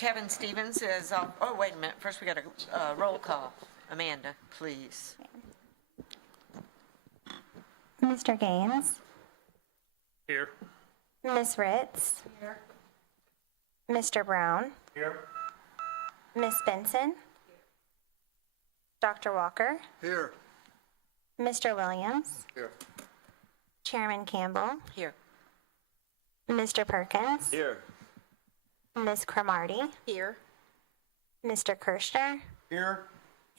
Kevin Stevens is, oh, wait a minute. First, we got a roll call. Amanda, please. Mr. Gaines. Here. Ms. Ritz. Here. Mr. Brown. Here. Ms. Benson. Dr. Walker. Here. Mr. Williams. Here. Chairman Campbell. Here. Mr. Perkins. Here. Ms. Cromartie. Here. Mr. Kirschner. Here.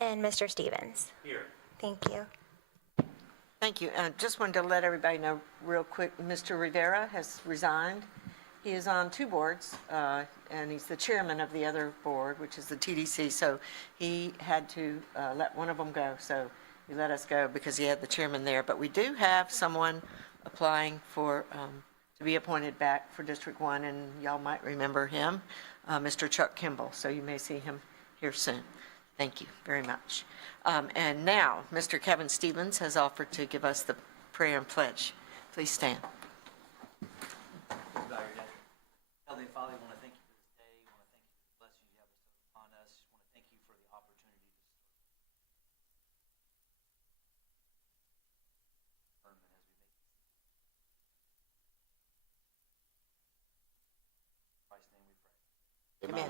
And Mr. Stevens. Here. Thank you. Thank you. Just wanted to let everybody know real quick, Mr. Rivera has resigned. He is on 2 boards, and he's the chairman of the other board, which is the TDC, so he had to let one of them go. So he let us go because he had the chairman there. But we do have someone applying for to be appointed back for District 1, and y'all might remember him, Mr. Chuck Kimball. So you may see him here soon. Thank you very much. And now, Mr. Kevin Stevens has offered to give us the prayer and pledge. Please stand. Heavenly Father, we want to thank you for this day. We want to thank you for the blessings you have bestowed upon us. We want to thank you for the opportunity to serve as we make in Christ's name we pray. Amen.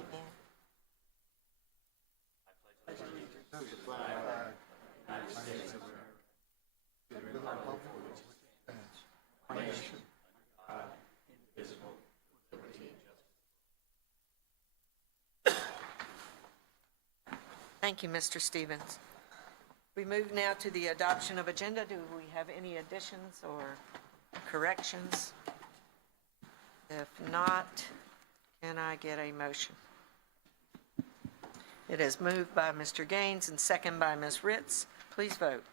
I pledge allegiance To the flag of the United States of America, to the republic for which it stands, one nation, God, indivisible, with liberty and justice. Thank you, Mr. Stevens. We move now to the adoption of agenda. Do we have any additions or corrections? If not, can I get a motion? It is moved by Mr. Gaines and second by Ms. Ritz. Please vote.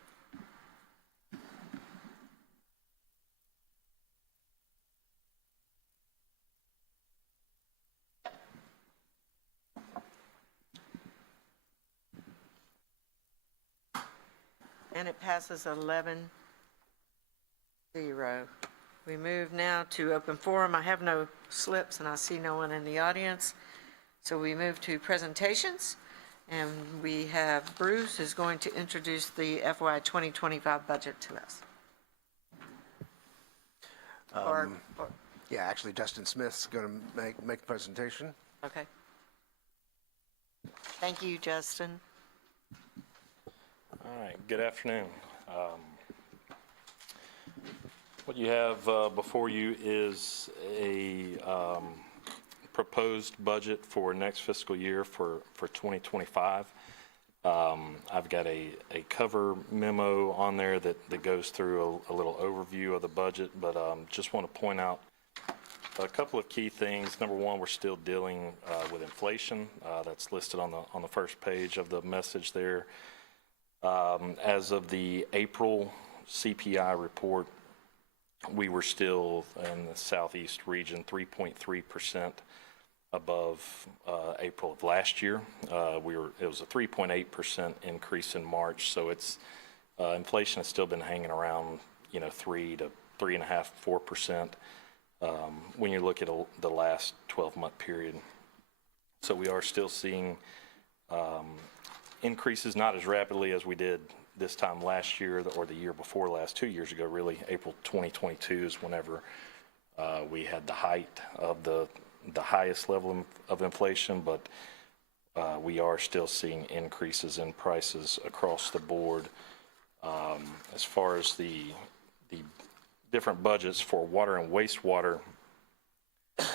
And it passes 11-0. We move now to open forum. I have no slips and I see no one in the audience. So we move to presentations. And we have Bruce who's going to introduce the FY 2025 budget to us. Yeah, actually, Dustin Smith's going to make the presentation. Okay. Thank you, Justin. All right, good afternoon. What you have before you is a proposed budget for next fiscal year for 2025. I've got a cover memo on there that goes through a little overview of the budget, but just want to point out a couple of key things. Number one, we're still dealing with inflation. That's listed on the first page of the message there. As of the April CPI report, we were still in the southeast region 3.3% above April of last year. It was a 3.8% increase in March, so it's inflation has still been hanging around 3 to 3.5%, 4% when you look at the last 12-month period. So we are still seeing increases, not as rapidly as we did this time last year or the year before last, 2 years ago, really. April 2022 is whenever we had the height of the highest level of inflation, but we are still seeing increases in prices across the board. As far as the different budgets for water and wastewater,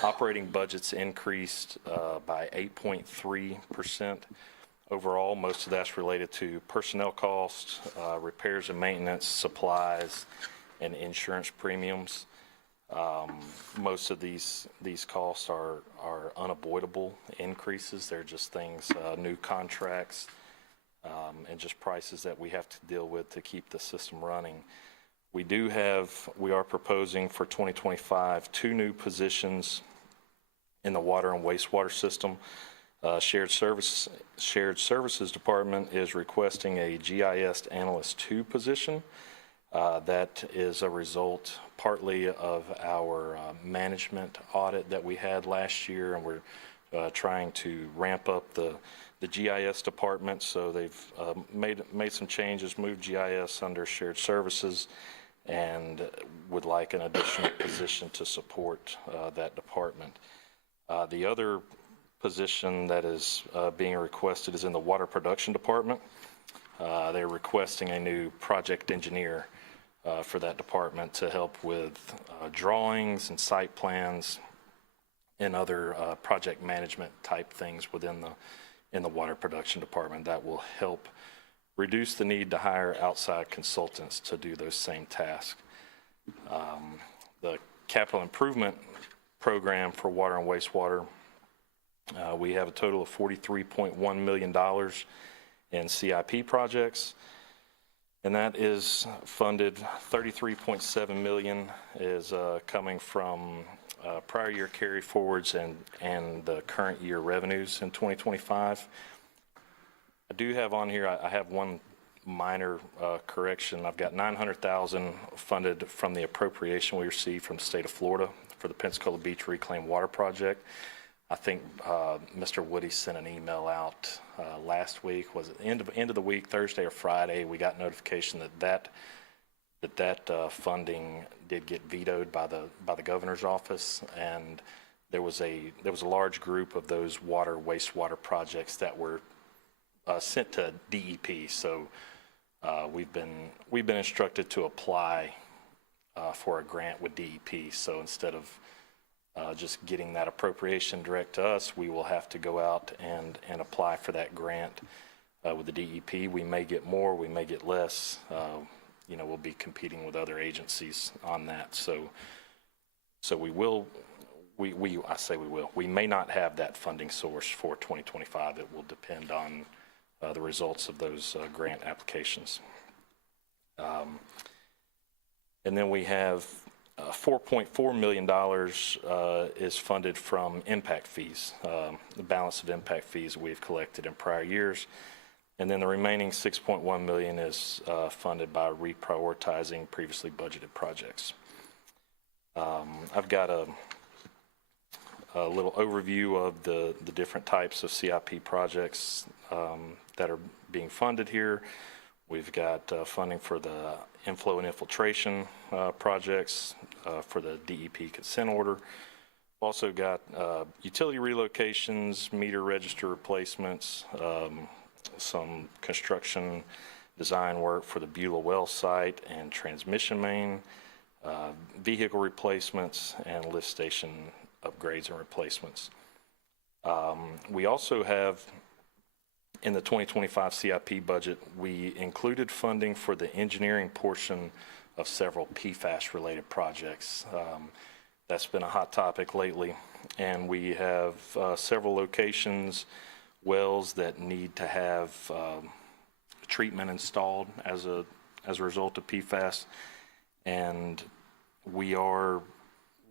operating budgets increased by 8.3%. Overall, most of that's related to personnel costs, repairs and maintenance, supplies, and insurance premiums. Most of these costs are unavoidable increases. They're just things, new contracts, and just prices that we have to deal with to keep the system running. We are proposing for 2025 2 new positions in the water and wastewater system. Shared Services Department is requesting a GIS Analyst 2 position. That is a result partly of our management audit that we had last year, and we're trying to ramp up the GIS department. So they've made some changes, moved GIS under shared services, and would like an additional position to support that department. The other position that is being requested is in the water production department. They're requesting a new project engineer for that department to help with drawings and site plans and other project management type things in the water production department that will help reduce the need to hire outside consultants to do those same tasks. The capital improvement program for water and wastewater, we have a total of $43.1 million in CIP projects, and that is funded. $33.7 million is coming from prior year carry forwards and the current year revenues in 2025. I do have on here, I have one minor correction. I've got $900,000 funded from the appropriation we received from the state of Florida for the Pensacola Beach Reclaimed Water Project. I think Mr. Woody sent an email out last week. Was it end of the week, Thursday or Friday? We got notification that funding did get vetoed by the governor's office, and there was a large group of those water wastewater projects that were sent to DEP. So we've been instructed to apply for a grant with DEP. So instead of just getting that appropriation direct to us, we will have to go out and apply for that grant with the DEP. We may get more, we may get less. We'll be competing with other agencies on that. So we will. I say we will. We may not have that funding source for 2025. It will depend on the results of those grant applications. And then we have $4.4 million is funded from impact fees, the balance of impact fees we've collected in prior years. And then the remaining $6.1 million is funded by reprioritizing previously budgeted projects. I've got a little overview of the different types of CIP projects that are being funded here. We've got funding for the inflow and infiltration projects for the DEP consent order. We've also got utility relocations, meter register replacements, some construction design work for the Beulah well site and transmission main, vehicle replacements, and lift station upgrades and replacements. We also have, in the 2025 CIP budget, we included funding for the engineering portion of several PFAS-related projects. That's been a hot topic lately, and we have several locations, wells that need to have treatment installed as a result of PFAS, and we are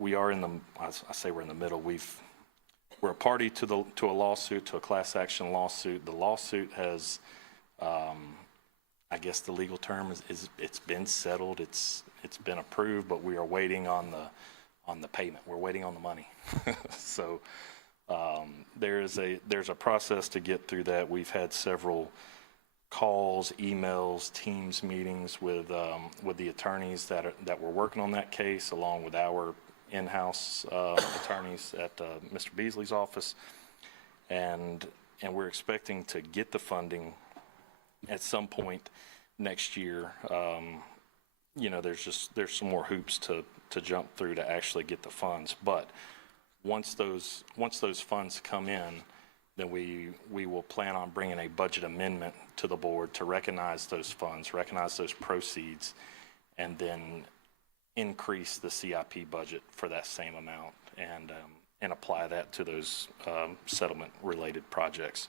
in the, I say we're in the middle. We're a party to a lawsuit, to a class action lawsuit. The lawsuit has, I guess the legal term is it's been settled. It's been approved, but we are waiting on the payment. We're waiting on the money. So there's a process to get through that. We've had several calls, emails, Teams meetings with the attorneys that were working on that case, along with our in-house attorneys at Mr. Beasley's office, and we're expecting to get the funding at some point next year. There's some more hoops to jump through to actually get the funds, but once those funds come in, then we will plan on bringing a budget amendment to the board to recognize those funds, recognize those proceeds, and then increase the CIP budget for that same amount and apply that to those settlement-related projects.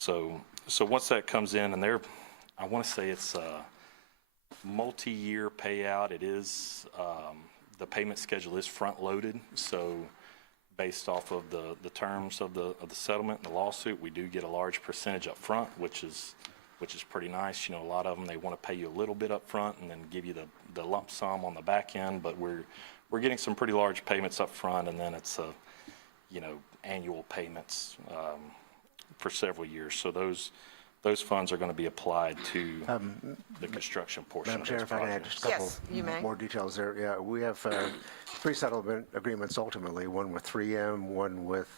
So once that comes in, and I want to say it's a multi-year payout. It is the payment schedule is front-loaded, so based off of the terms of the settlement and the lawsuit, we do get a large percentage up front, which is pretty nice. A lot of them, they want to pay you a little bit up front and then give you the lump sum on the back end, but we're getting some pretty large payments up front, and then it's annual payments for several years. So those funds are going to be applied to the construction portion Madam of Chair, those if I can add projects. just a couple Yes, you may. more details there. Yeah, we have 3 settlement agreements ultimately, one with 3M, one with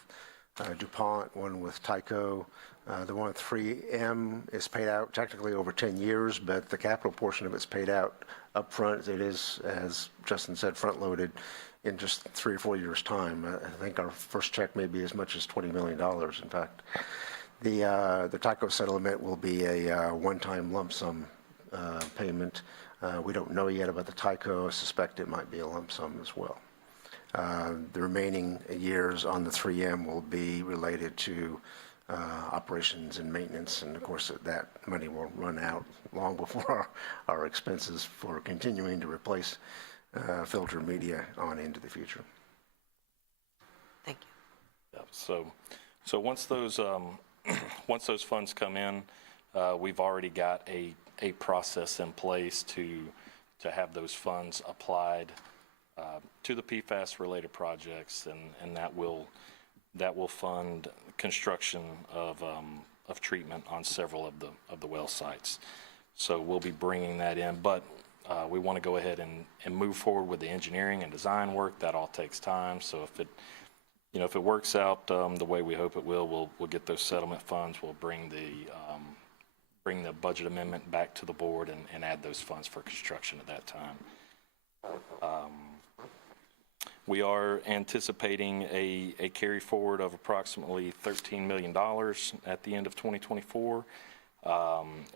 DuPont, one with Tyco. The one with 3M is paid out technically over 10 years, but the capital portion of it's paid out up front. It is, as Justin said, front-loaded in just 3 or 4 years' time. I think our first check may be as much as $20 million, in fact. The Tyco settlement will be a one-time lump sum payment. We don't know yet about the Tyco. I suspect it might be a lump sum as well. The remaining years on the 3M will be related to operations and maintenance, and of course that money will run out long before our expenses for continuing to replace filter media on into the future. Thank you. Yeah, so once those once those funds come in, we've already got a process in place to have those funds applied to the PFAS related projects, and that will fund construction of treatment on several of the well sites. So we'll be bringing that in, but we want to go ahead and move forward with the engineering and design work. That all takes time. So if it works out the way we hope it will, we'll get those settlement funds. We'll bring the budget amendment back to the board and add those funds for construction at that time. We are anticipating a carry forward of approximately $13 million at the end of 2024,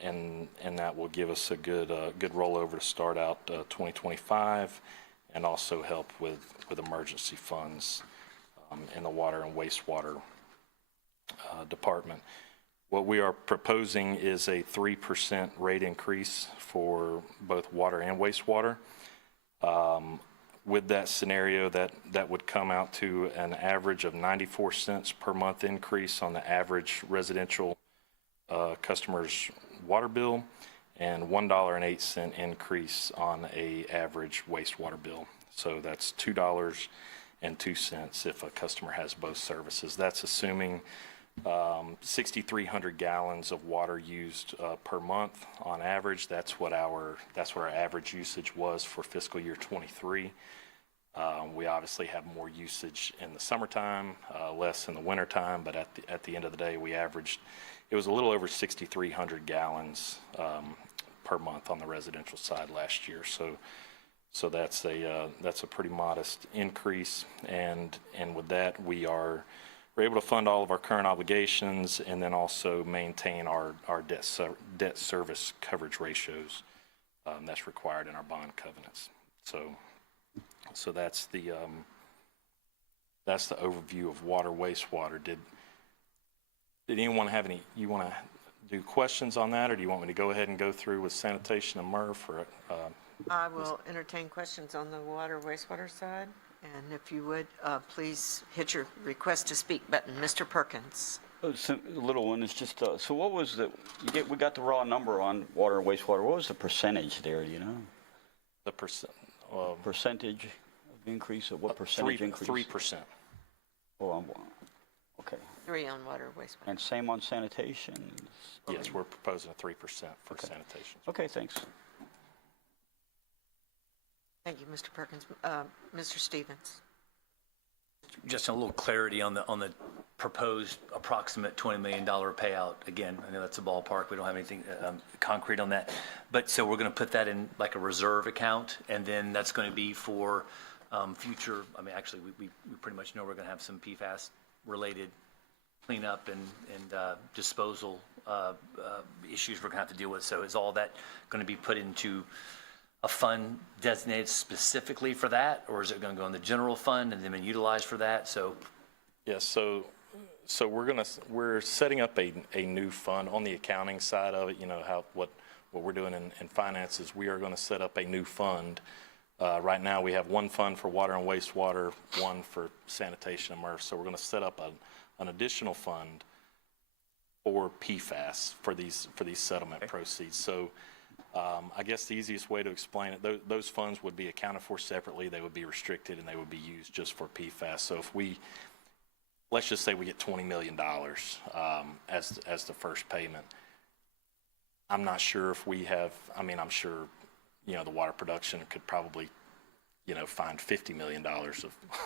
and that will give us a good rollover to start out 2025, and also help with emergency funds in the water and wastewater department. What we are proposing is a 3% rate increase for both water and wastewater. With that scenario, that would come out to an average of 94 cents per month increase on the average residential customer's water bill, and $1.08 increase on a average wastewater bill. So that's $2.02 if a customer has both services. That's assuming 6,300 gallons of water used per month on average. That's what our average usage was for fiscal year 23. We obviously have more usage in the summertime, less in the wintertime, but at the end of the day, it was a little over 6,300 gallons per month on the residential side last year. So that's a pretty modest increase, and with that we're able to fund all of our current obligations, and then also maintain our debt service coverage ratios that's required in our bond covenants. So that's the overview of water, wastewater. Did anyone have any? You want to do questions on that, or do you want me to go ahead and go through with sanitation and MRF? Or I will entertain questions on the water, wastewater side. And if you would, please hit your request to speak button. Mr. Perkins. The little one is just, so what was we got the raw number on water and wastewater. What was the percentage there, you know? the percent. Percentage of increase, or what percentage increase? 3%. Oh, okay. 3 on water, wastewater. And same on sanitation? Yes, we're proposing a 3% for Okay. sanitation. Okay, thanks. Thank you, Mr. Perkins. Mr. Stevens. Just a little clarity on the proposed approximate $20 million payout. Again, I know that's a ballpark. We don't have anything concrete on that. But so we're going to put that in like a reserve account, and then that's going to be for future. I mean, actually, we pretty much know we're going to have some PFAS related cleanup and disposal issues we're going to have to deal with. So is all that going to be put into a fund designated specifically for that, or is it going to go in the general fund and then be utilized for that? So, Yes, so we're setting up a new fund on the accounting side of it. You know what we're doing in finances. We are going to set up a new fund. Right now we have one fund for water and wastewater, one for sanitation and MRF. So we're going to set up an additional fund for PFAS for these settlement proceeds. So I guess the easiest way to explain it, those funds would be accounted for separately. They would be restricted and they would be used just for PFAS. So if we let's just say we get $20 million as the first payment. I'm not sure if we have, I mean, I'm sure, the water production could probably, find $50 million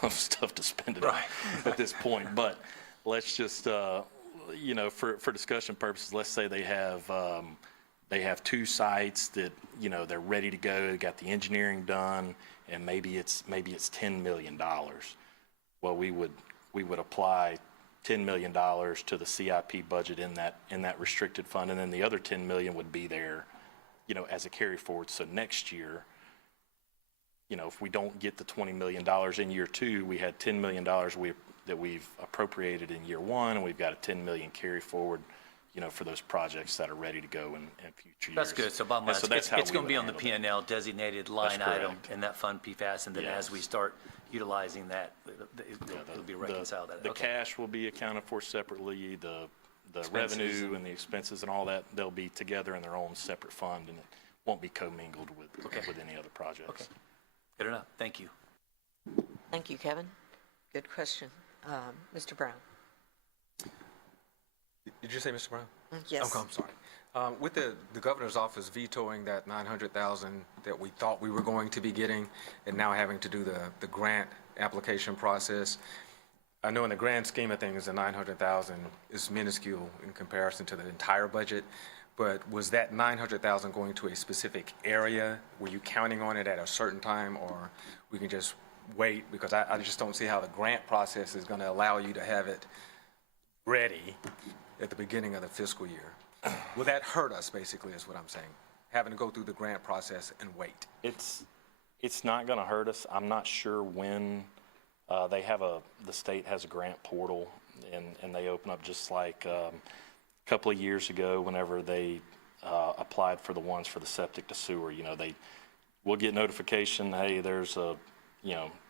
of stuff to spend it on at this point. But let's just, for discussion purposes, let's say they have two sites that, they're ready to go, got the engineering done, and maybe it's $10 million. Well, we would apply $10 million to the CIP budget in that restricted fund, and then the other $10 million would be there, as a carry forward. So next year, if we don't get the $20 million in year two, we had $10 million that we've appropriated in year one, and we've got a $10 million carry forward, for those projects that are ready to go in future years. That's good. So bottom line, And so that's how it's we going to would be on the handle it. P&L designated line That's item correct. in that fund PFAS, and then as we Yes. start utilizing that, it'll be reconciled. The Okay. cash will be accounted for separately, the Expenses revenue and the expenses and all that, they'll be together in their own separate fund, and it won't be commingled with any other projects. Okay. Good enough. Thank you. Thank you, Kevin. Good question. Mr. Brown? Did you say Mr. Brown? Yes. Okay, I'm sorry. With the governor's office vetoing that 900,000 that we thought we were going to be getting, and now having to do the grant application process, I know in the grand scheme of things, the 900,000 is minuscule in comparison to the entire budget, but was that 900,000 going to a specific area? Were you counting on it at a certain time, or we can just wait? Because I just don't see how the grant process is going to allow you to have it ready at the beginning of the fiscal year. Will that hurt us, basically, is what I'm saying? Having to go through the grant process and wait. It's not going to hurt us. I'm not sure when the state has a grant portal, and they open up just like a couple of years ago whenever they applied for the ones for the septic to sewer. We'll get notification, hey, there's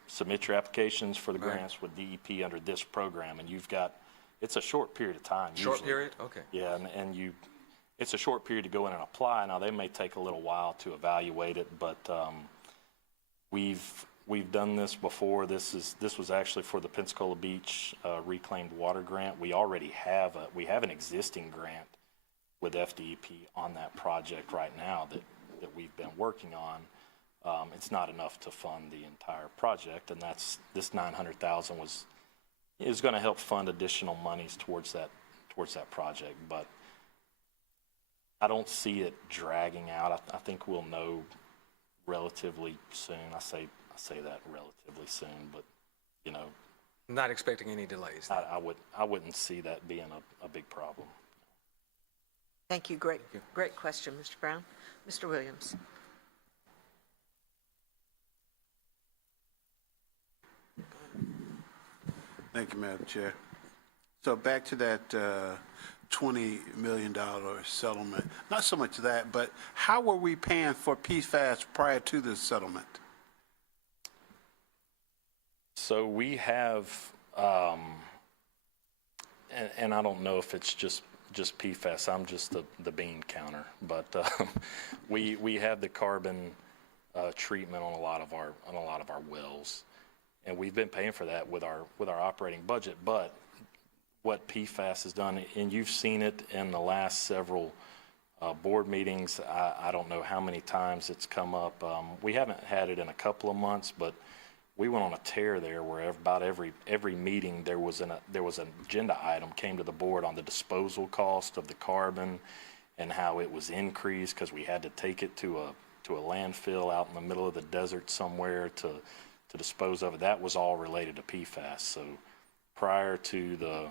submit your applications for the grants with DEP under this program, and it's a short period of time. Short usually. period? Okay. Yeah, and it's a short period to go in and apply. Now, they may take a little while to evaluate it, but we've done this before. This was actually for the Pensacola Beach reclaimed water grant. We already have an existing grant with FDEP on that project right now that we've been working on. It's not enough to fund the entire project, and this 900,000 is going to help fund additional monies towards that project, but I don't see it dragging out. I think we'll know relatively soon. I say that relatively soon, but Not expecting any delays. I wouldn't see that being a big problem. Thank you. Great question, Mr. Brown. Mr. Williams? Thank you, Madam Chair. So back to that $20 million settlement. Not so much that, but how were we paying for PFAS prior to this settlement? So we have, and I don't know if it's just PFAS. I'm just the bean counter, but we have the carbon treatment on a lot of our wells, and we've been paying for that with our operating budget. But what PFAS has done, and you've seen it in the last several board meetings. I don't know how many times it's come up. We haven't had it in a couple of months, but we went on a tear there where about every meeting there was an agenda item came to the board on the disposal cost of the carbon and how it was increased because we had to take it to a landfill out in the middle of the desert somewhere to dispose of it. That was all related to PFAS. So prior to the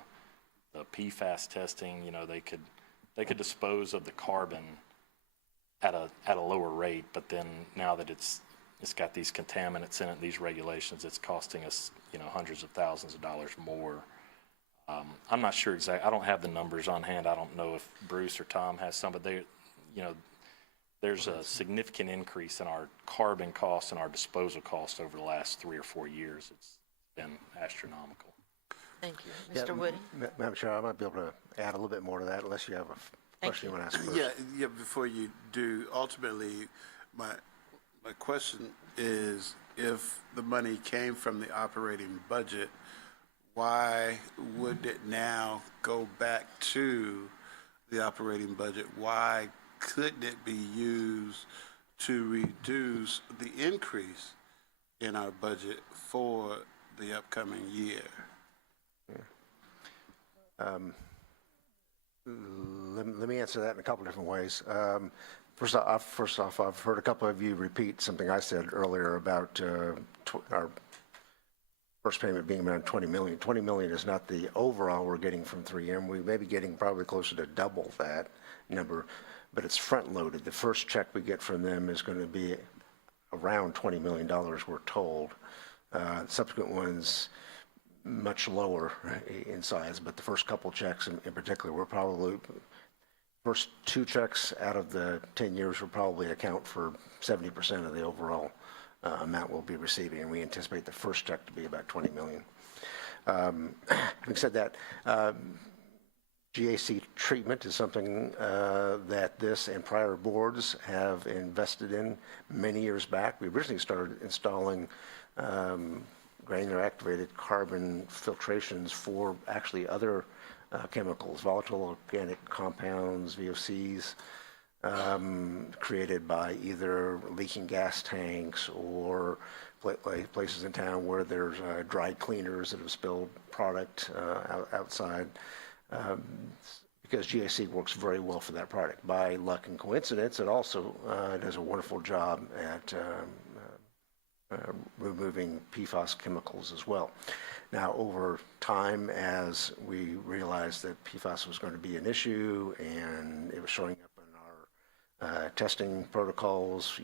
PFAS testing, they could dispose of the carbon at a lower rate, but then now that it's got these contaminants in it, these regulations, it's costing us, hundreds of thousands of dollars more. I'm not sure exactly. I don't have the numbers on hand. I don't know if Bruce or Tom has some, but there's a significant increase in our carbon costs and our disposal costs over the last 3 or 4 years. It's been astronomical. Thank you. Mr. Woody? Madam Chair, I might be able to add a little bit more to that unless you have a question you want to ask first. Yeah, before you do, ultimately, my question is if the money came from the operating budget, why would it now go back to the operating budget? Why couldn't it be used to reduce the increase in our budget for the upcoming year? Let me answer that in a couple different ways. First off, I've heard a couple of you repeat something I said earlier about our first payment being around 20 million. 20 million is not the overall we're getting from 3M. We may be getting probably closer to double that number, but it's front-loaded. The first check we get from them is going to be around $20 million, we're told. Subsequent ones, much lower in size, but the first couple checks in particular, we're probably, first 2 checks out of the 10 years will probably account for 70% of the overall amount we'll be receiving, and we anticipate the first check to be about 20 million. Having said that, GAC treatment is something that this and prior boards have invested in many years back. We originally started installing granular activated carbon filtrations for actually other chemicals, volatile organic compounds, VOCs, created by either leaking gas tanks or places in town where there's dry cleaners that have spilled product outside. Because GAC works very well for that product. By luck and coincidence, it also does a wonderful job at removing PFAS chemicals as well. Now, over time, as we realized that PFAS was going to be an issue and it was showing up in our testing protocols,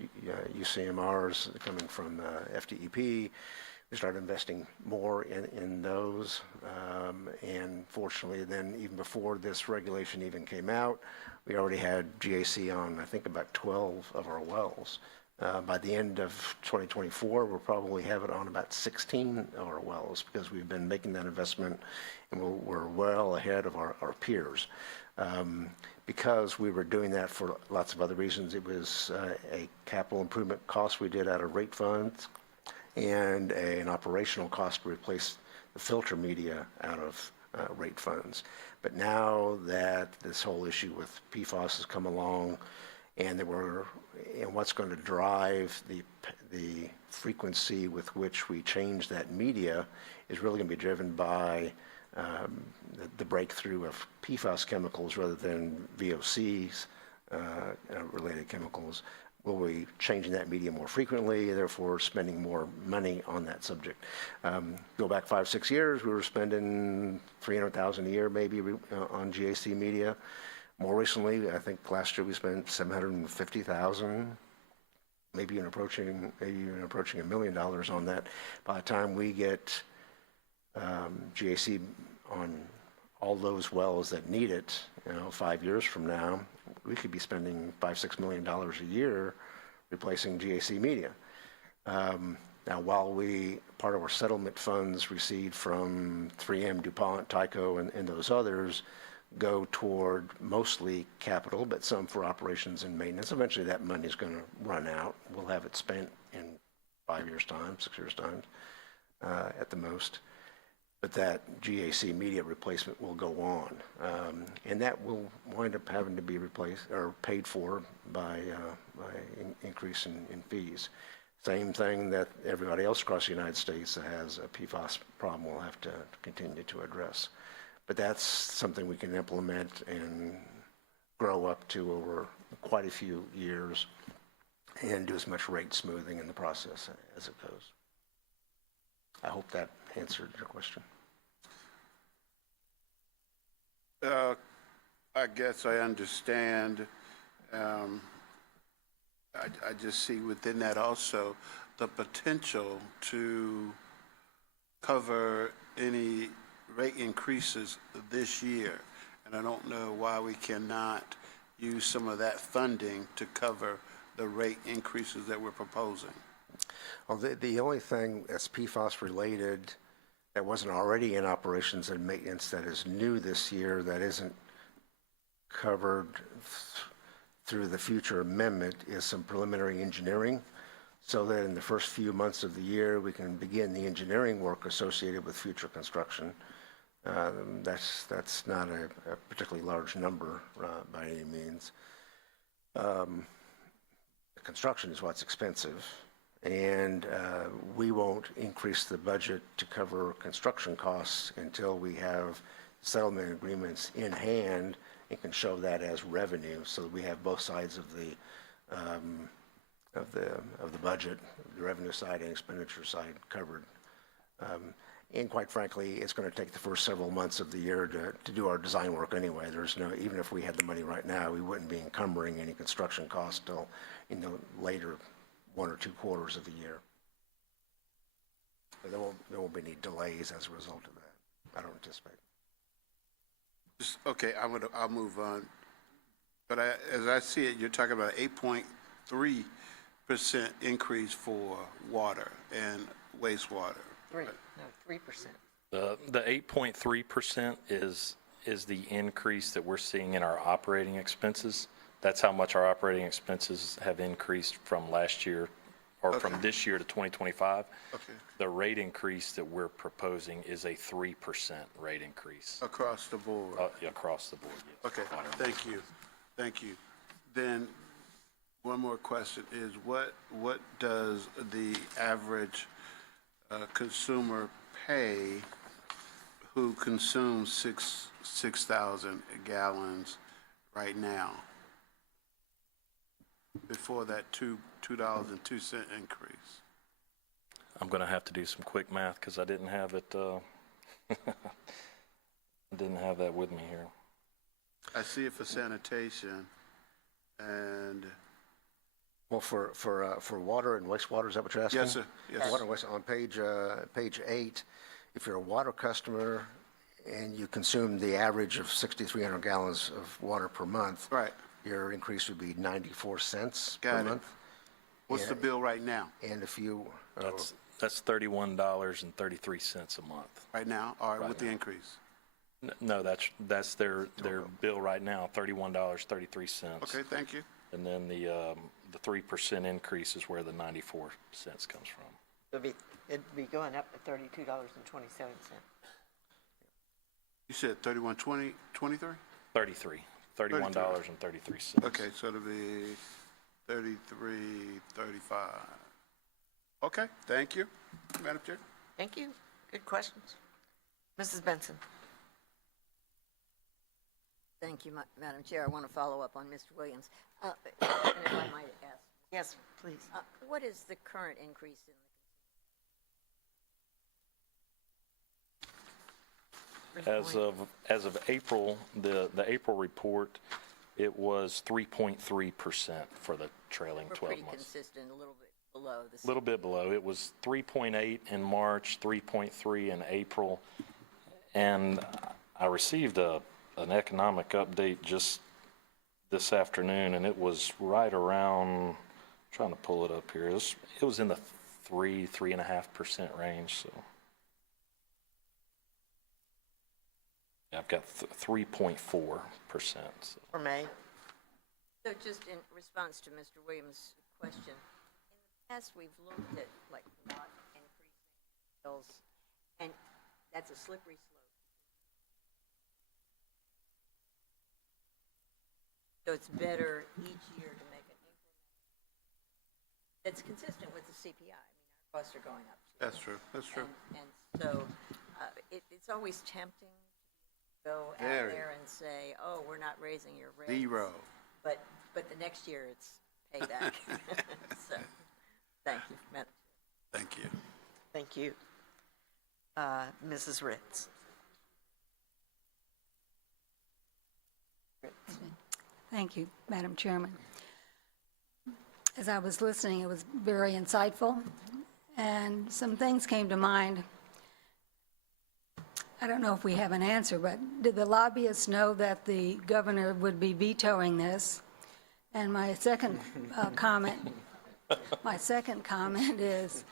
UCMRs coming from FDEP, we started investing more in those. And fortunately, then even before this regulation even came out, we already had GAC on, I think, about 12 of our wells. By the end of 2024, we'll probably have it on about 16 of our wells because we've been making that investment and we're well ahead of our peers. Because we were doing that for lots of other reasons, it was a capital improvement cost we did out of rate funds and an operational cost to replace the filter media out of rate funds. But now that this whole issue with PFAS has come along, and what's going to drive the frequency with which we change that media is really going to be driven by the breakthrough of PFAS chemicals rather than VOCs related chemicals. Will we changing that media more frequently, therefore spending more money on that subject? Go back 5-6 years, we were spending $300,000 a year maybe on GAC media. More recently, I think last year we spent $750,000, maybe even approaching $1 million on that. By the time we get GAC on all those wells that need it, 5 years from now, we could be spending $5-6 million a year replacing GAC media. Now, while part of our settlement funds received from 3M, DuPont, Tyco, and those others go toward mostly capital, but some for operations and maintenance. Eventually that money is going to run out. We'll have it spent in 5 years' time, 6 years' time at the most. But that GAC media replacement will go on. And that will wind up having to be replaced or paid for by increase in fees. Same thing that everybody else across the United States that has a PFAS problem will have to continue to address. But that's something we can implement and grow up to over quite a few years and do as much rate smoothing in the process as it goes. I hope that answered your question. I guess I understand. I just see within that also the potential to cover any rate increases this year. And I don't know why we cannot use some of that funding to cover the rate increases that we're proposing. Well, the only thing that's PFAS related that wasn't already in operations and maintenance that is new this year that isn't covered through the future amendment is some preliminary engineering. so that in the first few months of the year, we can begin the engineering work associated with future construction. That's not a particularly large number by any means. Construction is what's expensive, and we won't increase the budget to cover construction costs until we have settlement agreements in hand and can show that as revenue, so that we have both sides of the budget, the revenue side and expenditure side covered. And quite frankly, it's going to take the first several months of the year to do our design work anyway. There's no, even if we had the money right now, we wouldn't be encumbering any construction costs till in the later 1 or 2 quarters of the year. There won't be any delays as a result of that, I don't anticipate. Okay, I'll move on. But as I see it, you're talking about 8.3% increase for water and wastewater. 3%. The 8.3% is the increase that we're seeing in our operating expenses. That's how much our operating expenses have increased from last year, or from this year to 2025. Okay. The rate increase that we're proposing is a 3% rate increase. Across the board. Across the board, yes. Okay, thank you. Thank you. Then, one more question is, what does the average consumer pay who consumes 6,000 gallons right now before that $2.02 increase? I'm going to have to do some quick math because I didn't have it. Didn't have that with me here. I see it for sanitation, and Well, for water and wastewater, is that what you're asking? yes, sir. Yes. Water and waste, on page 8, if you're a water customer and you consume the average of 6,300 gallons of water per month, Right. your increase would be 94 cents Got per it. month. What's the bill right now? And if you, That's $31.33 a month. Right now, or Right with the now. increase? No, that's their bill right now, $31.33. Okay, thank you. And then the 3% increase is where the 94 cents comes from. It'd be going up to $32.27. You said 31.20, 23? $31.33. Okay, so it'll be 33.35. Okay, thank you, Madam Chair. Thank you. Good questions. Mrs. Benson. Thank you, Madam Chair. I want to follow up on Mr. Williams. And if I might ask, Yes, please. what is the current increase in As of April, the April report, it was 3.3% for the trailing We're 12 pretty months. consistent, a little bit below the. A little bit below. It was 3.8 in March, 3.3 in April, and I received an economic update just this afternoon, and it was right around, I'm trying to pull it up here, it was in the 3.5% range, so. Yeah, I've got 3.4%. So. For May. So just in response to Mr. Williams' question, in the past, we've looked at like not increasing bills, and that's a slippery slope. So it's better each year to make an increment that's consistent with the CPI. I mean, our costs are going up. Too. That's true, that's true. And so it's always tempting to go out Very. there and say, oh, we're not raising your rates. Zero. But the next year it's payback. So, thank you, Madam. Thank you. Thank you. Mrs. Ritz. Thank you, Madam Chairman. As I was listening, it was very insightful, and some things came to mind. I don't know if we have an answer, but did the lobbyists know that the governor would be vetoing this? And my second comment is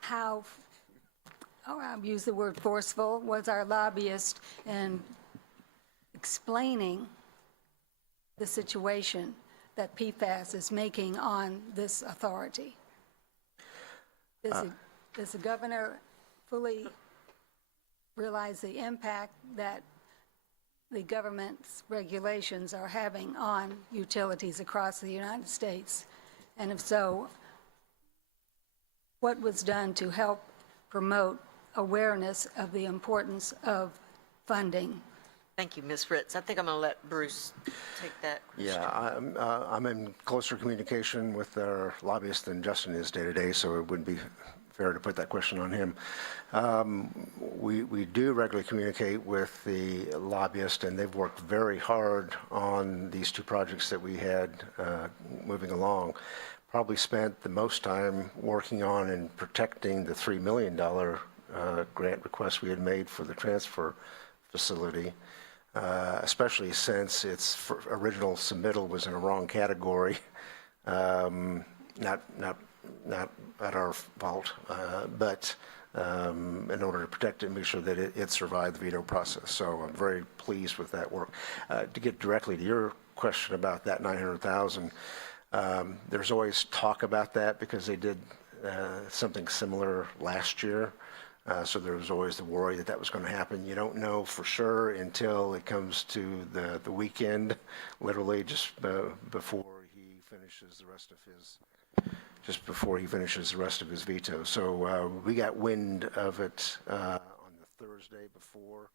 how, I'll use the word forceful, was our lobbyist in explaining the situation that PFAS is making on this authority? Does the governor fully realize the impact that the government's regulations are having on utilities across the United States? And if so, what was done to help promote awareness of the importance of funding? Thank you, Ms. Ritz. I think I'm going to let Bruce take that question. Yeah, I'm in closer communication with our lobbyist than Justin is day to day, so it wouldn't be fair to put that question on him. We do regularly communicate with the lobbyist, and they've worked very hard on these two projects that we had moving along. Probably spent the most time working on and protecting the $3 million grant request we had made for the transfer facility, especially since its original submittal was in a wrong category. Not at our fault, but in order to protect it and make sure that it survived the veto process. So I'm very pleased with that work. To get directly to your question about that 900,000, there's always talk about that because they did something similar last year. So there was always the worry that that was going to happen. You don't know for sure until it comes to the weekend, literally just before he finishes the rest of his veto. So we got wind of it on the Thursday before.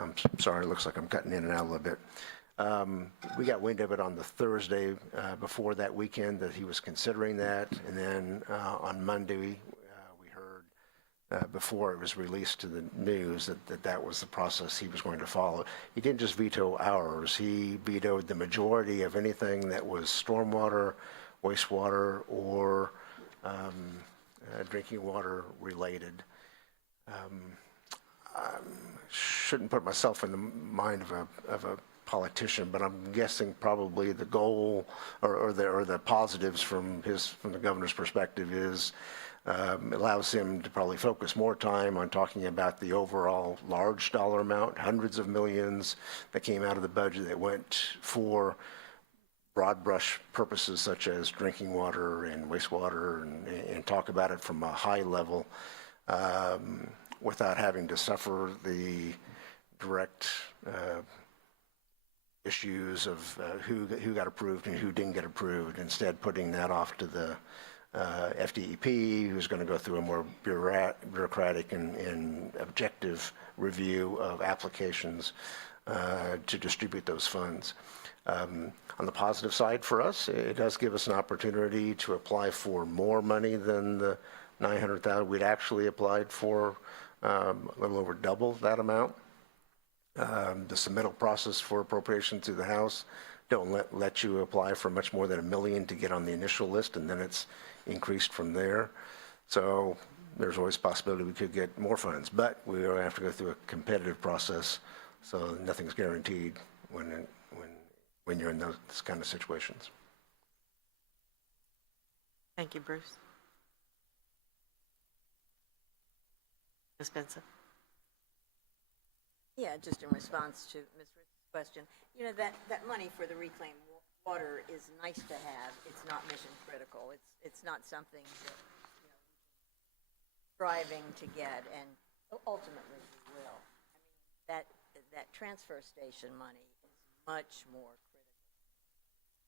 I'm sorry, it looks like I'm cutting in and out a little bit. We got wind of it on the Thursday before that weekend that he was considering that, and then on Monday we heard before it was released to the news that was the process he was going to follow. He didn't just veto ours, he vetoed the majority of anything that was stormwater, wastewater, or drinking water related. I shouldn't put myself in the mind of a politician, but I'm guessing probably the goal or the positives from the governor's perspective is it allows him to probably focus more time on talking about the overall large dollar amount, hundreds of millions that came out of the budget that went for broad brush purposes such as drinking water and wastewater, and talk about it from a high level without having to suffer the direct issues of who got approved and who didn't get approved, instead putting that off to the FDEP, who's going to go through a more bureaucratic and objective review of applications to distribute those funds. On the positive side for us, it does give us an opportunity to apply for more money than the 900,000. We'd actually applied for a little over double that amount. The submittal process for appropriation to the House don't let you apply for much more than $1 million to get on the initial list, and then it's increased from there. So there's always a possibility we could get more funds, but we have to go through a competitive process, so nothing's guaranteed when you're in those kind of situations. Thank you, Bruce. Ms. Benson. Yeah, just in response to Ms. Ritz's question, you know, that money for the reclaimed water is nice to have. It's not mission critical. It's not something that, you know, striving to get, and ultimately we will. I mean, that transfer station money is much more critical.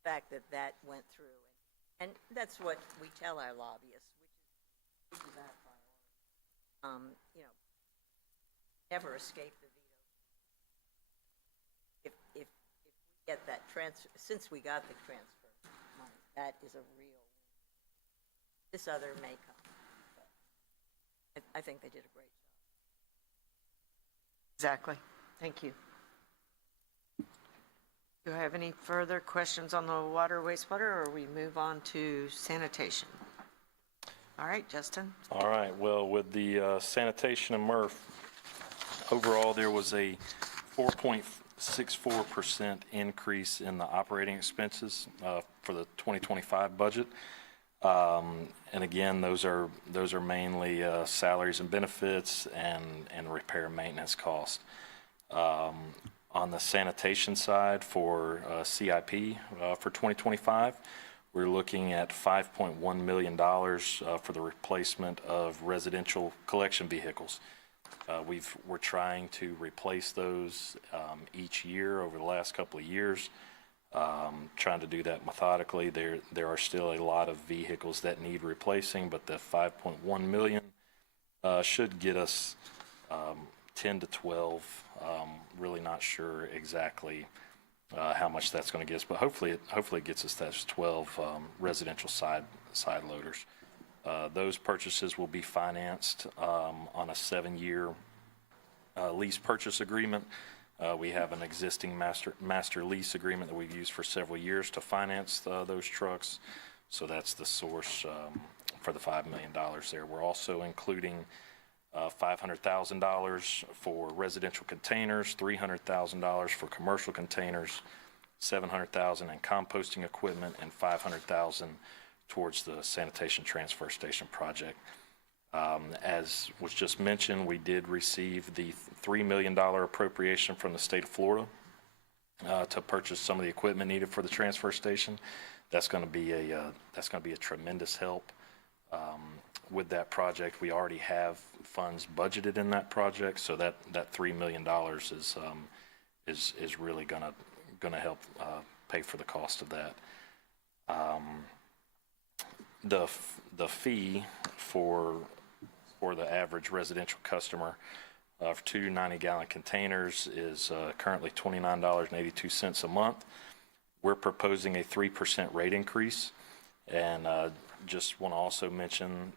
The fact that went through, and that's what we tell our lobbyists, which is our priority. You know, never escape the veto. If we get that transfer, since we got the transfer money, that is a real win. This other may come, but I think they did a great job. Exactly. Thank you. Do I have any further questions on the water, wastewater, or we move on to sanitation? All right, Justin. All right, well, with the sanitation and MRF, overall there was a 4.64% increase in the operating expenses for the 2025 budget. And again, those are mainly salaries and benefits and repair and maintenance costs. On the sanitation side for CIP for 2025, We're looking at $5.1 million for the replacement of residential collection vehicles. We're trying to replace those each year over the last couple of years, trying to do that methodically. There are still a lot of vehicles that need replacing, but the $5.1 million should get us 10 to 12. Really not sure exactly how much that's going to get us, but hopefully it gets us those 12 residential side loaders. Those purchases will be financed on a 7-year lease purchase agreement. We have an existing master lease agreement that we've used for several years to finance those trucks. So that's the source for the $5 million there. We're also including $500,000 for residential containers, $300,000 for commercial containers, $700,000 in composting equipment, and $500,000 towards the sanitation transfer station project. As was just mentioned, we did receive the $3 million appropriation from the state of Florida to purchase some of the equipment needed for the transfer station. That's going to be a tremendous help with that project. We already have funds budgeted in that project, so that $3 million is really going to help pay for the cost of that. The fee for the average residential customer for 2 90-gallon containers is currently $29.82 a month. We're proposing a 3% rate increase, and just want to also mention,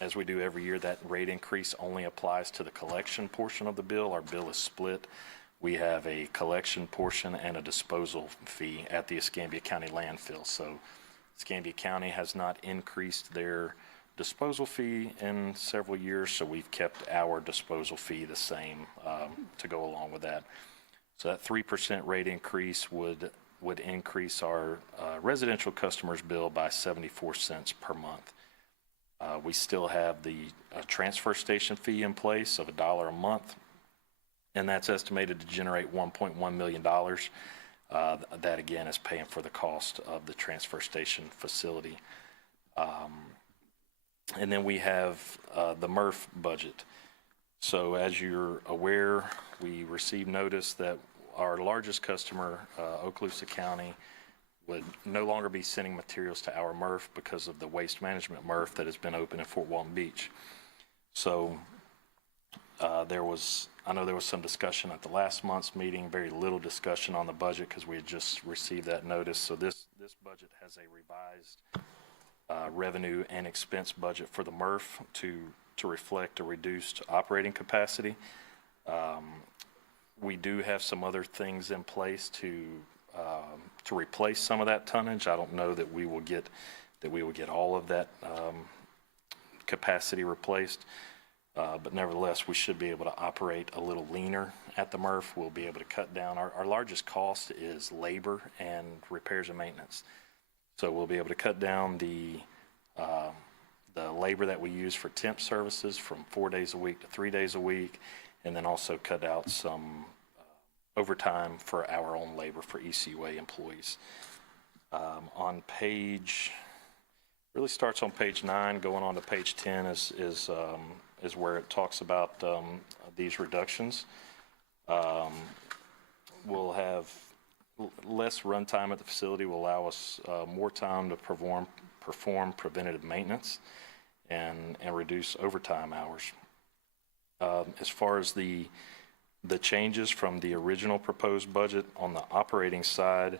as we do every year, that rate increase only applies to the collection portion of the bill. Our bill is split. We have a collection portion and a disposal fee at the Escambia County landfill. So Escambia County has not increased their disposal fee in several years, so we've kept our disposal fee the same to go along with that. So that 3% rate increase would increase our residential customers' bill by 74 cents per month. We still have the transfer station fee in place of $1 a month, and that's estimated to generate $1.1 million. That again is paying for the cost of the transfer station facility. And then we have the MRF budget. So as you're aware, we received notice that our largest customer, Okaloosa County, would no longer be sending materials to our MRF because of the waste management MRF that has been open in Fort Walton Beach. So I know there was some discussion at the last month's meeting, very little discussion on the budget because we had just received that notice. So this budget has a revised revenue and expense budget for the MRF to reflect a reduced operating capacity. We do have some other things in place to replace some of that tonnage. I don't know that we will get all of that capacity replaced, but nevertheless, we should be able to operate a little leaner at the MRF. We'll be able to cut down. Our largest cost is labor and repairs and maintenance. So we'll be able to cut down the labor that we use for temp services from 4 days a week to 3 days a week, and then also cut out some overtime for our own labor for ECUA employees. On page, really starts on page 9, going on to page 10 is where it talks about these reductions. We'll have less runtime at the facility, will allow us more time to perform preventative maintenance and reduce overtime hours. As far as the changes from the original proposed budget on the operating side,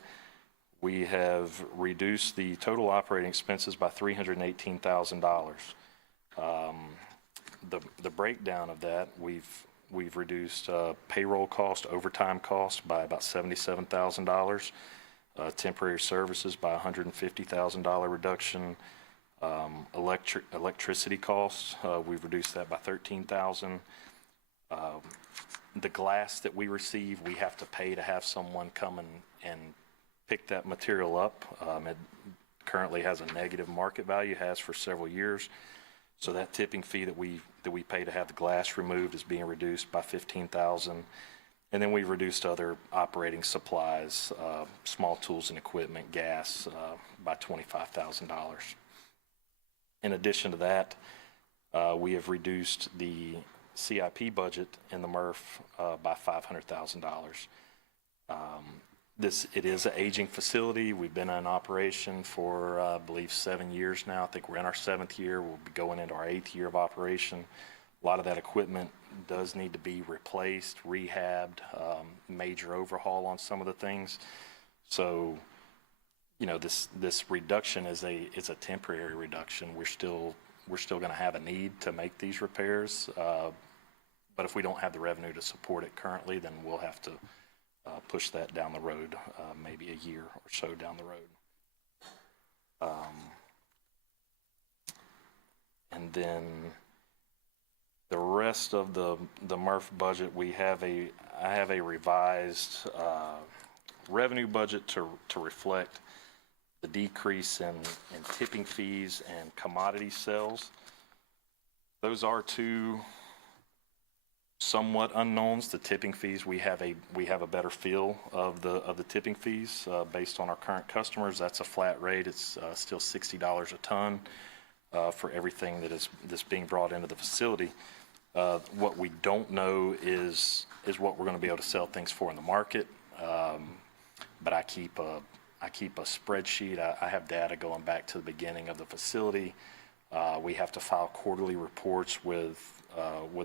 we have reduced the total operating expenses by $318,000. The breakdown of that, we've reduced payroll cost, overtime cost by about $77,000, temporary services by $150,000 reduction, electricity costs, we've reduced that by $13,000. The glass that we receive, we have to pay to have someone come and pick that material up. It currently has a negative market value, has for several years. So that tipping fee that we pay to have the glass removed is being reduced by $15,000. And then we've reduced other operating supplies, small tools and equipment, gas, by $25,000. In addition to that, we have reduced the CIP budget in the MRF by $500,000. It is an aging facility. We've been in operation for, I believe, 7 years now. I think we're in our 7th year. We'll be going into our 8th year of operation. A lot of that equipment does need to be replaced, rehabbed, major overhaul on some of the things. So, you know, this reduction is a temporary reduction. We're still going to have a need to make these repairs, but if we don't have the revenue to support it currently, then we'll have to push that down the road, maybe a year or so down the road. And then the rest of the MRF budget, I have a revised revenue budget to reflect the decrease in tipping fees and commodity sales. Those are two somewhat unknowns. The tipping fees, we have a better feel of the tipping fees based on our current customers. That's a flat rate. It's still $60 a ton for everything that's being brought into the facility. What we don't know is what we're going to be able to sell things for in the market. But I keep a spreadsheet. I have data going back to the beginning of the facility. We have to file quarterly reports with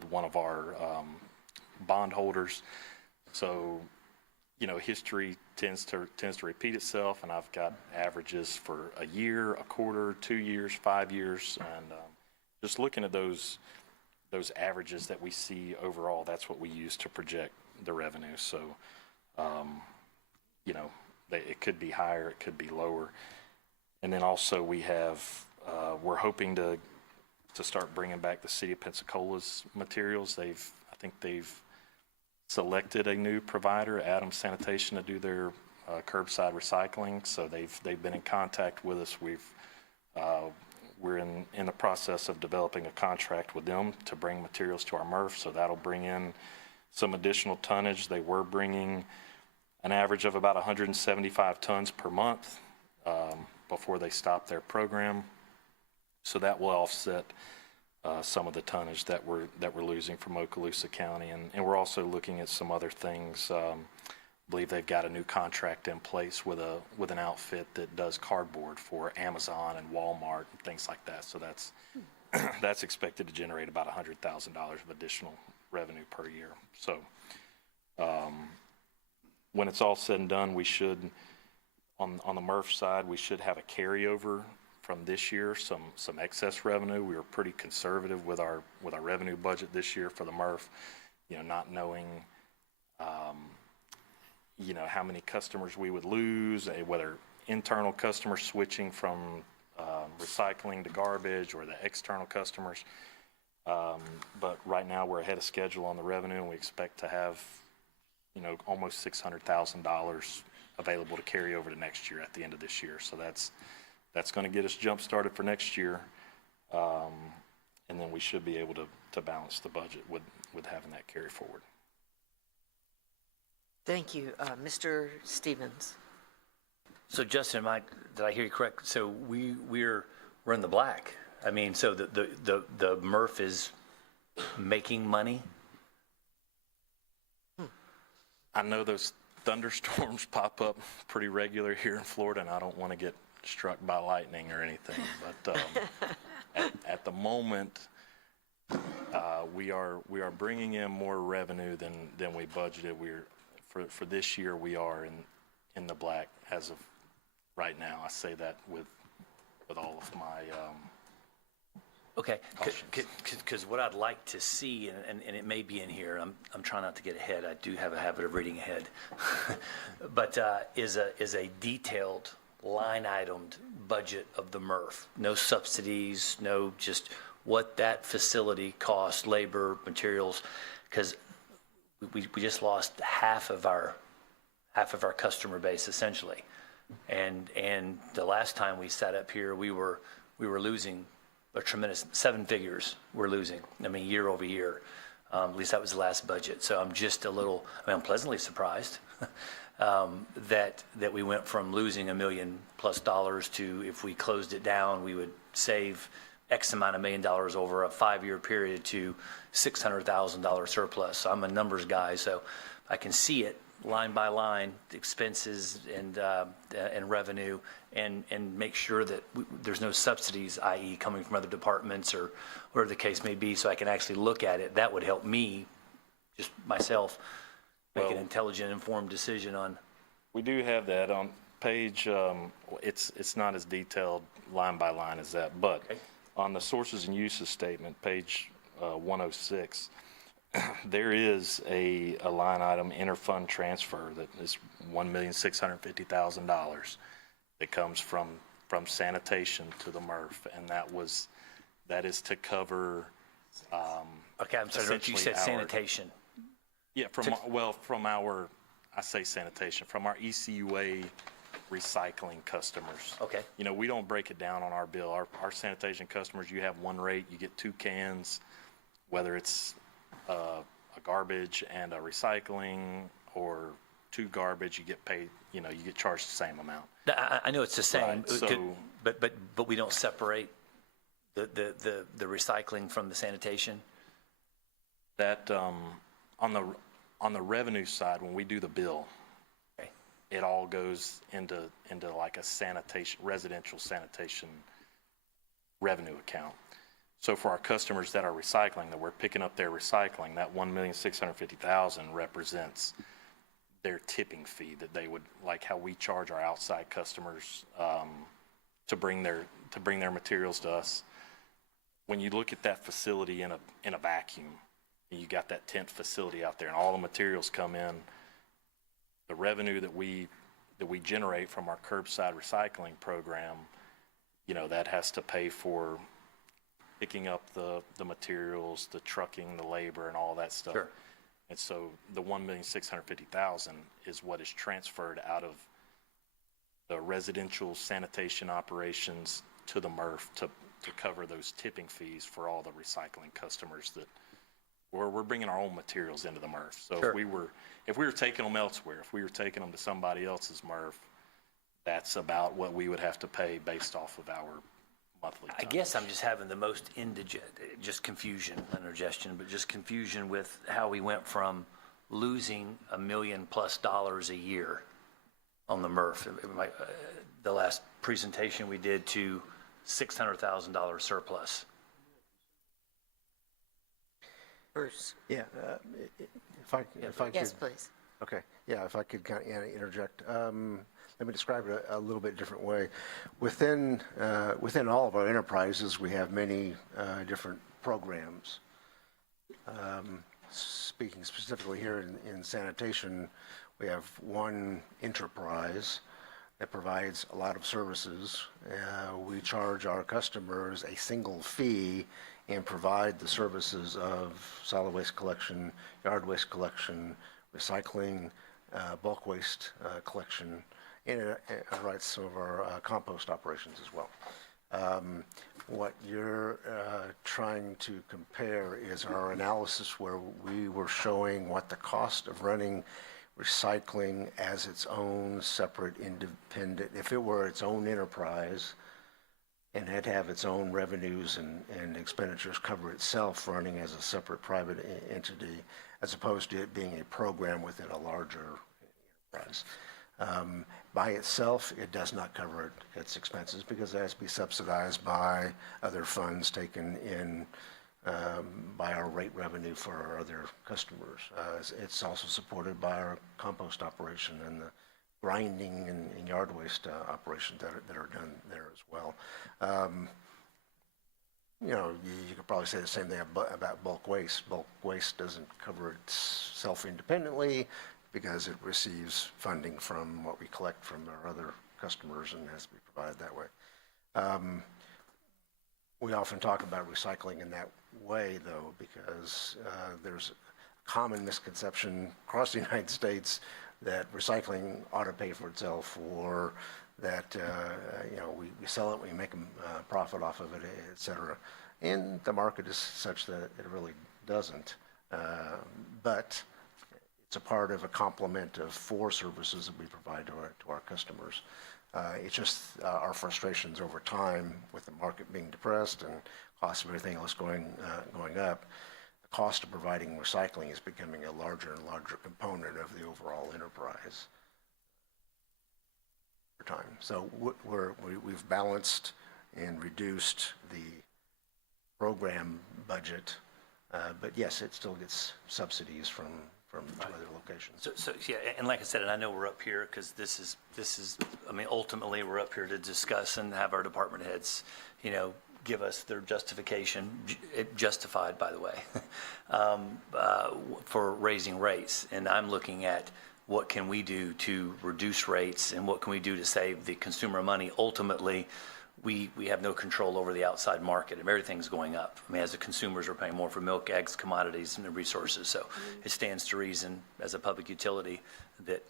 one of our bondholders. So, you know, history tends to repeat itself, and I've got averages for a year, a quarter, 2 years, 5 years, and just looking at those averages that we see overall, that's what we use to project the revenue. So, you know, it could be higher, it could be lower. And then also we have, we're hoping to start bringing back the City of Pensacola's materials. I think they've selected a new provider, Adams Sanitation, to do their curbside recycling. So they've been in contact with us. We're in the process of developing a contract with them to bring materials to our MRF, so that'll bring in some additional tonnage. They were bringing an average of about 175 tons per month before they stopped their program. So that will offset some of the tonnage that we're losing from Okaloosa County. And we're also looking at some other things. I believe they've got a new contract in place with an outfit that does cardboard for Amazon and Walmart and things like that. So that's expected to generate about $100,000 of additional revenue per year. So when it's all said and done, we should, on the MRF side, we should have a carryover from this year, some excess revenue. We were pretty conservative with our revenue budget this year for the MRF, you know, not knowing you know, how many customers we would lose, whether internal customers switching from recycling to garbage or the external customers. But right now we're ahead of schedule on the revenue, and we expect to have, you know, almost $600,000 available to carry over to next year at the end of this year. So that's going to get us jump started for next year, and then we should be able to balance the budget with having that carry forward. Thank you. Mr. Stevens. So Justin, did I hear you correct? So we're in the black. I mean, so the MRF is making money? I know those thunderstorms pop up pretty regular here in Florida, and I don't want to get struck by lightning or anything, but at the moment, we are bringing in more revenue than we budgeted. For this year, we are in the black as of right now. I say that with all of my Okay, because what I'd like to see, and it may be in here, I'm trying not to get ahead. I do have a habit of reading ahead, but is a detailed line itemed budget of the MRF. No subsidies, no, just what that facility costs, labor, materials, because we just lost half of our customer base essentially, and the last time we sat up here, we were losing a tremendous 7 figures. We're losing. I mean, year over year. At least that was the last budget. So I'm just a little, I'm pleasantly surprised that we went from losing $1 million+ to, if we closed it down, we would save X amount of $1 million over a 5-year period to $600,000 surplus. So I'm a numbers guy, so I can see it line by line, expenses and revenue, and make sure that there's no subsidies, i.e. coming from other departments or whatever the case may be, so I can actually look at it. That would help me, just myself, make an intelligent, informed decision on. We do have that on page, it's not as detailed line by line as that, but on the sources and uses statement, page 106, there is a line item, interfund transfer, that is $1,650,000 that comes from sanitation to the MRF, and that is to cover. Okay, I'm sorry, you said sanitation. Yeah, from our, I say sanitation, from our ECUA recycling customers. Okay. You know, we don't break it down on our bill. Our sanitation customers, you have one rate, you get 2 cans, whether it's a garbage and a recycling, or 2 garbage, you get paid, you get charged the same amount. I know it's the same, Right, so, but we don't separate the recycling from the sanitation? That, on the revenue side, when we do the bill, Okay. it all goes into like a residential sanitation revenue account. So for our customers that are recycling, that we're picking up their recycling, that $1,650,000 represents their tipping fee that they would, like how we charge our outside customers to bring their materials to us. When you look at that facility in a vacuum, and you got that tent facility out there, and all the materials come in, the revenue that we generate from our curbside recycling program, that has to pay for picking up the materials, the trucking, the labor, and all that stuff. Sure. And so the $1,650,000 is what is transferred out of the residential sanitation operations to the MRF to cover those tipping fees for all the recycling customers that we're bringing our own materials into the MRF. So Sure. if we were taking them elsewhere, if we were taking them to somebody else's MRF, that's about what we would have to pay based off of our monthly I guess I'm just having the most just confusion, not indigestion, but just confusion with how we went from losing $1 million+ a year on the MRF, the last presentation we did, to $600,000 surplus. Bruce? Yeah, if I could. Yes, please. Okay, yeah, if I could kind of interject. Let me describe it a little bit different way. Within all of our enterprises, we have many different programs. Speaking specifically here in sanitation, we have one enterprise that provides a lot of services. We charge our customers a single fee and provide the services of solid waste collection, yard waste collection, recycling, bulk waste collection, and some of our compost operations as well. What you're trying to compare is our analysis where we were showing what the cost of running recycling as its own separate, independent, if it were its own enterprise and had to have its own revenues and expenditures cover itself running as a separate private entity, as opposed to it being a program within a larger enterprise. By itself, it does not cover its expenses because it has to be subsidized by other funds taken in by our rate revenue for our other customers. It's also supported by our compost operation and the grinding and yard waste operations that are done there as well. You could probably say the same thing about bulk waste. Bulk waste doesn't cover itself independently because it receives funding from what we collect from our other customers and has to be provided that way. We often talk about recycling in that way, though, because there's a common misconception across the United States that recycling ought to pay for itself, or that we sell it, we make a profit off of it, et cetera. And the market is such that it really doesn't. but it's a part of a complement of 4 services that we provide to our customers. It's just our frustrations over time with the market being depressed and cost of everything else going up. The cost of providing recycling is becoming a larger and larger component of the overall enterprise over time. So we've balanced and reduced the program budget, but yes, it still gets subsidies from other locations. So, yeah, and like I said, and I know we're up here because this is, I mean, ultimately, we're up here to discuss and have our department heads, give us their justification, justified, by the way, for raising rates. And I'm looking at what can we do to reduce rates and what can we do to save the consumer money. Ultimately, we have no control over the outside market. If everything's going up, I mean, as the consumers are paying more for milk, eggs, commodities, and the resources. So it stands to reason as a public utility that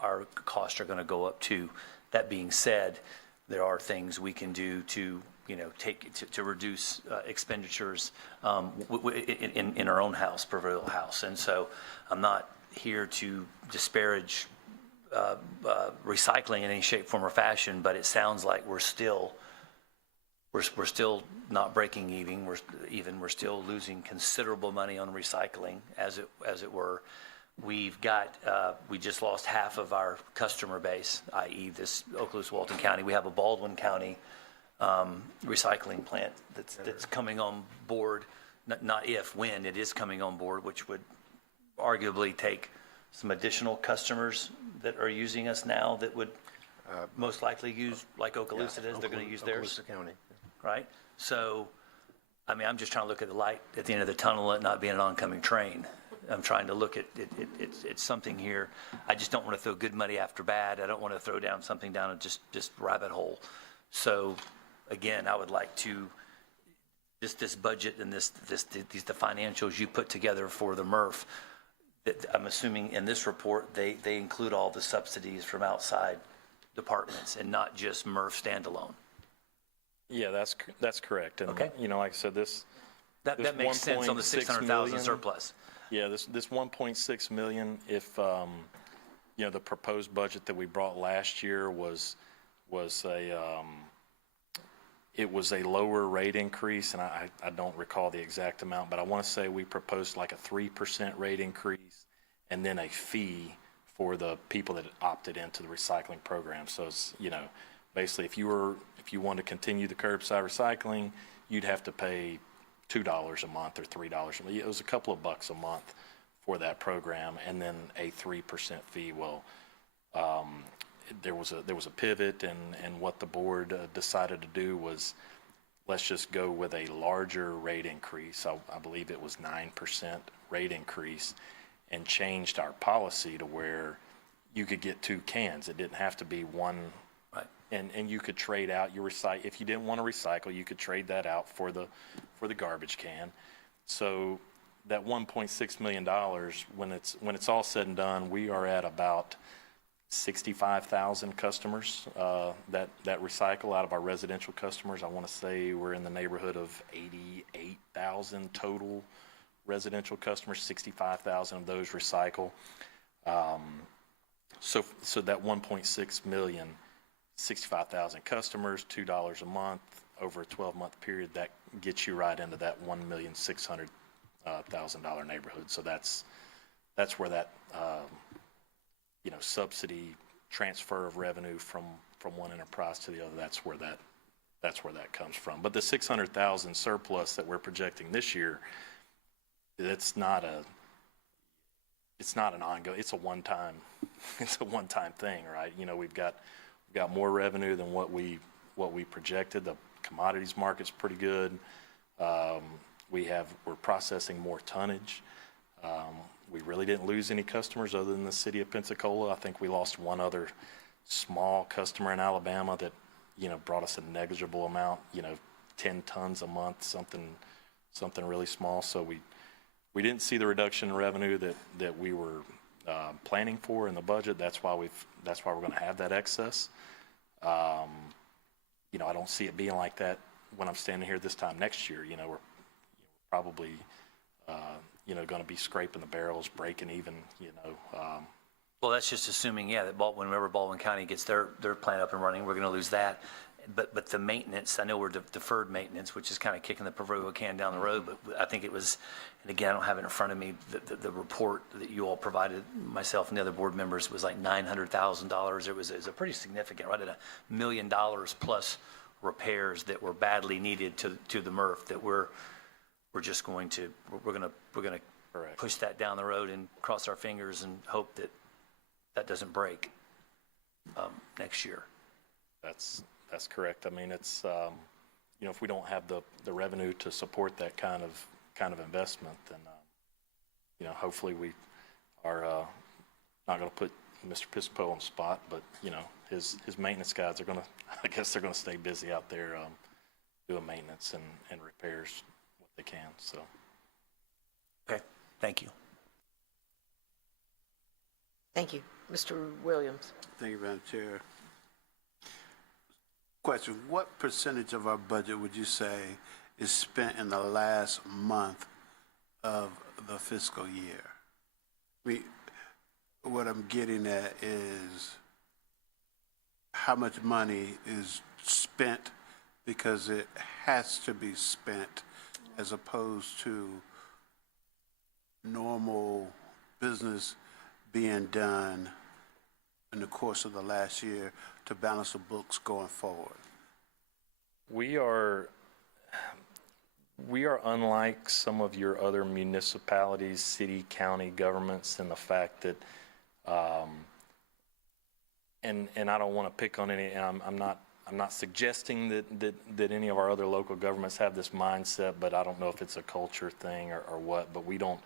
our costs are going to go up too. That being said, there are things we can do to to reduce expenditures in our own house, proverbial house. And so I'm not here to disparage recycling in any shape, form, or fashion, but it sounds like we're still not breaking even. We're still losing considerable money on recycling, as it were. We just lost half of our customer base, i.e. this Okaloosa Walton County. We have a Baldwin County recycling plant that's coming on board, not if, when it is coming on board, which would arguably take some additional customers that are using us now that would most likely use, like Okaloosa does, they're going to use theirs. Okaloosa County. Right? So, I mean, I'm just trying to look at the light at the end of the tunnel and not being an oncoming train. I'm trying to look at it. It's something here. I just don't want to throw good money after bad. I don't want to throw down something down a just rabbit hole. So, again, I would like to this budget and the financials you put together for the MRF. That I'm assuming in this report they include all the subsidies from outside departments and not just MRF standalone. Yeah, that's correct. And, okay. Like I said, that makes sense on the 600,000 surplus. Yeah, this 1.6 million, if, the proposed budget that we brought last year was a lower rate increase, and I don't recall the exact amount, but I want to say we proposed like a 3% rate increase and then a fee for the people that opted into the recycling program. So it's, basically if you want to continue the curbside recycling, you'd have to pay $2 a month or $3 a month. It was a couple of bucks a month for that program, and then a 3% fee. Well, there was a pivot, and what the board decided to do was let's just go with a larger rate increase. I believe it was 9% rate increase, and changed our policy to where you could get 2 cans. It didn't have to be one. Right. And you could trade out your if you didn't want to recycle, you could trade that out for the garbage can. So that $1.6 million, when it's all said and done, we are at about 65,000 customers that recycle out of our residential customers. I want to say we're in the neighborhood of 88,000 total residential customers. 65,000 of those recycle. So that 1.6 million, 65,000 customers, $2 a month over a 12-month period, that gets you right into that $1,600,000 neighborhood. So that's where that subsidy transfer of revenue from one enterprise to the other. That's where that comes from. But the 600,000 surplus that we're projecting this year, it's not an ongoing. It's a one-time thing, right? We've got more revenue than what we projected. The commodities market's pretty good. We're processing more tonnage. We really didn't lose any customers other than the city of Pensacola. I think we lost one other small customer in Alabama that brought us a negligible amount, 10 tons a month, something really small. So we didn't see the reduction in revenue that we were planning for in the budget. That's why we're going to have that excess. I don't see it being like that when I'm standing here this time next year. We're probably going to be scraping the barrels, breaking even, Well, that's just assuming, yeah, that whenever Baldwin County gets their plant up and running, we're going to lose that. But the maintenance, I know we're deferred maintenance, which is kind of kicking the proverbial can down the road, but I think it was, and again, I don't have it in front of me, the report that you all provided, myself and the other board members, was like $900,000. It was a pretty significant, right at $1 million plus repairs that were badly needed to the MRF that we're going to push that down the road and cross our fingers and hope that doesn't break next year. That's correct. I mean, it's, if we don't have the revenue to support that kind of investment, then, hopefully we are not going to put Mr. Piscopo on the spot, but, his maintenance guys are going to, I guess they're going to stay busy out there doing maintenance and repairs what they can, so. Okay, thank you. Thank you. Mr. Williams. Thank you, Madam Chair. Question, what percentage of our budget would you say is spent in the last month of the fiscal year? What I'm getting at is how much money is spent because it has to be spent as opposed to normal business being done in the course of the last year to balance the books going forward? We are unlike some of your other municipalities, city, county governments, in the fact that, and I don't want to pick on any, and I'm not suggesting that any of our other local governments have this mindset, but I don't know if it's a culture thing or what, but we don't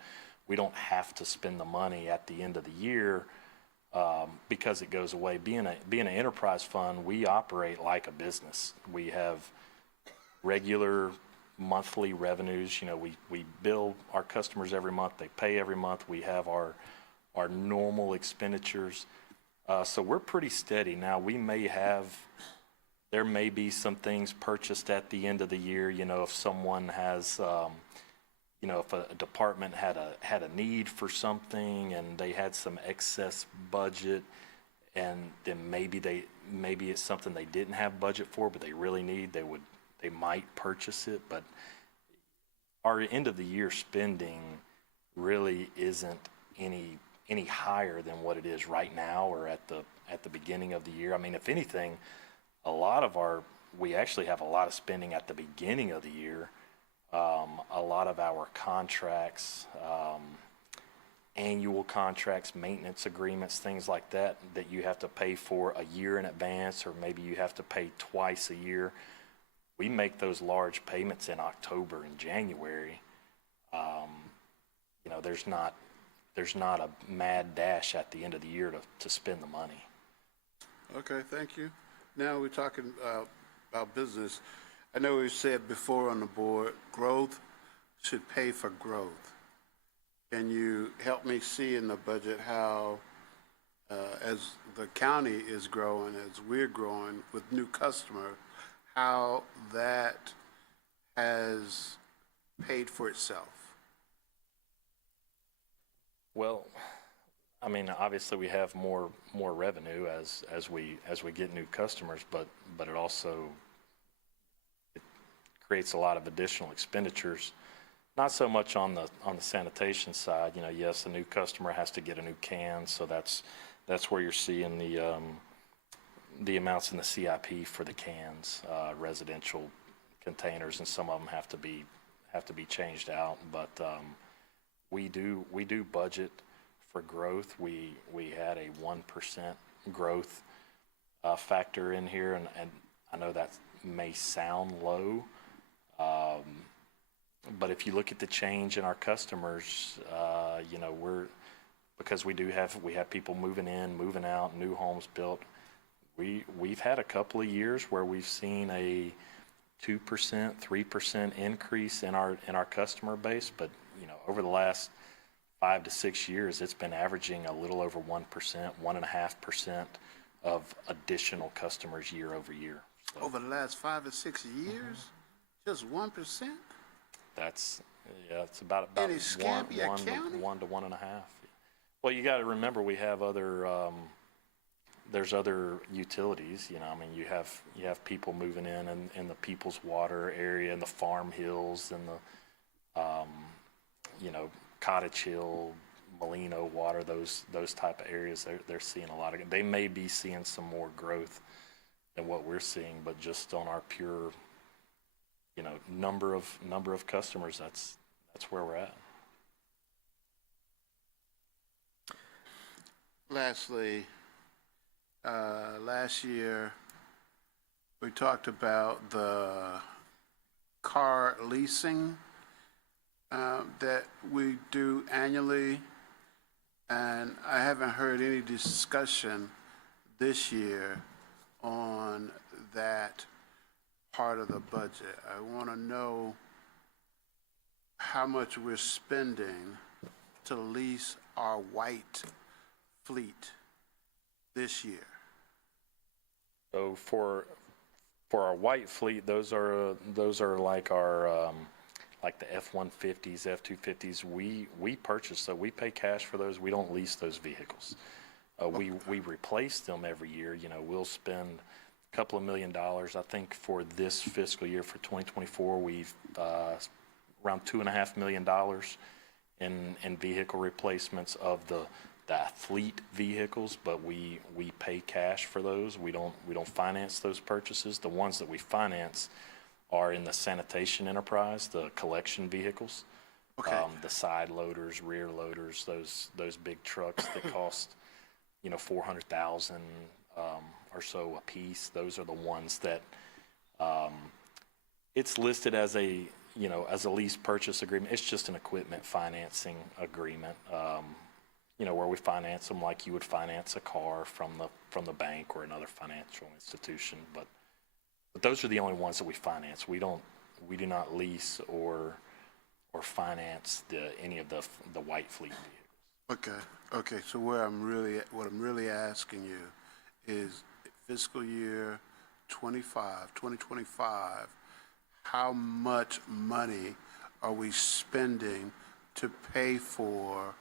have to spend the money at the end of the year because it goes away. Being an enterprise fund, we operate like a business. We have regular monthly revenues. We bill our customers every month. They pay every month. We have our normal expenditures. So we're pretty steady. Now, there may be some things purchased at the end of the year. If someone has, if a department had a need for something and they had some excess budget, and then maybe it's something they didn't have budget for, but they really need, they might purchase it. But our end of the year spending really isn't any higher than what it is right now or at the beginning of the year. I mean, if anything, we actually have a lot of spending at the beginning of the year. A lot of our contracts, annual contracts, maintenance agreements, things like that you have to pay for a year in advance, or maybe you have to pay twice a year. We make those large payments in October and January. There's not a mad dash at the end of the year to spend the money. Okay, thank you. Now we're talking about business. I know we've said before on the board, growth should pay for growth. Can you help me see in the budget how, as the county is growing, as we're growing with new customers, how that has paid for itself? Well, I mean, obviously we have more revenue as we get new customers, but it also creates a lot of additional expenditures. Not so much on the sanitation side. Yes, a new customer has to get a new can, so that's where you're seeing the amounts in the CIP for the cans, residential containers, and some of them have to be changed out. But we do budget for growth. We had a 1% growth factor in here, and I know that may sound low. But if you look at the change in our customers, because we have people moving in, moving out, new homes built. We've had a couple of years where we've seen a 2%, 3% increase in our customer base, but over the last 5 to 6 years, it's been averaging a little over 1%, 1.5% of additional customers year over year. So over the last 5 or 6 years, just 1%? Yeah, it's about In Escambia County? 1 to 1.5. Well, you got to remember, we have other, there's other utilities, you know, I mean, you have people moving in the People's Water area, and the Farm Hills, and the, you know, Cottage Hill, Molino Water, those type of areas, they're seeing a lot of, they may be seeing some more growth than what we're seeing, but just on our pure, you know, number of customers, that's where we're at. Lastly, last year, we talked about the car leasing that we do annually, and I haven't heard any discussion this year on that part of the budget. I want to know how much we're spending to lease our white fleet this year. So for our white fleet, those are like our like the F-150s, F-250s. We purchase, so we pay cash for those. We don't lease those vehicles. We replace them every year. You know, we'll spend a couple of $1 million. I think for this fiscal year, for 2024, we've around $2.5 million in vehicle replacements of the fleet vehicles, but we pay cash for those. We don't finance those purchases. The ones that we finance are in the sanitation enterprise, the collection vehicles. Okay. The side loaders, rear loaders, those big trucks that cost, you know, 400,000 or so a piece. Those are the ones that it's listed as a, you know, as a lease purchase agreement. It's just an equipment financing agreement, you know, where we finance them like you would finance a car from the bank or another financial institution. But those are the only ones that we finance. We do not lease or finance any of the white fleet vehicles. Okay. So what I'm really asking you is fiscal year 2025, how much money are we spending to pay for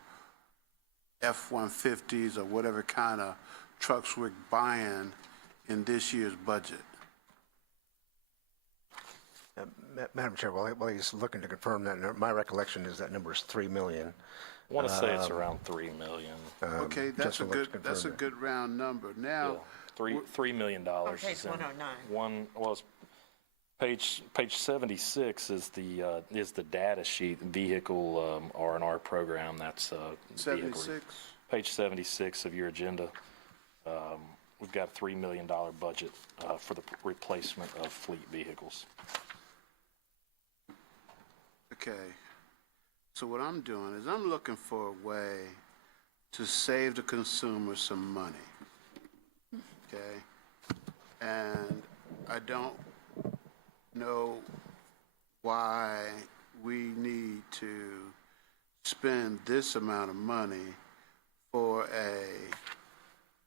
F-150s or whatever kind of trucks we're buying in this year's budget? Madam Chair, while he's looking to confirm that, my recollection is that number is $3 million. I want to say it's around $3 million. Okay, that's a good round number. Now, $3 million. Page 109. It's page 76 is the data sheet, vehicle R&R program. That's 76. Page 76 of your agenda. We've got a $3 million budget for the replacement of fleet vehicles. Okay. So what I'm doing is I'm looking for a way to save the consumer some money. Okay? And I don't know why we need to spend this amount of money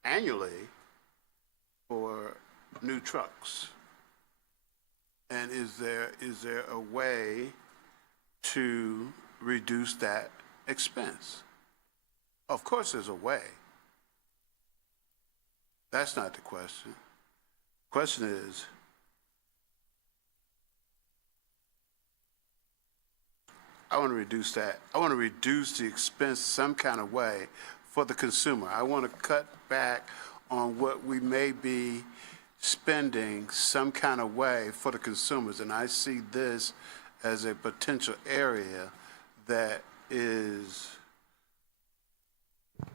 annually for new trucks. And is there a way to reduce that expense? Of course there's a way. That's not the question. The question is, I want to reduce that. I want to reduce the expense some kind of way for the consumer. I want to cut back on what we may be spending some kind of way for the consumers. And I see this as a potential area that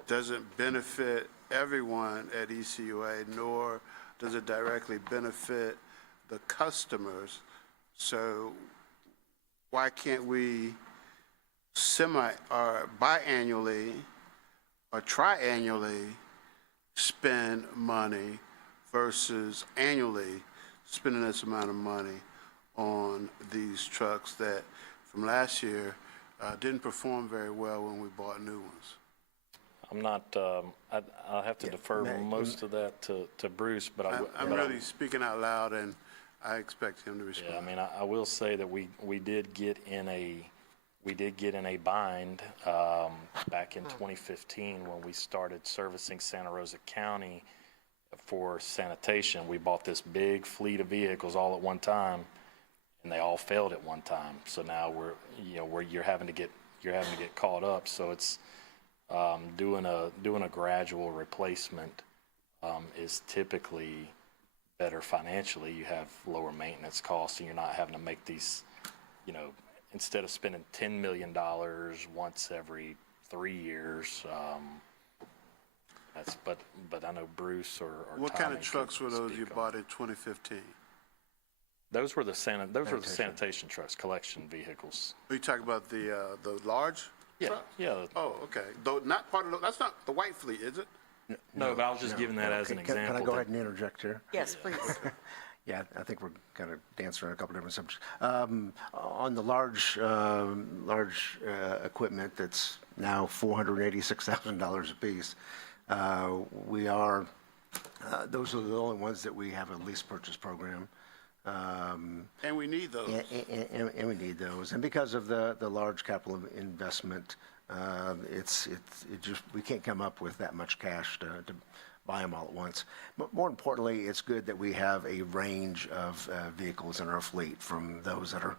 doesn't benefit everyone at ECUA, nor does it directly benefit the customers. So why can't we or biannually or triannually spend money versus annually spending this amount of money on these trucks that from last year didn't perform very well when we bought new ones? I'm not, I'll have to defer most of that to Bruce, but I'm really speaking out loud, and I expect him to respond. Yeah, I mean, I will say that we did get in a we did get in a bind back in 2015 when we started servicing Santa Rosa County for sanitation. We bought this big fleet of vehicles all at one time, and they all failed at one time. So now you're having to get caught up. So it's doing a gradual replacement is typically better financially. You have lower maintenance costs, and you're not having to make these, instead of spending $10 million once every 3 years. But I know Bruce or What Tommy kind of trucks could were those speak you on. bought in 2015? Those were the sanitation trucks, collection vehicles. Are you talking about the large Yeah, trucks? yeah. Oh, okay. Though not part of that's not the white fleet, is it? No, but I was just giving that as an example. Can I go that- ahead and interject here? Yes, please. Yeah, I think we're kind of dancing around a couple different subjects. On the large equipment that's now $486,000 a piece, those are the only ones that we have a lease purchase program. And we need those. And we need those. And because of the large capital investment, we can't come up with that much cash to buy them all at once. But more importantly, it's good that we have a range of vehicles in our fleet, from those that are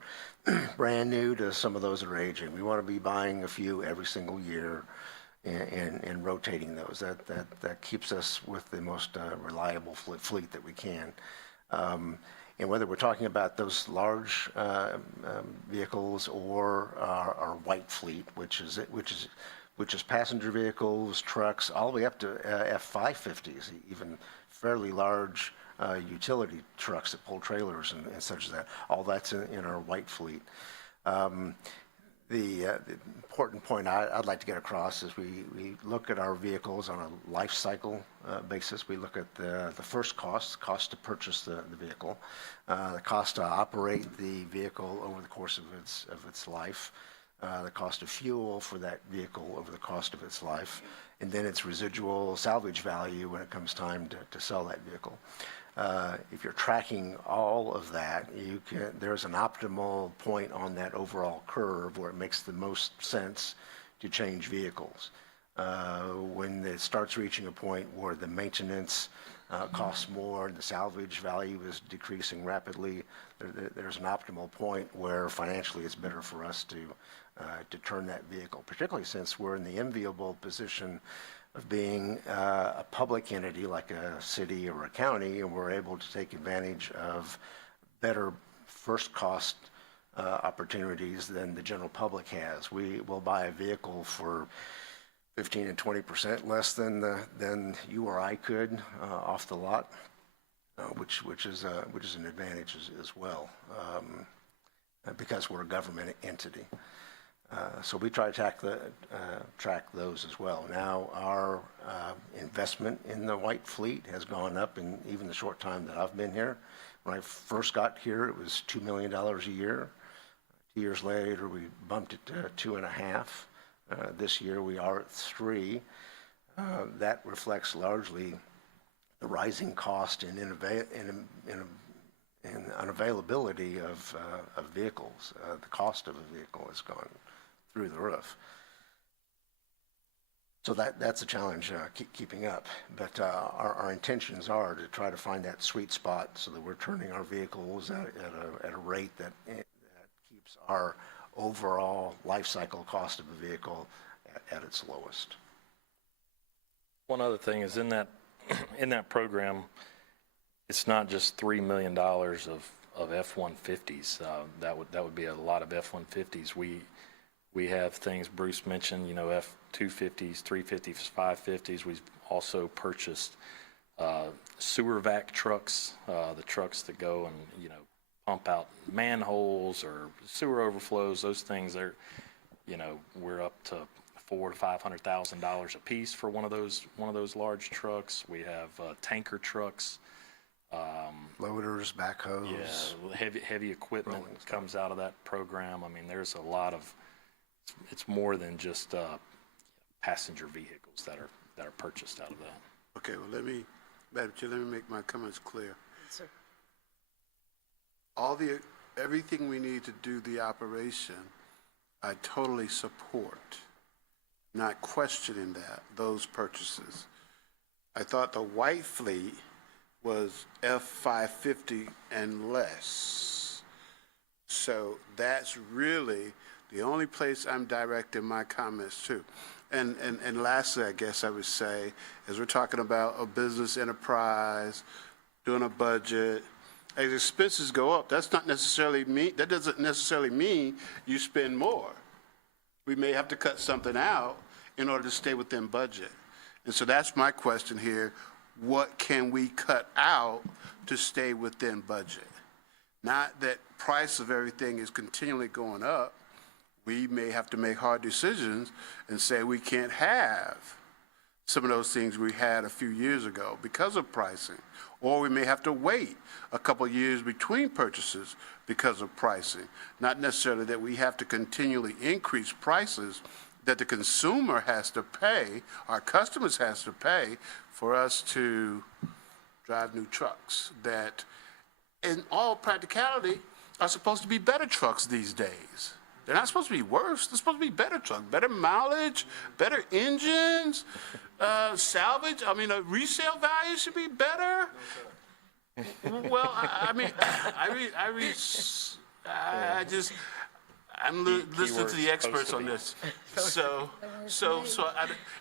brand new to some of those that are aging. We want to be buying a few every single year and rotating those. That keeps us with the most reliable fleet that we can. And whether we're talking about those large vehicles or our white fleet, which is passenger vehicles, trucks, all the way up to F-550s, even fairly large utility trucks that pull trailers and such as that. All that's in our white fleet. The important point I'd like to get across is we look at our vehicles on a life cycle basis. We look at the first cost to purchase the vehicle, the cost to operate the vehicle over the course of its life, the cost of fuel for that vehicle over the cost of its life, and then its residual salvage value when it comes time to sell that vehicle. If you're tracking all of that, there's an optimal point on that overall curve where it makes the most sense to change vehicles. When it starts reaching a point where the maintenance costs more and the salvage value is decreasing rapidly, there's an optimal point where financially it's better for us to turn that vehicle, particularly since we're in the enviable position of being a public entity like a city or a county, and we're able to take advantage of better first cost opportunities than the general public has. We will buy a vehicle for 15 and 20% less than you or I could off the lot, which is an advantage as well, because we're a government entity. So we try to track those as well. Now, our investment in the white fleet has gone up in even the short time that I've been here. When I first got here, it was $2 million a year. 2 years later, we bumped it to 2.5. This year, we are at 3. That reflects largely the rising cost and unavailability of vehicles. The cost of a vehicle has gone through the roof. So that's a challenge, keeping up. But our intentions are to try to find that sweet spot so that we're turning our vehicles at a rate that keeps our overall life cycle cost of a vehicle at its lowest. One other thing is in that program, it's not just $3 million of F-150s. That would be a lot of F-150s. We have things Bruce mentioned, F-250s, 350s, 550s. We've also purchased sewer vac trucks, the trucks that go and, pump out manholes or sewer overflows. Those things are, we're up to $400,000 to $500,000 a piece for one of those large trucks. We have tanker trucks. Loaders, backhoes. Yeah, heavy equipment comes out of that program. I mean, there's a lot of, it's more than just passenger vehicles that are purchased out of that. Okay, well, Madam Chair, let me make my comments clear. Sir. Everything we need to do the operation I totally support, not questioning those purchases. I thought the white fleet was F-550 and less. So that's really the only place I'm directing my comments to. And lastly, I guess I would say, as we're talking about a business enterprise, doing a budget, as expenses go up, that doesn't necessarily mean you spend more. We may have to cut something out in order to stay within budget. And so that's my question here. What can we cut out to stay within budget? Not that price of everything is continually going up. We may have to make hard decisions and say we can't have some of those things we had a few years ago because of pricing. Or we may have to wait a couple years between purchases because of pricing. Not necessarily that we have to continually increase prices that the consumer has to pay, our customers has to pay for us to drive new trucks that, in all practicality, are supposed to be better trucks these days. They're not supposed to be worse. They're supposed to be better trucks, better mileage, better engines, salvage. I mean, resale value should be better. Well, I'm listening to the experts on this.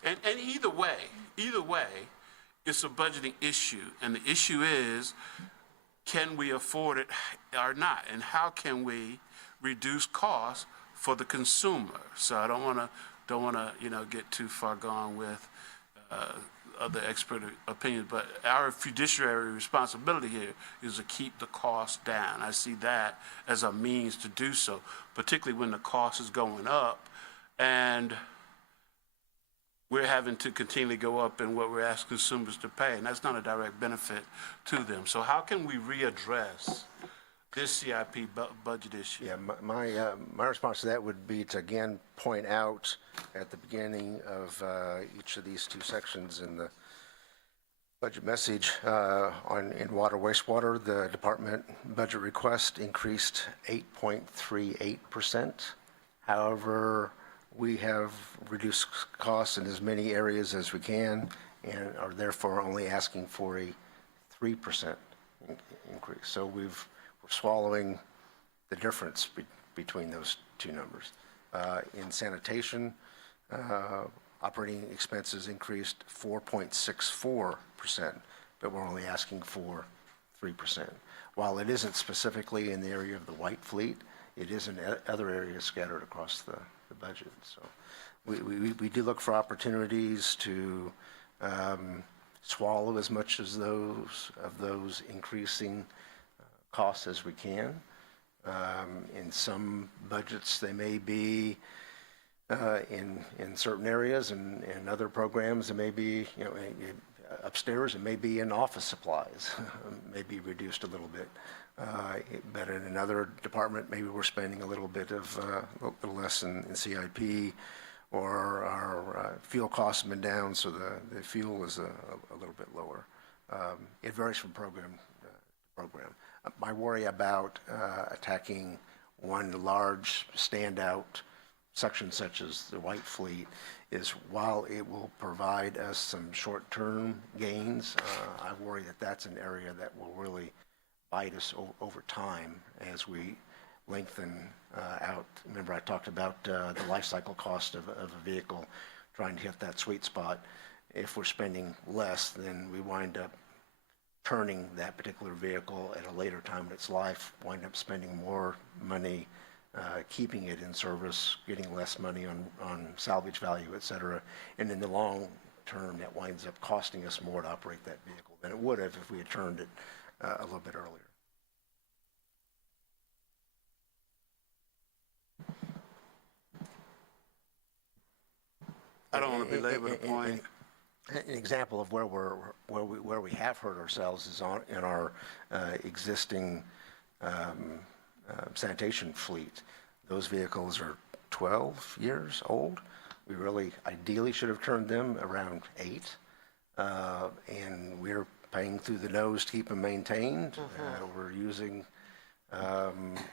And either way, it's a budgeting issue. And the issue is, can we afford it or not? And how can we reduce costs for the consumer? So I don't want to get too far gone with other expert opinions, but our fiduciary responsibility here is to keep the cost down. I see that as a means to do so, particularly when the cost is going up and we're having to continually go up in what we're asking consumers to pay, and that's not a direct benefit to them. So how can we readdress this CIP budget issue? Yeah, my response to that would be to again point out at the beginning of each of these two sections in the budget message in water wastewater, the department budget request increased 8.38%. However, we have reduced costs in as many areas as we can and are therefore only asking for a 3% increase. So we're swallowing the difference between those two numbers. In sanitation, operating expenses increased 4.64%, but we're only asking for 3%. While it isn't specifically in the area of the white fleet, it is in other areas scattered across the budget. So we do look for opportunities to swallow as much as those increasing costs as we can. In some budgets, they may be in certain areas, and in other programs, it may be, upstairs, it may be in office supplies, may be reduced a little bit. But in another department, maybe we're spending a little bit of a little less in CIP, or our fuel costs have been down, so the fuel is a little bit lower. It varies from program to program. My worry about attacking one large standout section such as the white fleet is, while it will provide us some short-term gains, I worry that that's an area that will really bite us over time as we lengthen out. Remember, I talked about the life cycle cost of a vehicle, trying to hit that sweet spot. If we're spending less, then we wind up turning that particular vehicle at a later time in its life, wind up spending more money keeping it in service, getting less money on salvage value, et cetera. And in the long term, that winds up costing us more to operate that vehicle than it would have if we had turned it a little bit earlier. I don't want to belabor the point. An example of where we have hurt ourselves is in our existing sanitation fleet. Those vehicles are 12 years old. We really ideally should have turned them around 8, and we're paying through the nose to keep them maintained. We're using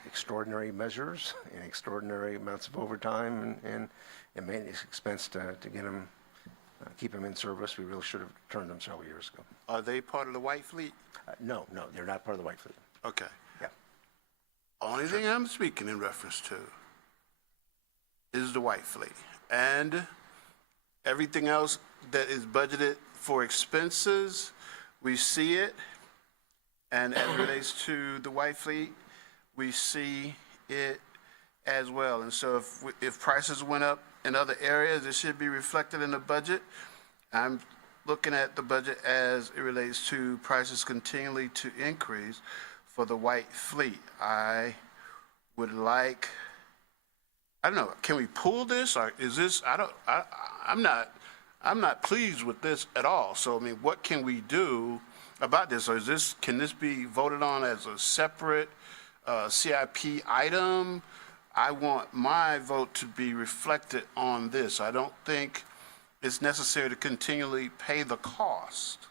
extraordinary measures and extraordinary amounts of overtime and maintenance expense to get them, keep them in service. We really should have turned them several years ago. Are they part of the White Fleet? No, they're not part of the White Fleet. Okay. Yeah. Only thing I'm speaking in reference to is the White Fleet. And everything else that is budgeted for expenses, we see it. And as it relates to the White Fleet, we see it as well. And so if prices went up in other areas, it should be reflected in the budget. I'm looking at the budget as it relates to prices continually to increase for the White Fleet. I would like, I don't know, can we pull this, or is this, I'm not pleased with this at all. So, I mean, what can we do about this? Or can this be voted on as a separate CIP item? I want my vote to be reflected on this. I don't think it's necessary to continually pay the cost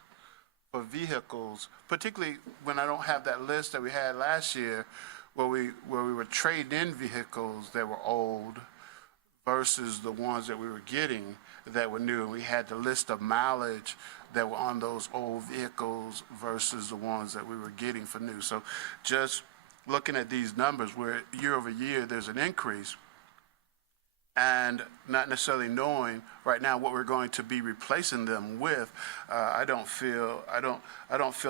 for vehicles, particularly when I don't have that list that we had last year where we were trading in vehicles that were old versus the ones that we were getting that were new. And we had the list of mileage that were on those old vehicles versus the ones that we were getting for new. So just looking at these numbers where year over year there's an increase and not necessarily knowing right now what we're going to be replacing them with, I don't feel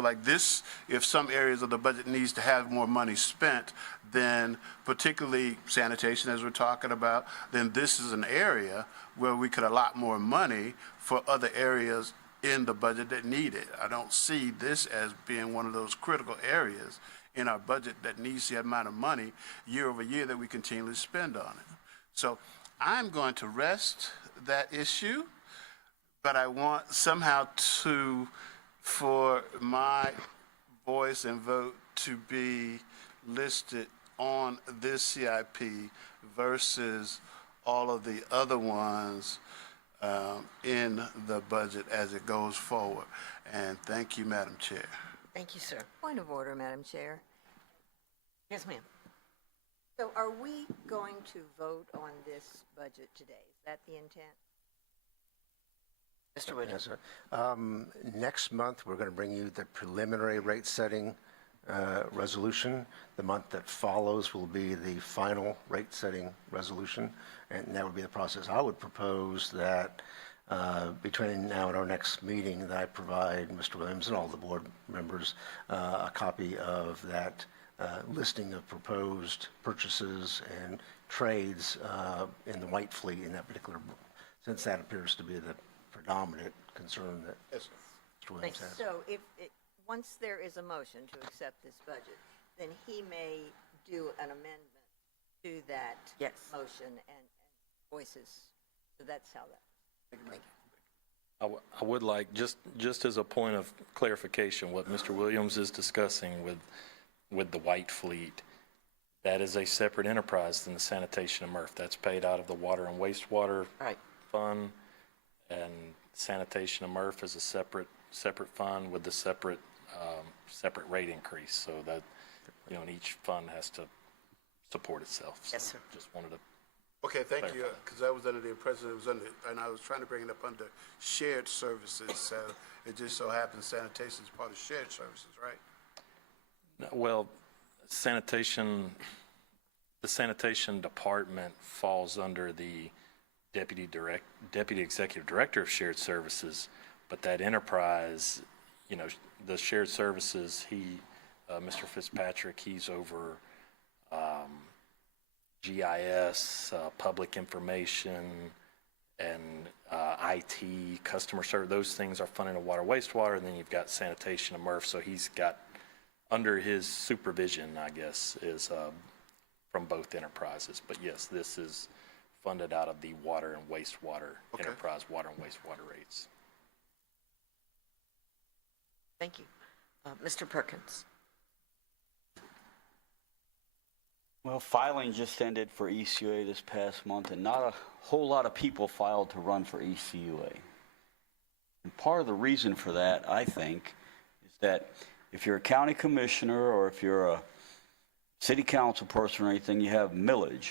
like this, if some areas of the budget needs to have more money spent, then particularly sanitation as we're talking about, then this is an area where we could allot more money for other areas in the budget that need it. I don't see this as being one of those critical areas in our budget that needs the amount of money year over year that we continually spend on it. So I'm going to rest that issue, but I want somehow for my voice and vote to be listed on this CIP versus all of the other ones in the budget as it goes forward. And thank you, Madam Chair. Thank you, sir. Point of order, Madam Chair. Yes, ma'am. So are we going to vote on this budget today? Is that the intent? Mr. Williams. Yes, sir. Next month, we're going to bring you the preliminary rate setting resolution. The month that follows will be the final rate setting resolution, and that would be the process. I would propose that between now and our next meeting that I provide Mr. Williams and all the board members a copy of that listing of proposed purchases and trades in the White Fleet in that particular, since that appears to be the predominant concern that Mr. Williams has. So once there is a motion to accept this budget, then he may do an amendment to that Yes. motion and voices. So that's how that. I would like, just as a point of clarification, what Mr. Williams is discussing with the White Fleet, that is a separate enterprise than the sanitation and MRF. That's paid out of the water and wastewater Right. fund, and sanitation and MRF is a separate fund with the separate rate increase, so that, and each fund has to support itself. So Yes, sir. Just wanted to. Okay, thank you, because I was under the impression it was under, and I was trying to bring it up under shared services, so it just so happens sanitation is part of shared services, right? Well, the sanitation department falls under the deputy executive director of shared services, but that enterprise, the shared services, Mr. Fitzpatrick, he's over GIS, public information, and IT, customer service. Those things are funded in water, wastewater, and then you've got sanitation and MRF. So he's got, under his supervision, I guess, is from both enterprises. But yes, this is funded out of the water and wastewater enterprise, water and wastewater rates. Thank you. Mr. Perkins. Well, filing just ended for ECUA this past month, and not a whole lot of people filed to run for ECUA. And part of the reason for that, I think, is that if you're a county commissioner or if you're a city council person or anything, you have millage.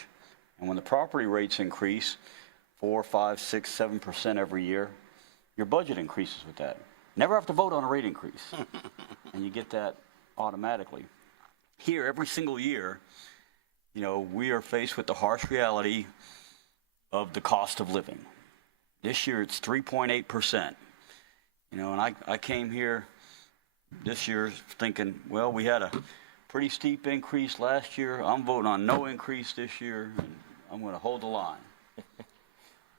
And when the property rates increase 4, 5, 6, 7% every year, your budget increases with that. Never have to vote on a rate increase. And you get that automatically. Here, every single year, you know, we are faced with the harsh reality of the cost of living. This year, it's 3.8%. You know, and I came here this year thinking, well, we had a pretty steep increase last year. I'm voting on no increase this year, and I'm going to hold the line.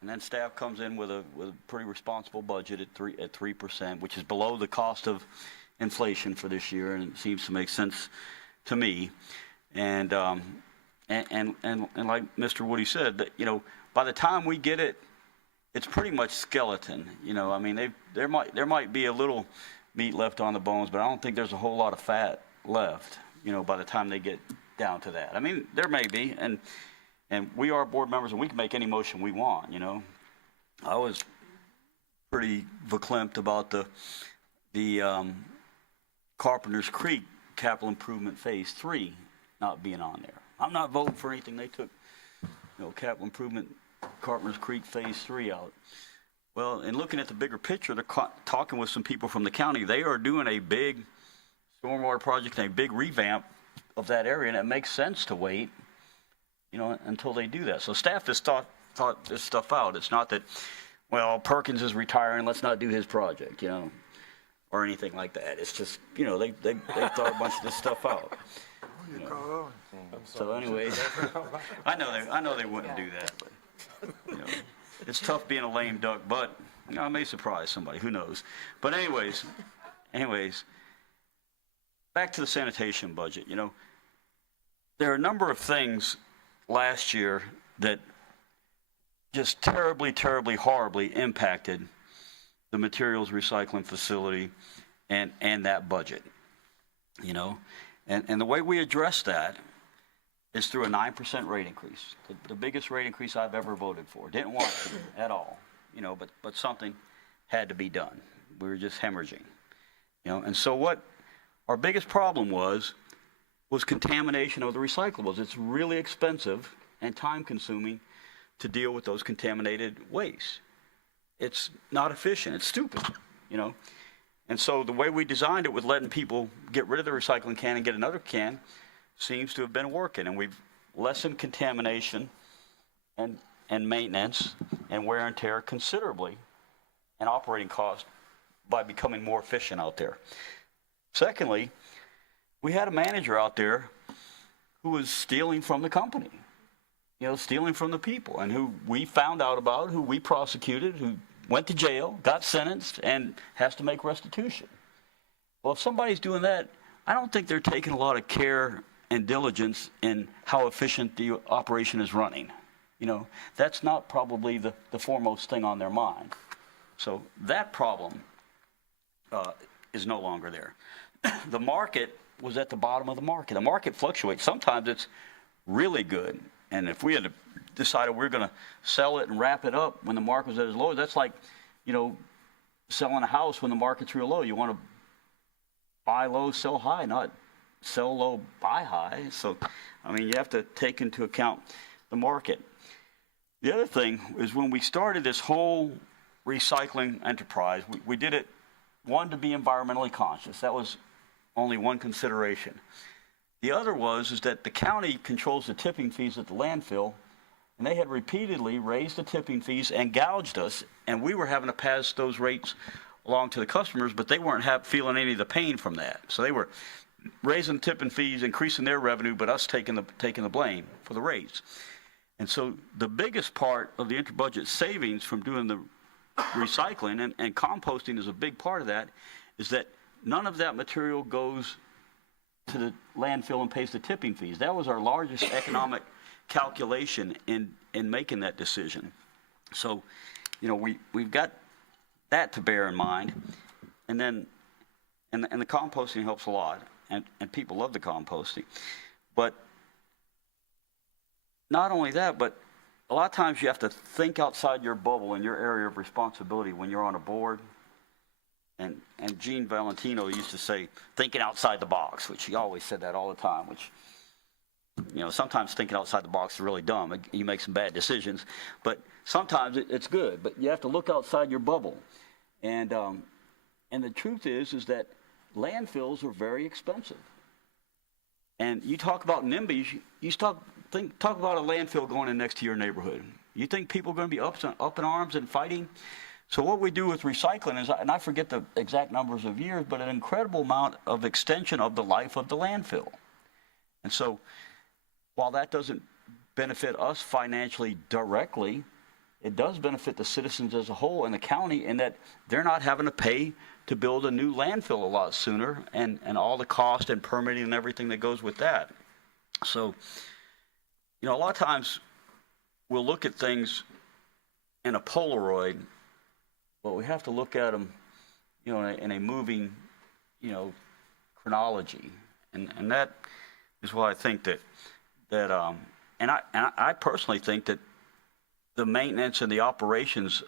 And then staff comes in with a pretty responsible budget at 3%, which is below the cost of inflation for this year, and it seems to make sense to me. And like Mr. Woody said, that, you know, by the time we get it, it's pretty much skeleton. You know, I mean, there might be a little meat left on the bones, but I don't think there's a whole lot of fat left, you know, by the time they get down to that. I mean, there may be, and we are board members, and we can make any motion we want, you know. I was pretty verklempt about the Carpenter's Creek Capital Improvement Phase 3 not being on there. I'm not voting for anything. They took, you know, Capital Improvement Carpenter's Creek Phase 3 out. Well, in looking at the bigger picture, they're talking with some people from the county. They are doing a big stormwater project and a big revamp of that area, and it makes sense to wait, you know, until they do that. So staff has thought this stuff out. It's not that, well, Perkins is retiring, let's not do his project, you know, or anything like that. It's just, you know, they thought a bunch of this stuff out. You know. So anyways, I know they wouldn't do that, but you know, it's tough being a lame duck, but you know, I may surprise somebody, who knows. But anyways, back to the sanitation budget. You know, there are a number of things last year that just terribly, horribly impacted the materials recycling facility and that budget, you know. And the way we address that is through a 9% rate increase, the biggest rate increase I've ever voted for. Didn't want to at all, you know, but something had to be done. We were just hemorrhaging, you know. And so what our biggest problem was contamination of the recyclables. It's really expensive and time-consuming to deal with those contaminated wastes. It's not efficient. It's stupid, you know. And so the way we designed it with letting people get rid of the recycling can and get another can seems to have been working. And we've lessened contamination and maintenance and wear and tear considerably and operating cost by becoming more efficient out there. Secondly, we had a manager out there who was stealing from the company, you know, stealing from the people, and who we found out about, who we prosecuted, who went to jail, got sentenced, and has to make restitution. Well, if somebody's doing that, I don't think they're taking a lot of care and diligence in how efficient the operation is running. You know, that's not probably the foremost thing on their mind. So that problem is no longer there. The market was at the bottom of the market. The market fluctuates. Sometimes it's really good. And if we had decided we're going to sell it and wrap it up when the market was at its low, that's like, you know, selling a house when the market's real low. You want to buy low, sell high, not sell low, buy high. So, I mean, you have to take into account the market. The other thing is when we started this whole recycling enterprise, we did it, one, to be environmentally conscious. That was only one consideration. The other is that the county controls the tipping fees at the landfill, and they had repeatedly raised the tipping fees and gouged us, and we were having to pass those rates along to the customers, but they weren't feeling any of the pain from that. So they were raising the tipping fees, increasing their revenue, but us taking the blame for the rates. And so the biggest part of the interbudget savings from doing the recycling, and composting is a big part of that, is that none of that material goes to the landfill and pays the tipping fees. That was our largest economic calculation in making that decision. So, you know, we've got that to bear in mind. And then, and the composting helps a lot, and people love the composting. But not only that, but a lot of times you have to think outside your bubble and your area of responsibility when you're on a board. And Gene Valentino used to say, thinking outside the box, which he always said that all the time, which You know, sometimes thinking outside the box is really dumb. You make some bad decisions, but sometimes it's good. But you have to look outside your bubble. And the truth is that landfills are very expensive. And you talk about NIMBYs, you talk about a landfill going in next to your neighborhood. You think people are going to be up in arms and fighting? So what we do with recycling is, and I forget the exact numbers of years, but an incredible amount of extension of the life of the landfill. And so while that doesn't benefit us financially directly, it does benefit the citizens as a whole in the county in that they're not having to pay to build a new landfill a lot sooner and all the cost and permitting and everything that goes with that. So, you know, a lot of times we'll look at things in a Polaroid, but we have to look at them, you know, in a moving, you know, chronology. And that is why I think that I personally think that the maintenance and the operations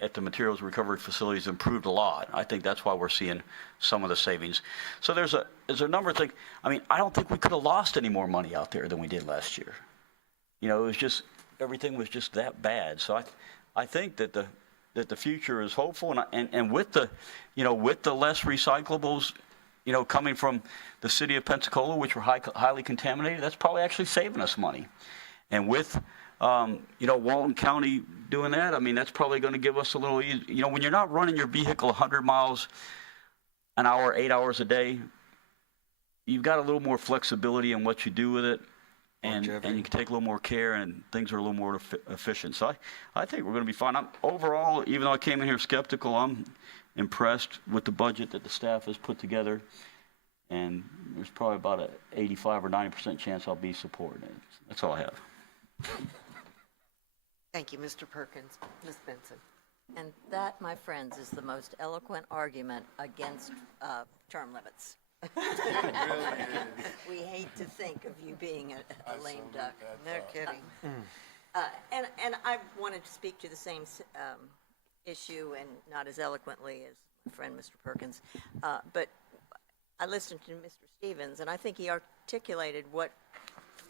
at the materials recovery facilities improved a lot. I think that's why we're seeing some of the savings. So there's a number of things. I mean, I don't think we could have lost any more money out there than we did last year. You know, it was just, everything was just that bad. So I think that the future is hopeful, and with the, you know, with the less recyclables, you know, coming from the city of Pensacola, which were highly contaminated, that's probably actually saving us money. And with, you know, Walton County doing that, I mean, that's probably going to give us a little easy. You know, when you're not running your vehicle 100 miles an hour, 8 hours a day, you've got a little more flexibility in what you do with it. And you can take a little more care, and things are a little more efficient. So I think we're going to be fine. Overall, even though I came in here skeptical, I'm impressed with the budget that the staff has put together. And there's probably about an 85 or 90% chance I'll be supporting it. That's all I have. Thank you, Mr. Perkins. Ms. Benson. And that, my friends, is the most eloquent argument against term limits. We hate to think of you being a lame duck. No kidding. And I wanted to speak to the same issue, and not as eloquently as my friend Mr. Perkins, but I listened to Mr. Stevens, and I think he articulated what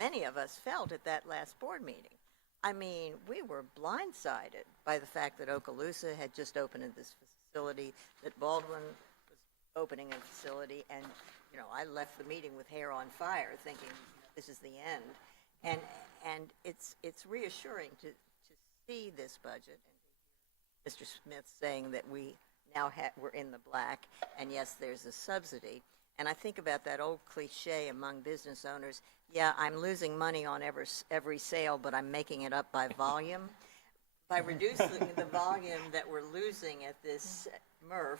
many of us felt at that last board meeting. I mean, we were blindsided by the fact that Okaloosa had just opened this facility, that Baldwin was opening a facility, and, you know, I left the meeting with hair on fire thinking, this is the end. And it's reassuring to see this budget, and Mr. Smith saying that we now we're in the black, and yes, there's a subsidy. And I think about that old cliche among business owners, yeah, I'm losing money on every sale, but I'm making it up by volume. By reducing the volume that we're losing at this MRF,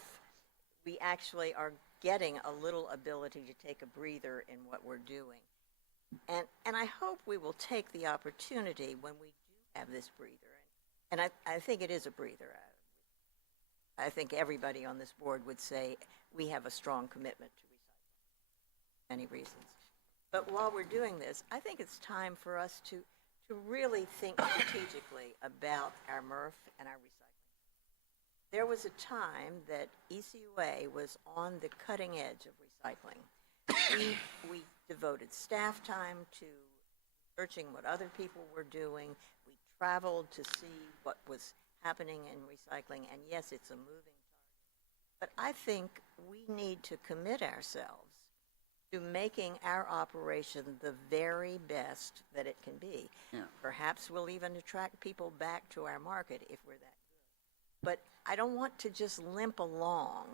we actually are getting a little ability to take a breather in what we're doing. And I hope we will take the opportunity when we do have this breather. And I think it is a breather. I think everybody on this board would say we have a strong commitment to recycling for many reasons. But while we're doing this, I think it's time for us to really think strategically about our MRF and our recycling. There was a time that ECUA was on the cutting edge of recycling. We devoted staff time to researching what other people were doing. We traveled to see what was happening in recycling, and yes, it's a moving target. But I think we need to commit ourselves to making our operation the very best that it can be. Yeah. Perhaps we'll even attract people back to our market if we're that good. But I don't want to just limp along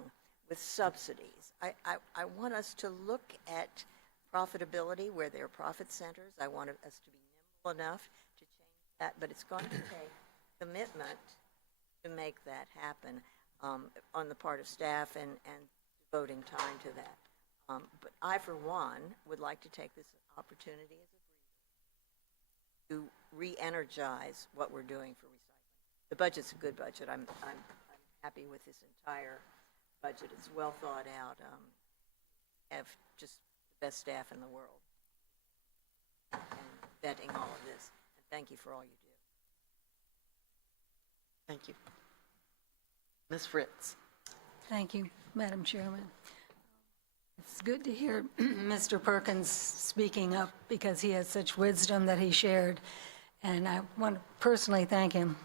with subsidies. I want us to look at profitability where there are profit centers. I want us to be nimble enough to change that, but it's going to take commitment to make that happen on the part of staff and devoting time to that. But I, for one, would like to take this opportunity as a breather to re-energize what we're doing for recycling. The budget's a good budget. I'm happy with this entire budget. It's well thought out. Have just the best staff in the world and vetting all of this. And thank you for all you do. Thank you. Ms. Fritz. Thank you, Madam Chairman. It's good to hear Mr. Perkins speaking up because he has such wisdom that he shared. And I want to personally thank him.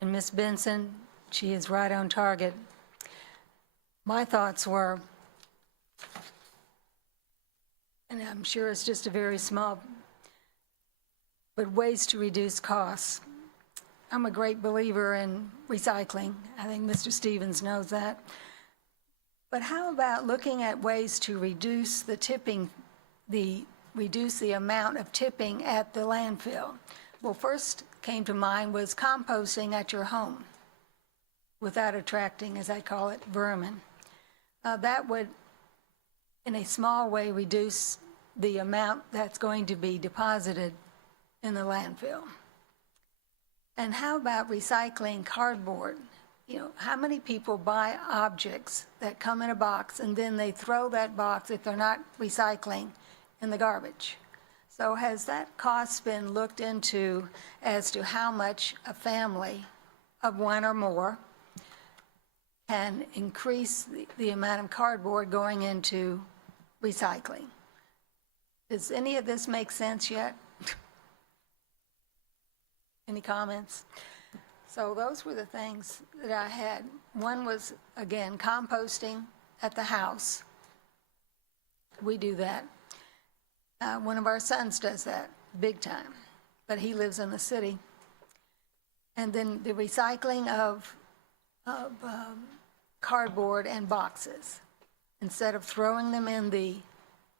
And Ms. Benson, she is right on target. My thoughts were, and I'm sure it's just a very small, but ways to reduce costs. I'm a great believer in recycling. I think Mr. Stevens knows that. But how about looking at ways to reduce the tipping, reduce the amount of tipping at the landfill? Well, first came to mind was composting at your home without attracting, as I call it, vermin. That would, in a small way, reduce the amount that's going to be deposited in the landfill. And how about recycling cardboard? You know, how many people buy objects that come in a box and then they throw that box, if they're not recycling, in the garbage? So has that cost been looked into as to how much a family of one or more can increase the amount of cardboard going into recycling? Does any of this make sense yet? Any comments? So those were the things that I had. One was, again, composting at the house. We do that. One of our sons does that big time, but he lives in the city. And then the recycling of cardboard and boxes. Instead of throwing them in the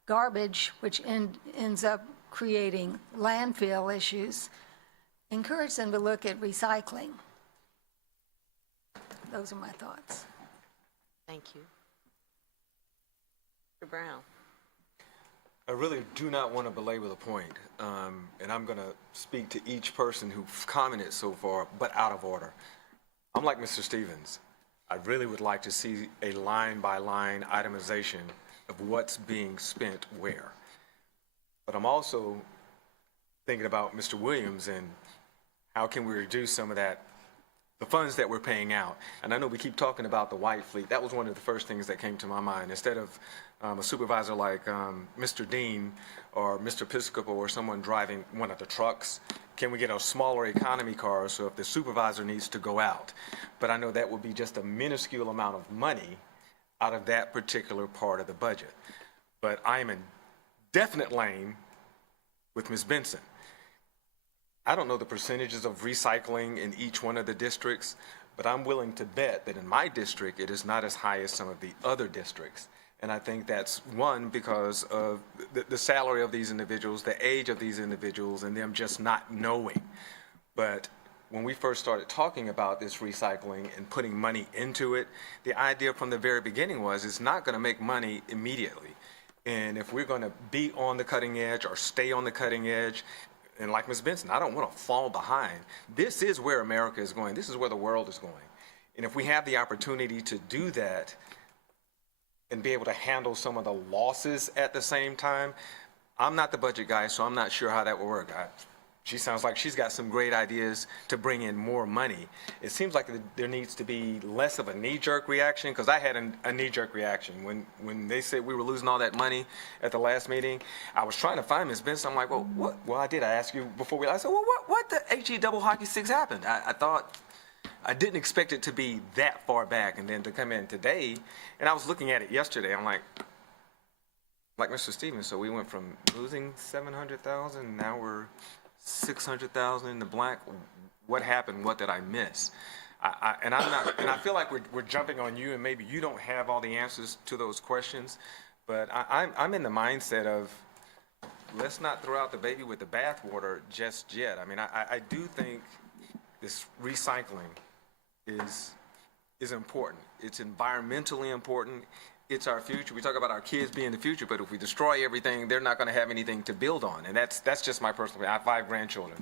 garbage, which ends up creating landfill issues, encourage them to look at recycling. Those are my thoughts. Thank you. Mr. Brown. I really do not want to belabor the point, and I'm going to speak to each person who commented so far, but out of order. I'm like Mr. Stevens. I really would like to see a line-by-line itemization of what's being spent where. But I'm also thinking about Mr. Williams and how can we reduce some of that, the funds that we're paying out. And I know we keep talking about the white fleet. That was one of the first things that came to my mind. Instead of a supervisor like Mr. Dean or Mr. Piscopo or someone driving one of the trucks, can we get a smaller economy car so if the supervisor needs to go out? But I know that would be just a minuscule amount of money out of that particular part of the budget. But I am in definite lane with Ms. Benson. I don't know the percentages of recycling in each one of the districts, but I'm willing to bet that in my district, it is not as high as some of the other districts. And I think that's one, because of the salary of these individuals, the age of these individuals, and them just not knowing. But when we first started talking about this recycling and putting money into it, the idea from the very beginning was it's not going to make money immediately. And if we're going to be on the cutting edge or stay on the cutting edge, and like Ms. Benson, I don't want to fall behind. This is where America is going. This is where the world is going. And if we have the opportunity to do that and be able to handle some of the losses at the same time, I'm not the budget guy, so I'm not sure how that will work. She sounds like she's got some great ideas to bring in more money. It seems like there needs to be less of a knee-jerk reaction, because I had a knee-jerk reaction. When they said we were losing all that money at the last meeting, I was trying to find Ms. Benson. I'm like, well, what? Well, I did. I asked you before I said, well, what the HE double hockey sticks happened? I thought, I didn't expect it to be that far back, and then to come in today, and I was looking at it yesterday, I'm like Mr. Stevens, so we went from losing 700,000, now we're 600,000 in the black. What happened? What did I miss? And I feel like we're jumping on you, and maybe you don't have all the answers to those questions, but I'm in the mindset of let's not throw out the baby with the bathwater just yet. I mean, I do think this recycling is important. It's environmentally important. It's our future. We talk about our kids being the future, but if we destroy everything, they're not going to have anything to build on. And that's just my personal opinion. I have 5 grandchildren,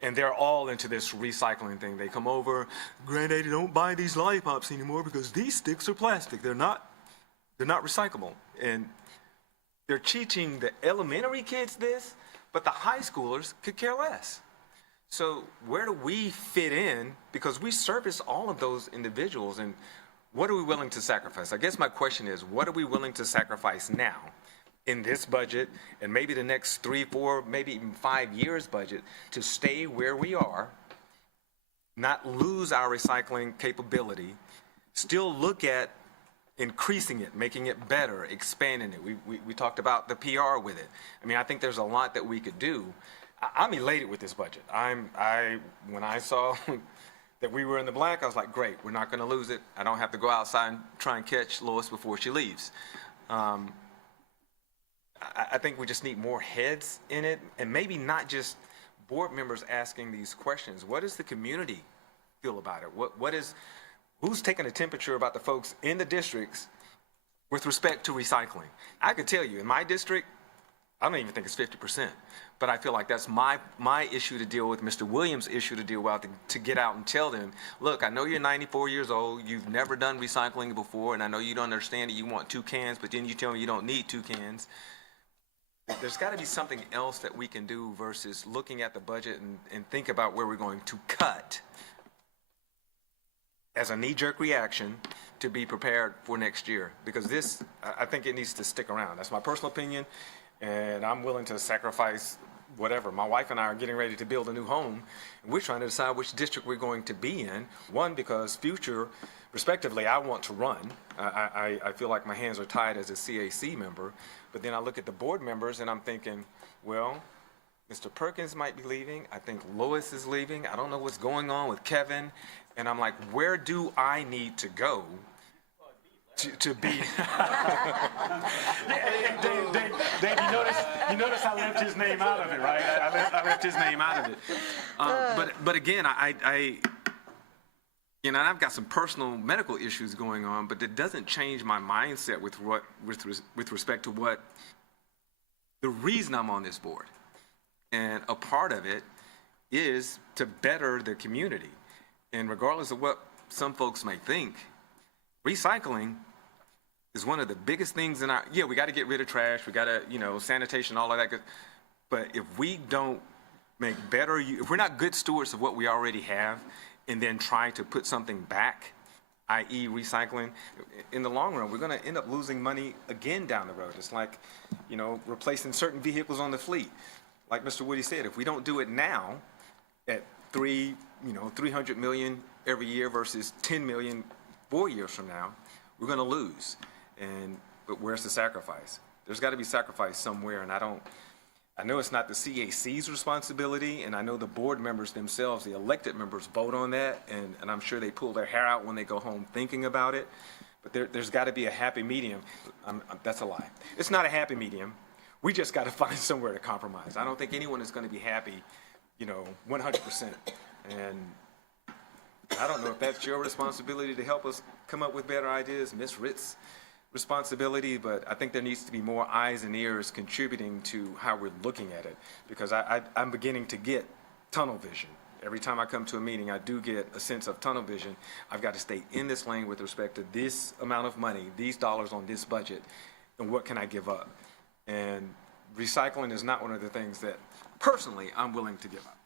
and they're all into this recycling thing. They come over, Granddaddy, don't buy these lollipops anymore because these sticks are plastic. They're not recyclable. And they're teaching the elementary kids this, but the high schoolers could care less. So where do we fit in? Because we service all of those individuals, and what are we willing to sacrifice? I guess my question is, what are we willing to sacrifice now in this budget and maybe the next 3, 4, maybe even 5 years budget to stay where we are, not lose our recycling capability, still look at increasing it, making it better, expanding it. We talked about the PR with it. I mean, I think there's a lot that we could do. I'm elated with this budget. When I saw that we were in the black, I was like, great, we're not going to lose it. I don't have to go outside and try and catch Lois before she leaves. I think we just need more heads in it, and maybe not just board members asking these questions. What does the community feel about it? Who's taking a temperature about the folks in the districts with respect to recycling? I could tell you, in my district, I don't even think it's 50%, but I feel like that's my issue to deal with, Mr. Williams' issue to deal with, to get out and tell them, look, I know you're 94 years old, you've never done recycling before, and I know you don't understand it, you want 2 cans, but then you tell me you don't need 2 cans. There's got to be something else that we can do versus looking at the budget and think about where we're going to cut as a knee-jerk reaction to be prepared for next year. Because this, I think it needs to stick around. That's my personal opinion, and I'm willing to sacrifice whatever. My wife and I are getting ready to build a new home, and we're trying to decide which district we're going to be in. One, because future, respectively, I want to run. I feel like my hands are tied as a CAC member, but then I look at the board members and I'm thinking, well, Mr. Perkins might be leaving. I think Lois is leaving. I don't know what's going on with Kevin. And I'm like, where do I need to go to be? Dave, you notice I left his name out of it, right? I left his name out of it. But again, I've got some personal medical issues going on, but it doesn't change my mindset with respect to what the reason I'm on this board. And a part of it is to better the community. And regardless of what some folks may think, recycling is one of the biggest things in we got to get rid of trash, we got to, sanitation, all of that. But if we don't make better, if we're not good stewards of what we already have, and then try to put something back, i.e. recycling, in the long run, we're going to end up losing money again down the road. It's like, replacing certain vehicles on the fleet. Like Mr. Woody said, if we don't do it now at 300 million every year versus 10 million 4 years from now, we're going to lose. But where's the sacrifice? There's got to be sacrifice somewhere, and I know it's not the CAC's responsibility, and I know the board members themselves, the elected members, vote on that, and I'm sure they pull their hair out when they go home thinking about it. But there's got to be a happy medium. That's a lie. It's not a happy medium. We just got to find somewhere to compromise. I don't think anyone is going to be happy, 100%. And I don't know if that's your responsibility to help us come up with better ideas, Ms. Ritt's responsibility, but I think there needs to be more eyes and ears contributing to how we're looking at it, because I'm beginning to get tunnel vision. Every time I come to a meeting, I do get a sense of tunnel vision. I've got to stay in this lane with respect to this amount of money, these dollars on this budget, and what can I give up? And recycling is not one of the things that, personally, I'm willing to give up.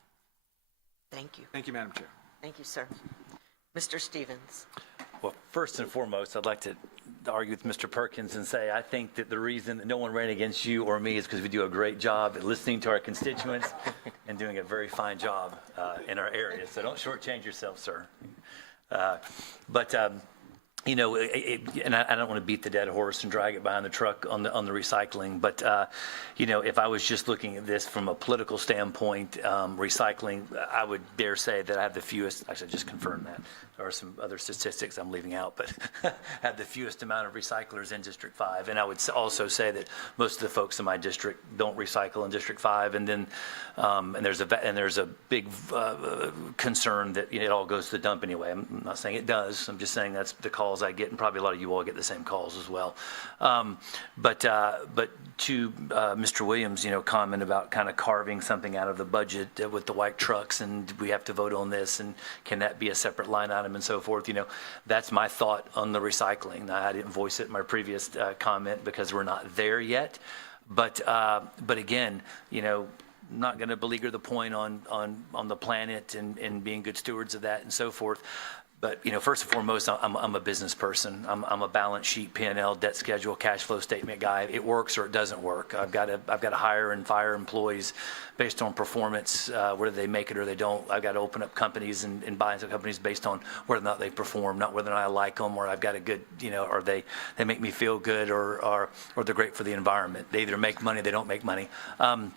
Thank you. Thank you, Madam Chair. Thank you, sir. Mr. Stevens. Well, first and foremost, I'd like to argue with Mr. Perkins and say I think that the reason that no one ran against you or me is because we do a great job at listening to our constituents and doing a very fine job in our area. So don't shortchange yourself, sir. And I don't want to beat the dead horse and drag it behind the truck on the recycling, but if I was just looking at this from a political standpoint, recycling, I would dare say that I have the fewest. Actually, just confirm that. There are some other statistics I'm leaving out, but have the fewest amount of recyclers in District 5. And I would also say that most of the folks in my district don't recycle in District 5. And then and there's a big concern that it all goes to the dump anyway. I'm not saying it does. I'm just saying that's the calls I get, and probably a lot of you all get the same calls as well. But to Mr. Williams, comment about kind of carving something out of the budget with the white trucks, and we have to vote on this, and can that be a separate line item and so forth? That's my thought on the recycling. Now, I didn't voice it in my previous comment because we're not there yet. But again, not going to beleaguer the point on the planet and being good stewards of that and so forth. But, first and foremost, I'm a business person. I'm a balance sheet, P&L, debt schedule, cash flow statement guy. It works or it doesn't work. I've got to hire and fire employees based on performance, whether they make it or they don't. I've got to open up companies and buy into companies based on whether or not they perform, not whether or not I like them, or I've got a good, or they make me feel good, or they're great for the environment. They either make money, they don't make money. And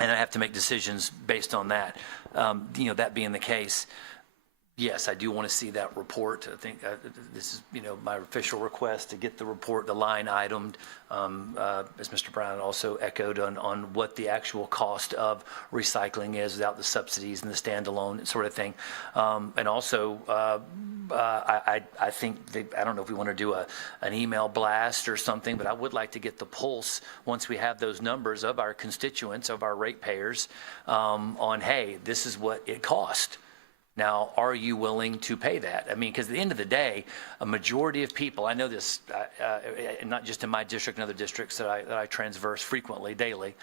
I have to make decisions based on that. That being the case, yes, I do want to see that report. I think this is, my official request to get the report, the line itemed, as Mr. Brown also echoed on what the actual cost of recycling is without the subsidies and the standalone sort of thing. And also, I think, I don't know if we want to do an email blast or something, but I would like to get the pulse once we have those numbers of our constituents, of our ratepayers, on, hey, this is what it cost. Now, are you willing to pay that? I mean, because at the end of the day, a majority of people, I know this, not just in my district and other districts that I transverse frequently, daily,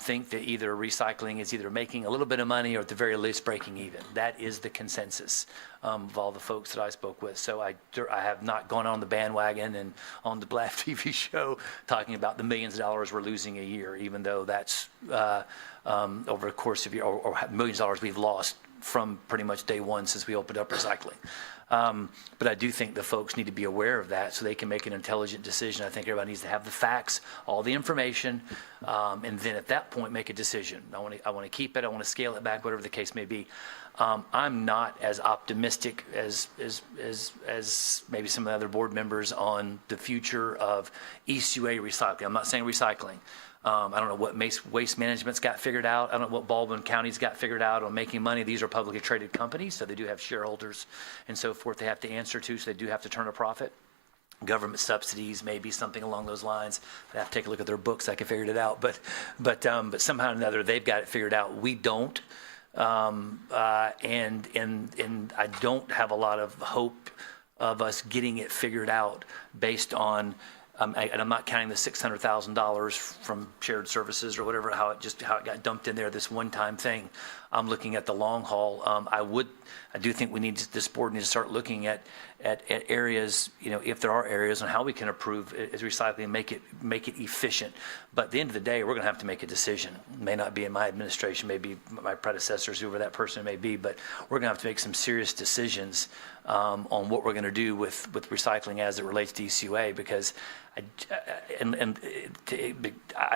think that either recycling is either making a little bit of money or at the very least breaking even. That is the consensus of all the folks that I spoke with. So I have not gone on the bandwagon and on the Black TV show talking about the millions of dollars we're losing a year, even though that's over the course of a year, or millions of dollars we've lost from pretty much day one since we opened up recycling. But I do think the folks need to be aware of that so they can make an intelligent decision. I think everybody needs to have the facts, all the information, and then at that point make a decision. I want to keep it, I want to scale it back, whatever the case may be. I'm not as optimistic as maybe some of the other board members on the future of ECUA recycling. I'm not saying recycling. I don't know what waste management's got figured out. I don't know what Baldwin County's got figured out on making money. These are publicly traded companies, so they do have shareholders and so forth they have to answer to, so they do have to turn a profit. Government subsidies, maybe something along those lines. I have to take a look at their books. I can figure it out. But somehow or another, they've got it figured out. We don't. And I don't have a lot of hope of us getting it figured out based on, and I'm not counting the $600,000 from shared services or whatever, how it got dumped in there, this one-time thing. I'm looking at the long haul. I do think this board needs to start looking at areas, if there are areas, on how we can improve as recycling and make it efficient. But at the end of the day, we're going to have to make a decision. It may not be in my administration, maybe my predecessors, whoever that person may be, but we're going to have to make some serious decisions on what we're going to do with recycling as it relates to ECUA, because I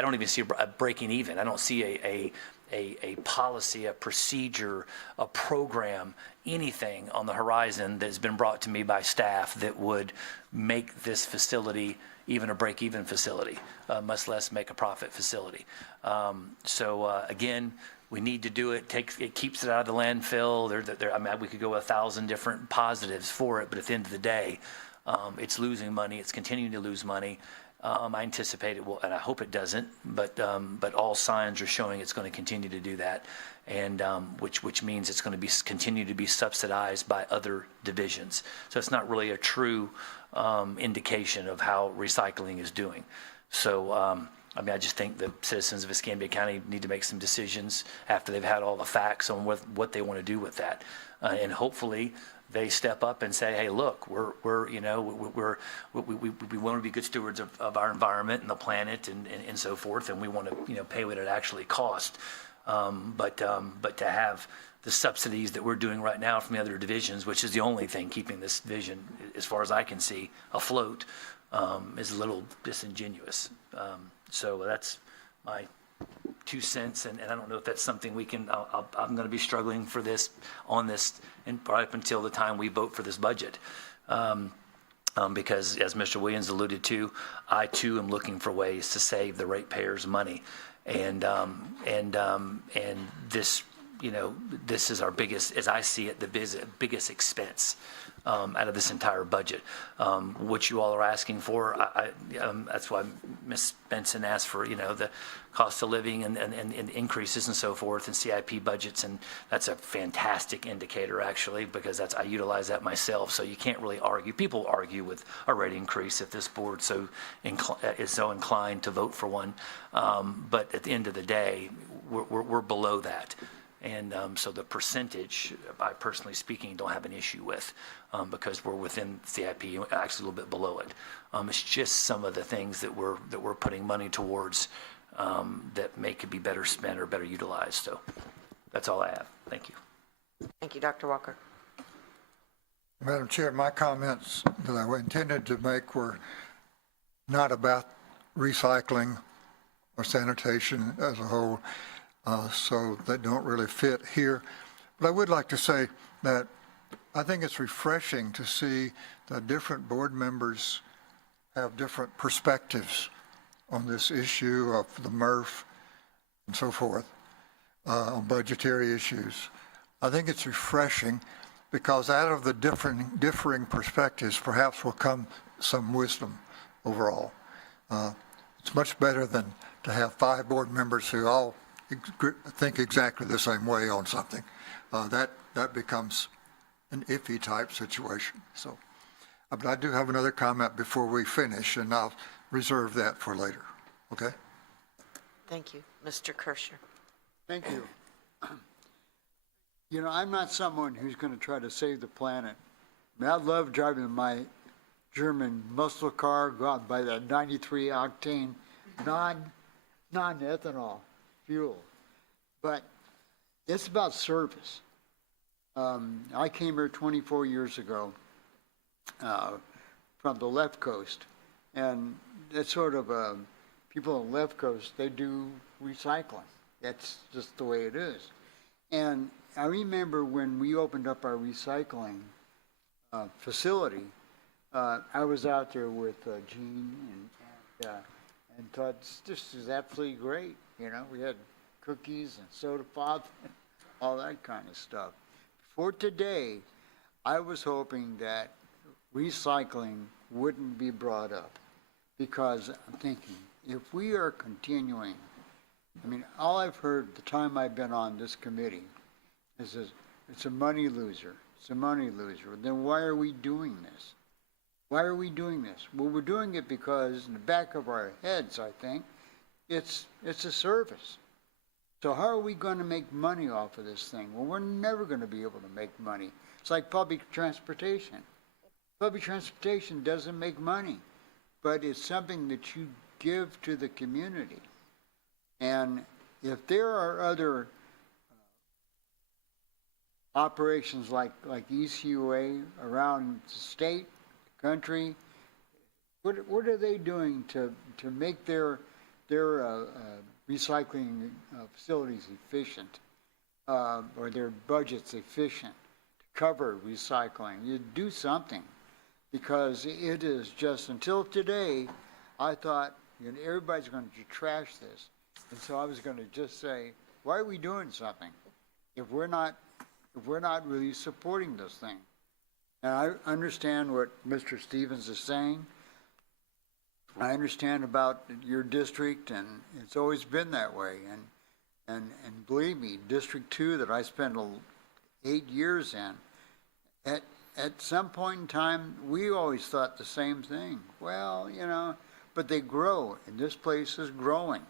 don't even see a breaking even. I don't see a policy, a procedure, a program, anything on the horizon that's been brought to me by staff that would make this facility even a break-even facility, much less make a profit facility. Again, we need to do it. It keeps it out of the landfill. We could go 1,000 different positives for it, but at the end of the day, it's losing money. It's continuing to lose money. I anticipate it will, and I hope it doesn't, but all signs are showing it's going to continue to do that, and which means it's going to continue to be subsidized by other divisions. So it's not really a true indication of how recycling is doing. So I just think the citizens of Escambia County need to make some decisions after they've had all the facts on what they want to do with that, and hopefully they step up and say, hey, look, we want to be good stewards of our environment and the planet and so forth, and we want to pay what it actually costs. But to have the subsidies that we're doing right now from the other divisions, which is the only thing keeping this division, as far as I can see, afloat, is a little disingenuous. So that's my 2 cents, and I don't know if that's something we can. I'm going to be struggling for this and probably up until the time we vote for this budget, because as Mr. Williams alluded to, I too am looking for ways to save the ratepayers money, and this this is our biggest, as I see it, the biggest expense out of this entire budget, which you all are asking for. That's why Ms. Benson asked for, the cost of living and increases and so forth, and CIP budgets, and that's a fantastic indicator, actually, because I utilize that myself. So you can't really argue. People argue with a rate increase if this board is so inclined to vote for one. But at the end of the day, we're below that. And so the percentage, I personally speaking, don't have an issue with, because we're within CIP, actually a little bit below it. It's just some of the things that we're putting money towards that could be better spent or better utilized. So that's all I have. Thank you. Thank you, Dr. Walker. Madam Chair, my comments that I intended to make were not about recycling or sanitation as a whole, so they don't really fit here. But I would like to say that I think it's refreshing to see that different board members have different perspectives on this issue of the MRF and so forth, on budgetary issues. I think it's refreshing because out of the differing perspectives, perhaps will come some wisdom overall. It's much better than to have 5 board members who all think exactly the same way on something. That becomes an iffy type situation. So, but I do have another comment before we finish, and I'll reserve that for later. Okay? Thank you. Mr. Kirschner. Thank you. You know, I'm not someone who's going to try to save the planet. I mean, I love driving my German muscle car, go out and buy that 93 octane non-ethanol fuel. But it's about service. I came here 24 years ago from the left coast, and it's sort of people on the left coast, they do recycling. That's just the way it is. And I remember when we opened up our recycling facility, I was out there with Gene and thought, this is absolutely great. You know, we had cookies and soda pop, all that kind of stuff. For today, I was hoping that recycling wouldn't be brought up, because I'm thinking, if we are continuing, I mean, all I've heard the time I've been on this committee is it's a money loser. It's a money loser. Then why are we doing this? Why are we doing this? Well, we're doing it because in the back of our heads, I think, it's a service. So how are we going to make money off of this thing? Well, we're never going to be able to make money. It's like public transportation. Public transportation doesn't make money, but it's something that you give to the community. And if there are other operations like ECUA around the state, the country, what are they doing to make their recycling facilities efficient, or their budgets efficient to cover recycling? You do something, because it is just, until today, I thought, you know, everybody's going to trash this. And so I was going to just say, why are we doing something if we're not really supporting this thing? And I understand what Mr. Stevens is saying. I understand about your district, and it's always been that way. And believe me, District 2 that I spent 8 years in, at some point in time, we always thought the same thing. Well, you know, but they grow, and this place is growing.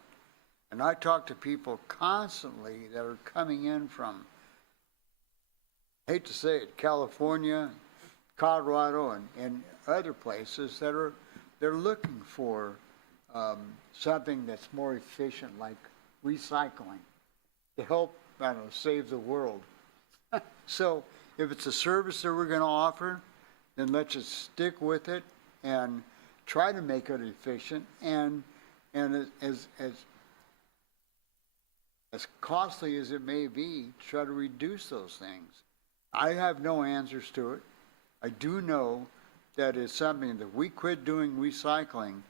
And I talk to people constantly that are coming in from, I hate to say it, California, Colorado, and other places that they're looking for something that's more efficient, like recycling, to help, I don't know, save the world. So if it's a service that we're going to offer, then let's just stick with it and try to make it efficient, and as costly as it may be, try to reduce those things. I have no answers to it. I do know that it's something that we quit doing recycling,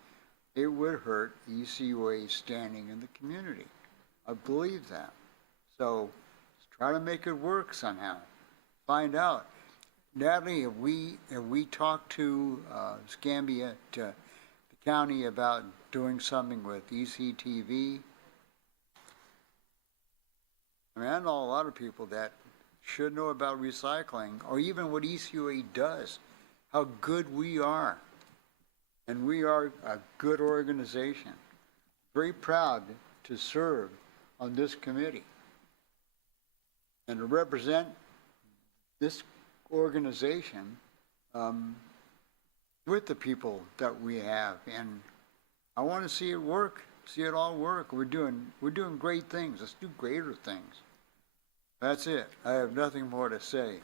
it would hurt ECUA standing in the community. I believe that. So let's try to make it work somehow. Find out. Natalie, have we talked to Scambia, the county, about doing something with ECTV? I mean, I know a lot of people that should know about recycling, or even what ECUA does, how good we are. And we are a good organization. Very proud to serve on this committee. and to represent this organization with the people that we have. And I want to see it work, see it all work. We're doing great things. Let's do greater things. That's it. I have nothing more to say.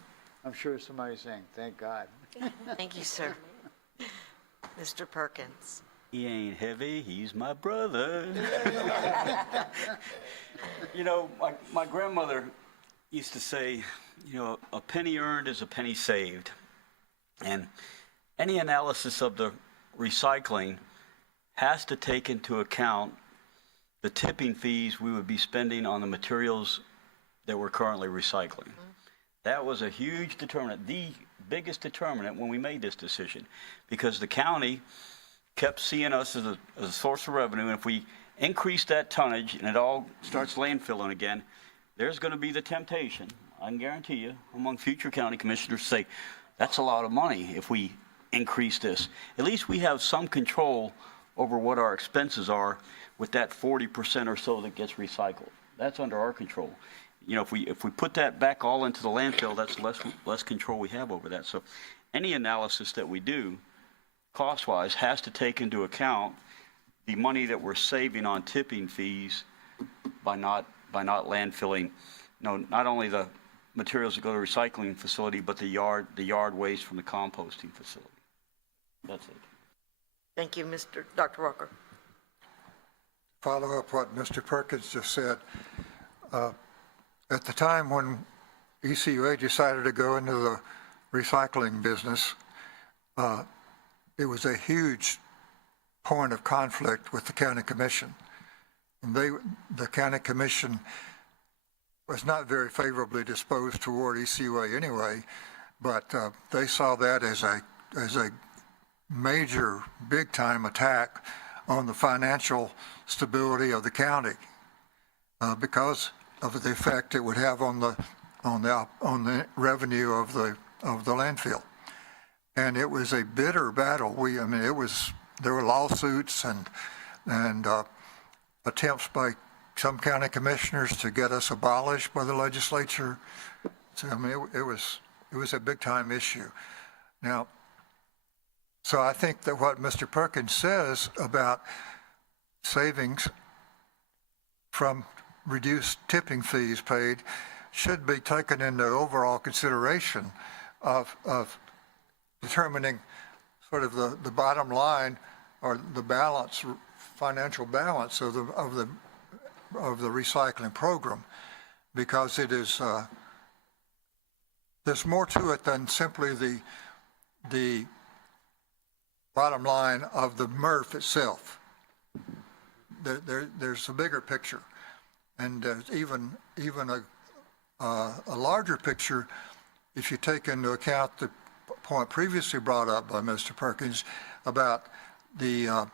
I'm sure somebody's saying, thank God. Thank you, sir. Mr. Perkins. He ain't heavy, he's my brother. You know, my grandmother used to say, you know, a penny earned is a penny saved. And any analysis of the recycling has to take into account the tipping fees we would be spending on the materials that we're currently recycling. That was a huge determinant, the biggest determinant when we made this decision, because the county kept seeing us as a source of revenue. And if we increase that tonnage and it all starts landfilling again, there's going to be the temptation, I can guarantee you, among future county commissioners to say, that's a lot of money if we increase this. At least we have some control over what our expenses are with that 40% or so that gets recycled. That's under our control. You know, if we put that back all into the landfill, that's less control we have over that. So any analysis that we do, cost-wise, has to take into account the money that we're saving on tipping fees by not landfilling, not only the materials that go to the recycling facility, but the yard waste from the composting facility. That's it. Thank you, Dr. Walker. Follow up what Mr. Perkins just said. At the time when ECUA decided to go into the recycling business, it was a huge point of conflict with the county commission. And the county commission was not very favorably disposed toward ECUA anyway, but they saw that as a major, big-time attack on the financial stability of the county because of the effect it would have on the revenue of the landfill. And it was a bitter battle. There were lawsuits and attempts by some county commissioners to get us abolished by the legislature. So, it was a big time issue. Now, so I think that what Mr. Perkins says about savings from reduced tipping fees paid should be taken into overall consideration of determining sort of the bottom line or the balance, financial balance of the recycling program, because it is there's more to it than simply the bottom line of the MRF itself. There's a bigger picture, and even a larger picture if you take into account the point previously brought up by Mr. Perkins about the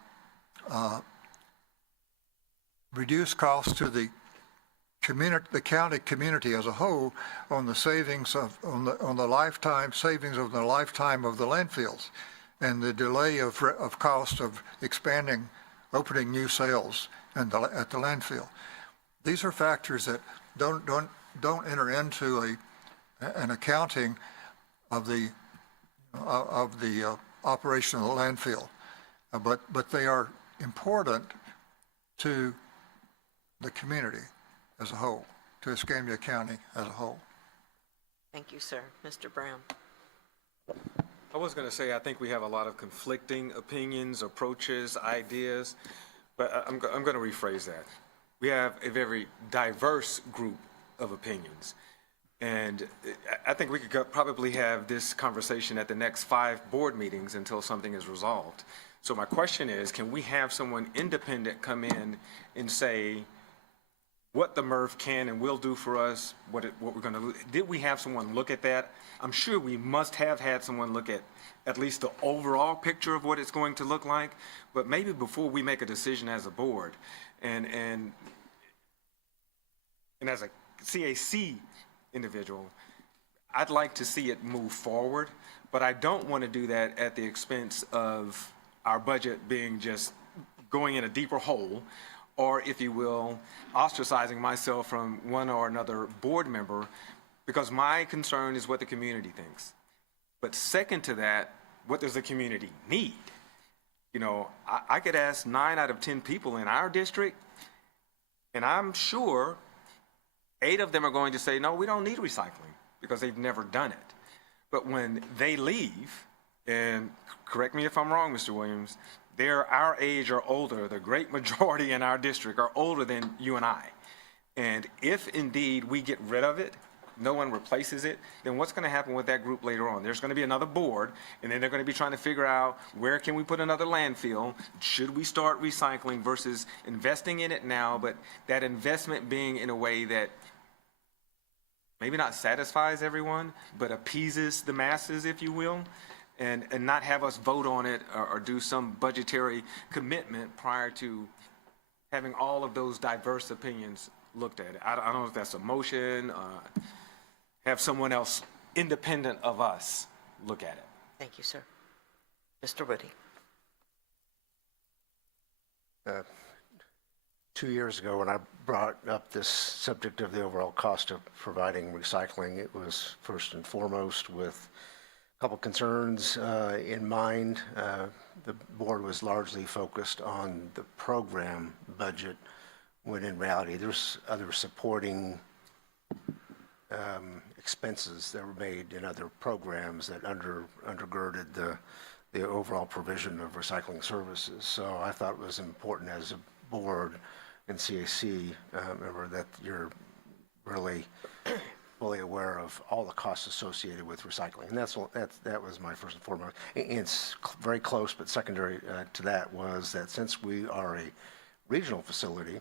reduced costs to the community, the county community as a whole, on the savings on the lifetime savings of the lifetime of the landfills, and the delay of cost of opening new sales at the landfill. These are factors that don't enter into an accounting of the operation of the landfill, but they are important to the community as a whole, to Escambia County as a whole. Thank you, sir. Mr. Brown. I was going to say, I think we have a lot of conflicting opinions, approaches, ideas, but I'm going to rephrase that. We have a very diverse group of opinions. And I think we could probably have this conversation at the next 5 board meetings until something is resolved. So my question is, can we have someone independent come in and say what the MRF can and will do for us, what we're going to do? Did we have someone look at that? I'm sure we must have had someone look at least the overall picture of what it's going to look like, but maybe before we make a decision as a board and as a CAC individual, I'd like to see it move forward, but I don't want to do that at the expense of our budget being just going in a deeper hole, or if you will, ostracizing myself from one or another board member because my concern is what the community thinks. But second to that, what does the community need? You know, I could ask 9 out of 10 people in our district, and I'm sure 8 of them are going to say, no, we don't need recycling, because they've never done it. But when they leave, and correct me if I'm wrong, Mr. Williams, they're our age or older. The great majority in our district are older than you and I. And if indeed we get rid of it, no one replaces it, then what's going to happen with that group later on? There's going to be another board, and then they're going to be trying to figure out where can we put another landfill? Should we start recycling versus investing in it now, but that investment being in a way that maybe not satisfies everyone, but appeases the masses, if you will, and not have us vote on it or do some budgetary commitment prior to having all of those diverse opinions looked at. I don't know if that's a motion, have someone else independent of us look at it. Thank you, sir. Mr. Woody. 2 years ago, when I brought up this subject of the overall cost of providing recycling, it was first and foremost with a couple concerns in mind. The board was largely focused on the program budget, when in reality there's other supporting expenses that were made in other programs that undergirded the overall provision of recycling services. So I thought it was important as a board and CAC member that you're really fully aware of all the costs associated with recycling. And that was my first and foremost. And it's very close, but secondary to that was that since we are a regional facility,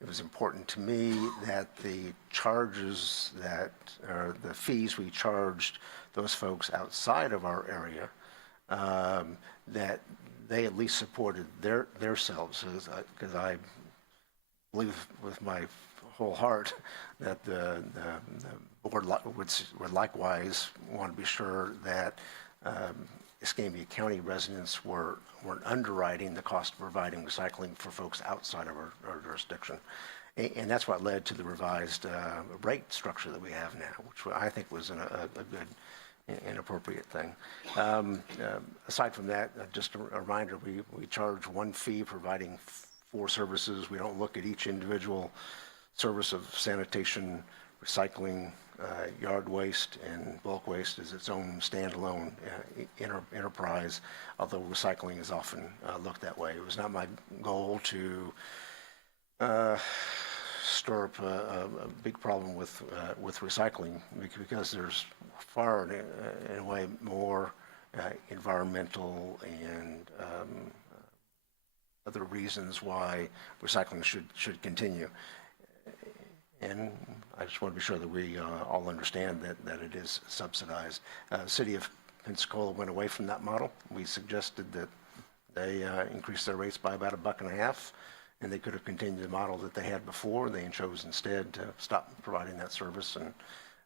it was important to me that the charges that, or the fees we charged those folks outside of our area, that they at least supported their selves, because I believe with my whole heart that the board would likewise want to be sure that Escambia County residents weren't underwriting the cost of providing recycling for folks outside of our jurisdiction. And that's what led to the revised rate structure that we have now, which I think was a good and appropriate thing. Aside from that, just a reminder, we charge one fee providing 4 services. We don't look at each individual service of sanitation, recycling, yard waste, and bulk waste as its own standalone enterprise, although recycling is often looked that way. It was not my goal to stir up a big problem with recycling, because there's far in a way more environmental and other reasons why recycling should continue. And I just want to be sure that we all understand that it is subsidized. The city of Pensacola went away from that model. We suggested that they increase their rates by about $1.50, and they could have continued the model that they had before. They chose instead to stop providing that service, and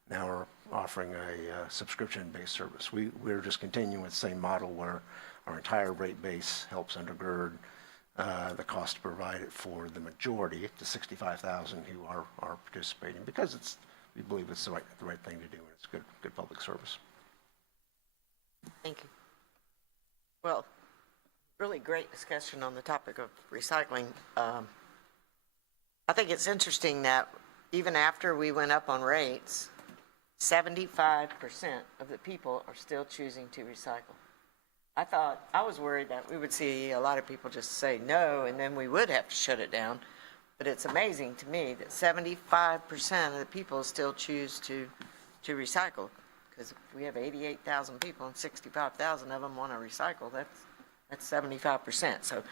now are offering a subscription-based service. We're just continuing with the same model where our entire rate base helps undergird the cost to provide it for the majority, the 65,000 who are participating, because we believe it's the right thing to do, and it's good public service. Thank you. Well, really great discussion on the topic of recycling. I think it's interesting that even after we went up on rates, 75% of the people are still choosing to recycle. I was worried that we would see a lot of people just say no, and then we would have to shut it down. But it's amazing to me that 75% of the people still choose to recycle. Because if we have 88,000 people and 65,000 of them want to recycle, that's 75%. So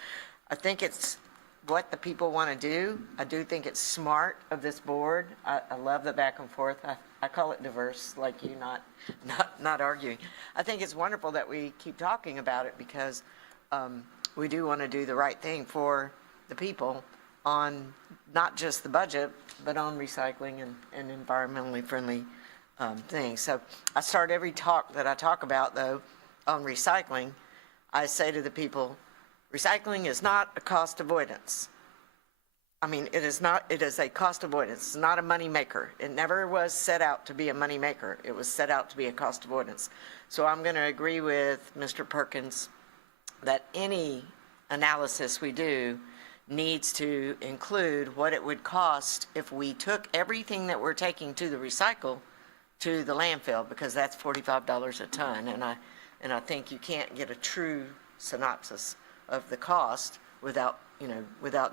I think it's what the people want to do. I do think it's smart of this board. I love the back and forth. I call it diverse, like you, not arguing. I think it's wonderful that we keep talking about it, because we do want to do the right thing for the people on not just the budget, but on recycling and environmentally friendly things. So I start every talk that I talk about, though, on recycling. I say to the people, recycling is not a cost avoidance. I mean, it is a cost avoidance. It's not a money maker. It never was set out to be a money maker. It was set out to be a cost avoidance. So I'm going to agree with Mr. Perkins that any analysis we do needs to include what it would cost if we took everything that we're taking to the recycle to the landfill, because that's $45 a ton. And I think you can't get a true synopsis of the cost without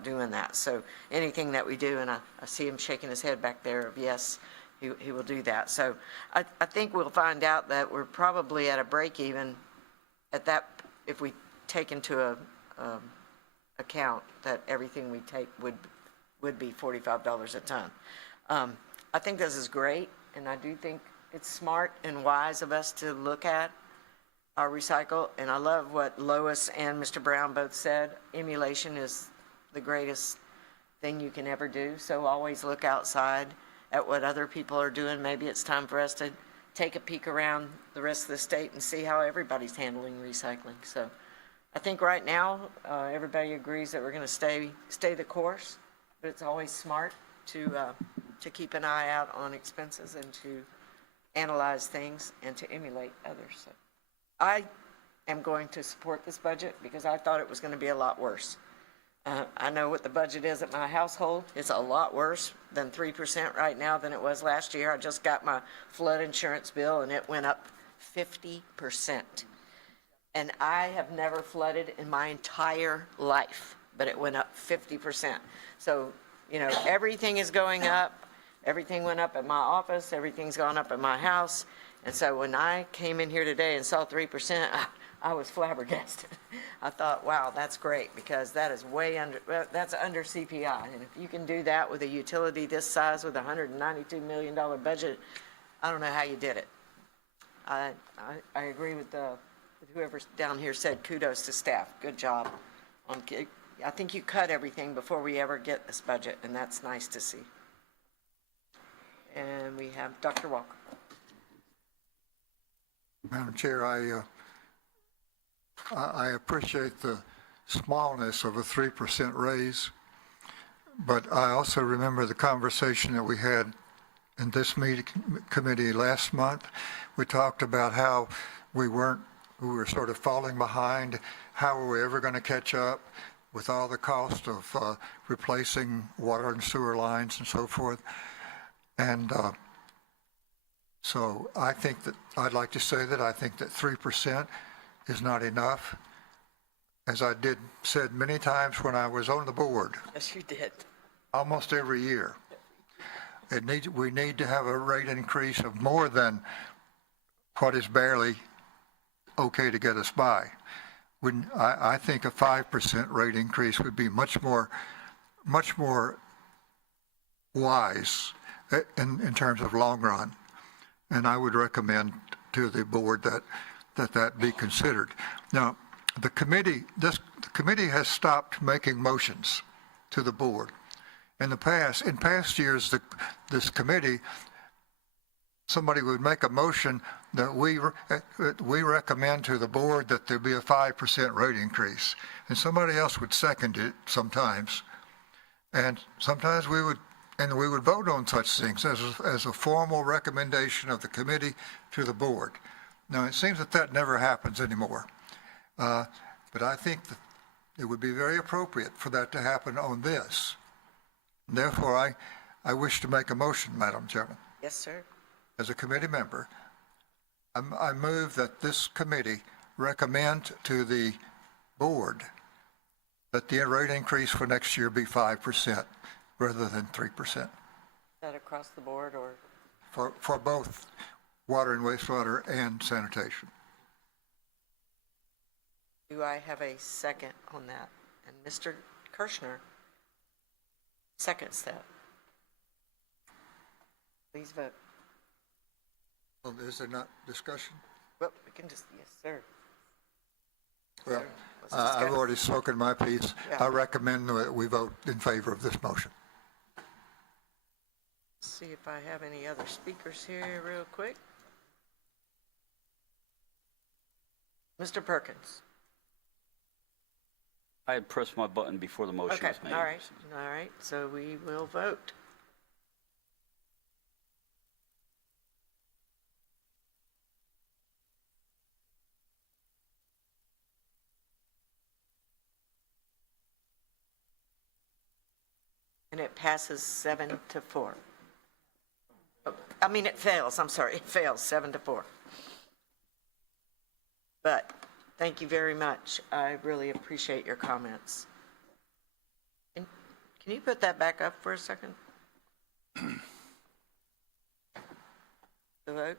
doing that. So anything that we do, and I see him shaking his head back there of yes, he will do that. So I think we'll find out that we're probably at a break even at that, if we take into account that everything we take would be $45 a ton. I think this is great, and I do think it's smart and wise of us to look at our recycle, and I love what Lois and Mr. Brown both said. Emulation is the greatest thing you can ever do, so always look outside at what other people are doing. Maybe it's time for us to take a peek around the rest of the state and see how everybody's handling recycling. So I think right now, everybody agrees that we're going to stay the course, but it's always smart to keep an eye out on expenses and to analyze things and to emulate others. So I am going to support this budget because I thought it was going to be a lot worse. I know what the budget is at my household. It's a lot worse than 3% right now than it was last year. I just got my flood insurance bill and it went up 50%. And I have never flooded in my entire life, but it went up 50%. So, everything is going up. Everything went up at my office. Everything's gone up at my house. And so when I came in here today and saw 3%, I was flabbergasted. I thought, wow, that's great, because that is that's under CPI. And if you can do that with a utility this size with a $192 million budget, I don't know how you did it. I agree with whoever down here said kudos to staff. Good job. I think you cut everything before we ever get this budget, and that's nice to see. And we have Dr. Walker. Madam Chair, I appreciate the smallness of a 3% raise, but I also remember the conversation that we had in this committee last month. We talked about how we were sort of falling behind. How are we ever going to catch up with all the cost of replacing water and sewer lines and so forth? And so I'd like to say that I think that 3% is not enough. As I said many times when I was on the board. Yes, you did. Almost every year. We need to have a rate increase of more than what is barely okay to get us by. I think a 5% rate increase would be much more wise in terms of long run. And I would recommend to the board that be considered. Now, the committee has stopped making motions to the board. In past years, this committee, somebody would make a motion that we recommend to the board that there be a 5% rate increase, and somebody else would second it sometimes, and sometimes we would vote on such things as a formal recommendation of the committee to the board. Now, it seems that never happens anymore, but I think that it would be very appropriate for that to happen on this. Therefore, I wish to make a motion, Madam Chairman. Yes, sir. As a committee member, I move that this committee recommend to the board that the rate increase for next year be 5% rather than 3%. Is that across the board or? For both water and wastewater and sanitation. Do I have a second on that? And Mr. Kirschner seconds that. Please vote. Well, is there not discussion? Well, we can just, yes, sir. Well, Let's discuss. I've already spoken my piece. Yeah. I recommend that we vote in favor of this motion. See if I have any other speakers here real quick. Mr. Perkins. I had pressed my button before the motion Okay, was made. all right, so we will vote. And it passes 7-4. Oh, I mean, it fails, I'm sorry, it fails 7-4. But thank you very much. I really appreciate your comments. And can you put that back up for a second? The vote?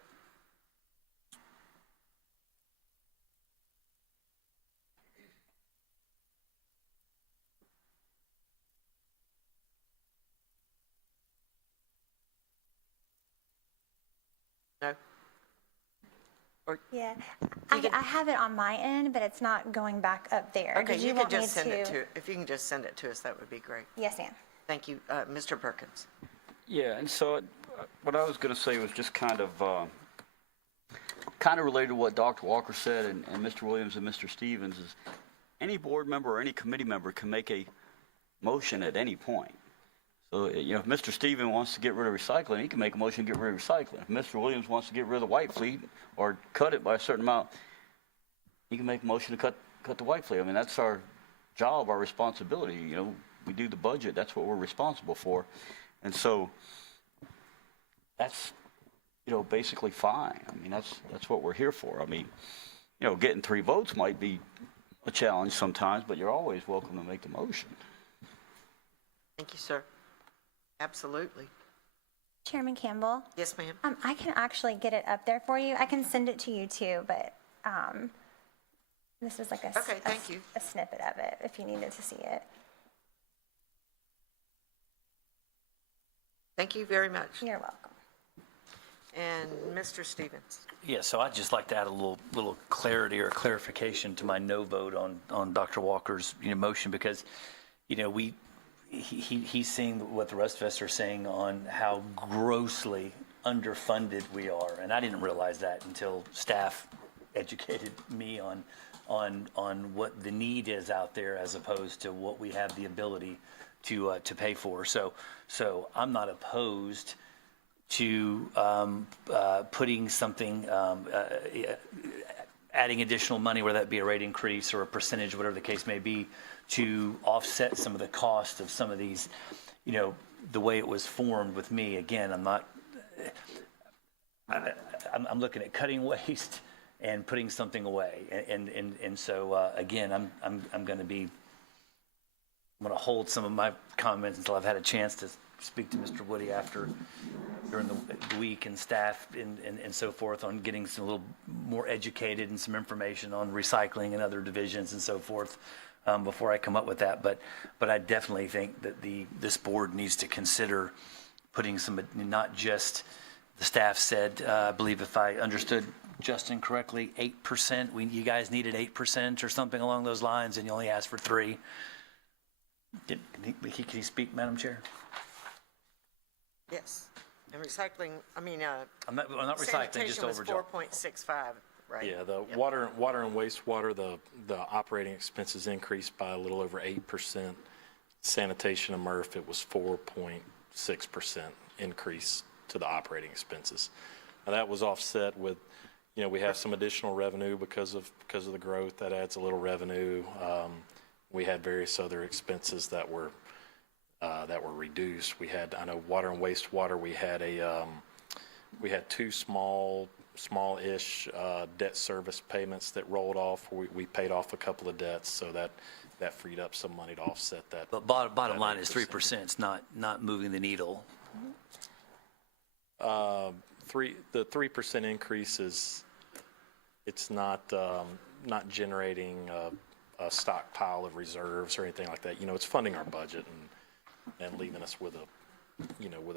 No? Yeah, I have it on my end, but it's not going back up there. Okay, Did you can want me just send it to, if you can just send it to us, that would be great. Yes, ma'am. Thank you. Mr. Perkins? Yeah, and so what I was going to say was just kind of related to what Dr. Walker said and Mr. Williams and Mr. Stevens is any board member or any committee member can make a motion at any point. So, if Mr. Stevens wants to get rid of recycling, he can make a motion to get rid of recycling. If Mr. Williams wants to get rid of the white fleet or cut it by a certain amount, he can make a motion to cut the white fleet. I mean, that's our job, our responsibility. We do the budget. That's what we're responsible for. And so that's, basically fine. I mean, that's what we're here for. I mean, getting 3 votes might be a challenge sometimes, but you're always welcome to make the motion. Thank you, sir. Absolutely. Chairman Campbell? Yes, ma'am. I can actually get it up there for you. I can send it to you too, but this is like Okay, thank you. a snippet of it if you needed to see it. Thank you very much. You're welcome. And Mr. Stevens? Yeah, so I'd just like to add a little clarity or clarification to my no vote on Dr. Walker's motion because he's seeing what the rest of us are saying on how grossly underfunded we are, and I didn't realize that until staff educated me on what the need is out there as opposed to what we have the ability to pay for. So I'm not opposed to putting something, adding additional money, whether that be a rate increase or a percentage, whatever the case may be, to offset some of the cost of some of these, the way it was formed with me. Again, I'm looking at cutting waste and putting something away. And so, again, I'm going to hold some of my comments until I've had a chance to speak to Mr. Woody during the week and staff and so forth on getting a little more educated and some information on recycling and other divisions and so forth before I come up with that. But I definitely think that this board needs to consider putting some, not just the staff said, I believe if I understood Justin correctly, 8%. You guys needed 8% or something along those lines, and you only asked for 3%. Can he speak, Madam Chair? Yes. And recycling, I'm not recycling, just overjob. Sanitation was 4.65, right? Yeah, the water and wastewater, the operating expenses increased by a little over 8%. Sanitation and MRF, it was 4.6% increase to the operating expenses. Now that was offset with, we have some additional revenue because of the growth. That adds a little revenue. We had various other expenses that were reduced. We had, I know, water and wastewater. We had 2 small-ish debt service payments that rolled off. We paid off a couple of debts, so that freed up some money to offset that. But bottom line is 3%. It's not moving the needle. The 3% increase is, it's not generating a stockpile of reserves or anything like that. It's funding our budget and leaving us with a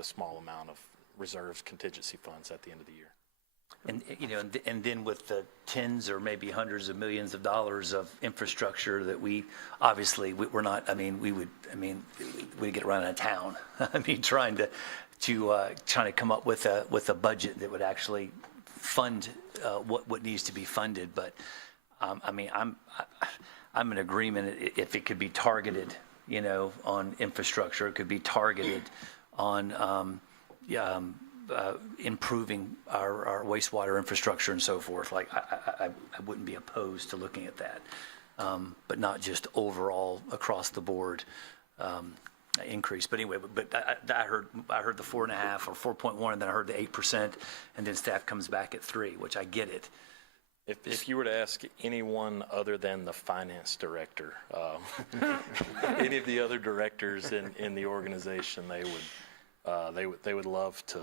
small amount of reserves, contingency funds at the end of the year. And then with the tens or maybe hundreds of millions of dollars of infrastructure that we're not. We'd get run out of town. Trying to come up with a budget that would actually fund what needs to be funded. But I'm in agreement if it could be targeted, on infrastructure, it could be targeted on improving our wastewater infrastructure and so forth. Like, I wouldn't be opposed to looking at that, but not just overall across the board increase. But anyway, I heard the 4.5 or 4.1, and then I heard the 8%, and then staff comes back at 3, which I get it. If you were to ask anyone other than the finance director, any of the other directors in the organization, they would love to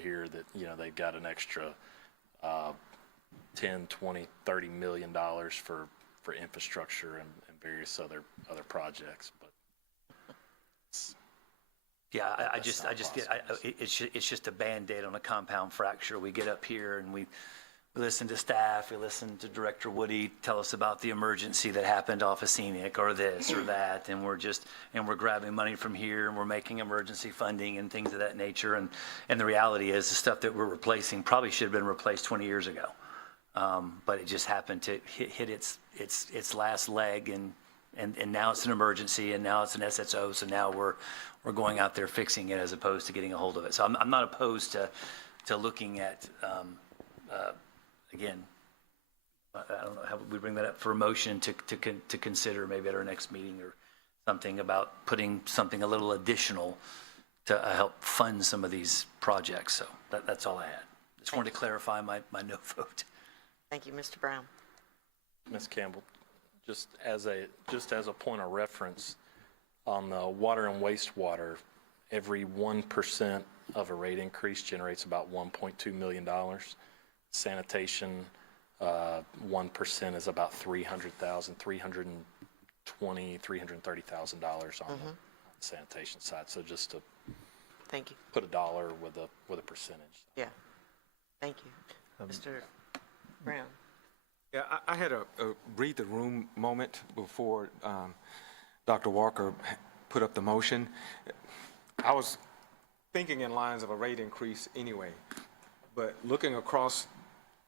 hear that, they've got an extra 10, 20, 30 million dollars for infrastructure and various other projects. But yeah, I just get, it's just a Band-Aid on a compound fracture. We get up here and we listen to staff, we listen to Director Woody tell us about the emergency that happened off of Scenic or this or that, and we're grabbing money from here and we're making emergency funding and things of that nature. And the reality is the stuff that we're replacing probably should have been replaced 20 years ago. But it just happened to hit its last leg, and now it's an emergency, and now it's an SSO, so now we're going out there fixing it as opposed to getting a hold of it. So I'm not opposed to looking at, again, I don't know how we bring that up for a motion to consider maybe at our next meeting or something about putting something a little additional to help fund some of these projects. So that's all I had. Just wanted to clarify my no vote. Thank you, Mr. Brown. Ms. Campbell, just as a point of reference, on the water and wastewater, every 1% of a rate increase generates about $1.2 million. Sanitation, 1% is about $300,000, $330,000 on the sanitation side. So just to Thank you. put a dollar with a percentage. Yeah. Thank you. Mr. Brown. Yeah, I had a read the room moment before Dr. Walker put up the motion. I was thinking in lines of a rate increase anyway, but looking across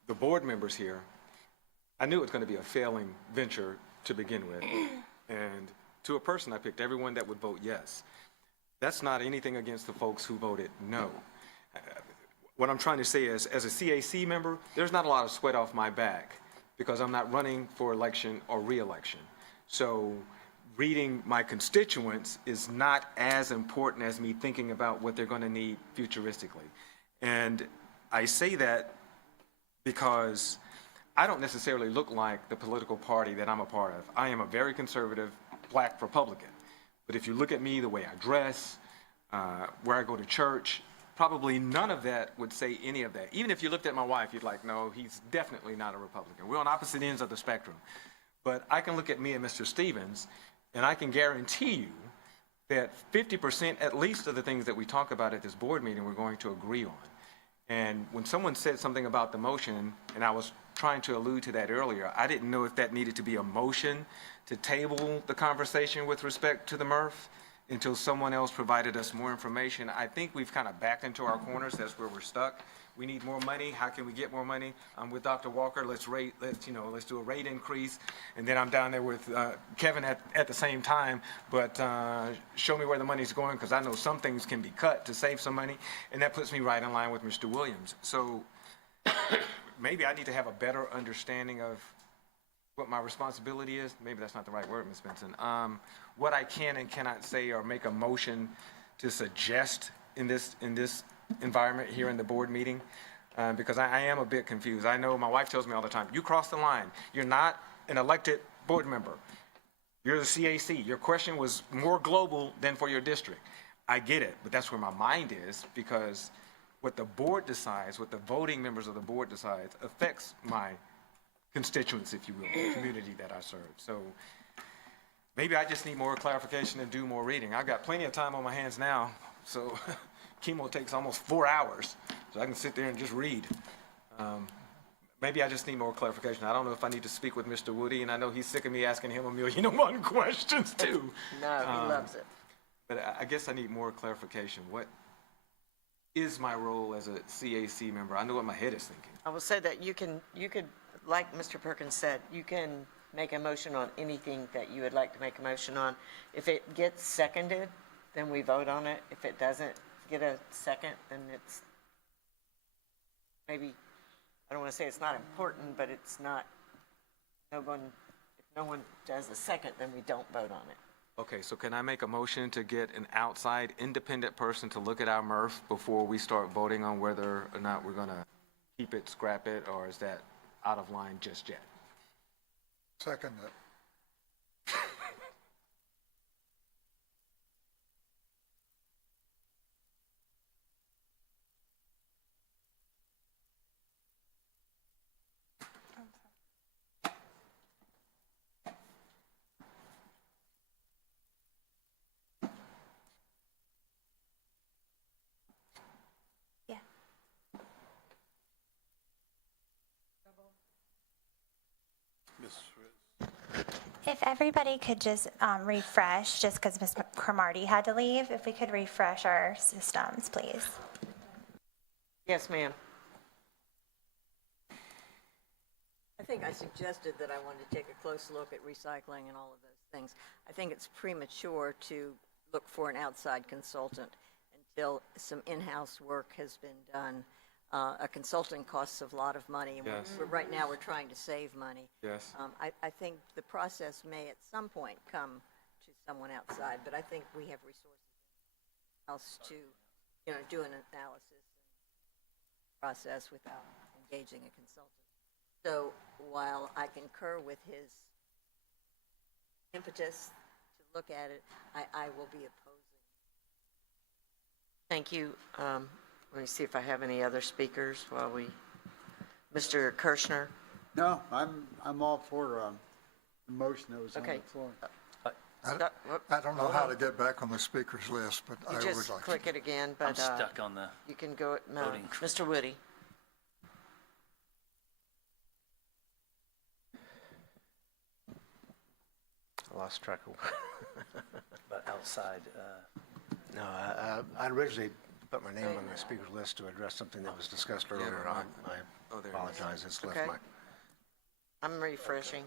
the board members here, I knew it was going to be a failing venture to begin with. And to a person, I picked everyone that would vote yes. That's not anything against the folks who voted no. What I'm trying to say is, as a CAC member, there's not a lot of sweat off my back because I'm not running for election or re-election. So reading my constituents is not as important as me thinking about what they're going to need futuristically. And I say that because I don't necessarily look like the political party that I'm a part of. I am a very conservative black Republican. But if you look at me, the way I dress, where I go to church, probably none of that would say any of that. Even if you looked at my wife, you'd like, no, he's definitely not a Republican. We're on opposite ends of the spectrum. But I can look at me and Mr. Stevens, and I can guarantee you that 50% at least of the things that we talk about at this board meeting we're going to agree on. And when someone said something about the motion, and I was trying to allude to that earlier, I didn't know if that needed to be a motion to table the conversation with respect to the MRF until someone else provided us more information. I think we've kind of backed into our corners. That's where we're stuck. We need more money. How can we get more money? I'm with Dr. Walker. Let's do a rate increase. And then I'm down there with Kevin at the same time. But show me where the money's going, because I know some things can be cut to save some money. And that puts me right in line with Mr. Williams. So maybe I need to have a better understanding of what my responsibility is. Maybe that's not the right word, Ms. Benson. What I can and cannot say or make a motion to suggest in this environment here in the board meeting, because I am a bit confused. I know my wife tells me all the time, you crossed the line. You're not an elected board member. You're the CAC. Your question was more global than for your district. I get it, but that's where my mind is, because what the board decides, what the voting members of the board decides, affects my constituents, if you will, the community that I serve. So maybe I just need more clarification and do more reading. I've got plenty of time on my hands now, so chemo takes almost 4 hours, so I can sit there and just read. Maybe I just need more clarification. I don't know if I need to speak with Mr. Woody, and I know he's sick of me asking him 1,000,001 questions too. No, he loves it. But I guess I need more clarification. What is my role as a CAC member? I know what my head is thinking. I will say that you could, like Mr. Perkins said, you can make a motion on anything that you would like to make a motion on. If it gets seconded, then we vote on it. If it doesn't get a second, then it's maybe, I don't want to say it's not important, but it's not, if no one does a second, then we don't vote on it. Okay, so can I make a motion to get an outside independent person to look at our MRF before we start voting on whether or not we're gonna keep it, scrap it, or is that out of line just yet? Second that. Yeah. If everybody could just refresh, just because Ms. Cromartie had to leave, if we could refresh our systems, please. Yes, ma'am. I think I suggested that I wanted to take a close look at recycling and all of those things. I think it's premature to look for an outside consultant until some in-house work has been done. A consultant costs a lot of money, and Yes. right now we're trying to save money. Yes. I think the process may at some point come to someone outside, but I think we have resources else to, do an analysis process without engaging a consultant. So while I concur with his impetus to look at it, I will be opposing. Thank you. Let me see if I have any other speakers while Mr. Kirschner. No, I'm all for the motion that was on Okay. the floor. I don't know how to get back on the speakers list, but I You would just like to. click it again, I'm but stuck on the, you can go, voting. Mr. Woody. I lost track of. but outside, No, I originally put my name on the speaker's list to address something that was discussed earlier. but I Oh, there it is. apologize, it's left Okay. my, I'm refreshing.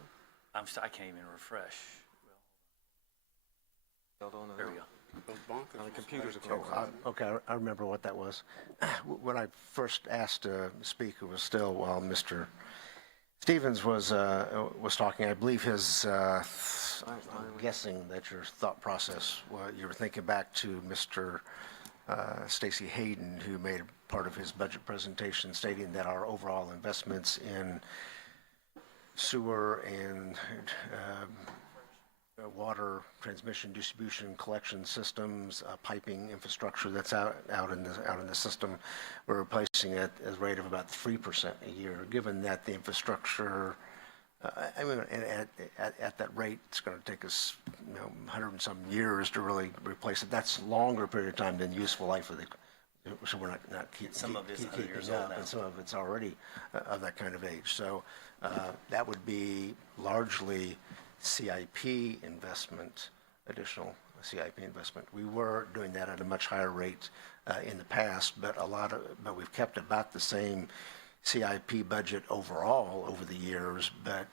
I can't even refresh. Held on to There that. we go. Now the computers are oh, closed. okay, I remember what that was. When I first asked to speak, it was still while Mr. Stevens was talking. I believe I'm guessing that your thought process, you were thinking back to Mr. Stacy Hayden, who made part of his budget presentation stating that our overall investments in sewer and water transmission, distribution, collection systems, piping infrastructure that's out in the system, we're replacing it at a rate of about 3% a year. Given that the infrastructure, I mean, at that rate, it's going to take us 100 and some years to really replace it. That's a longer period of time than useful life of the. So we're not Some of it's 100 keeping years old up, now. and some of it's already of that kind of age. So that would be largely CIP investment, additional CIP investment. We were doing that at a much higher rate in the past, but we've kept about the same CIP budget overall over the years, but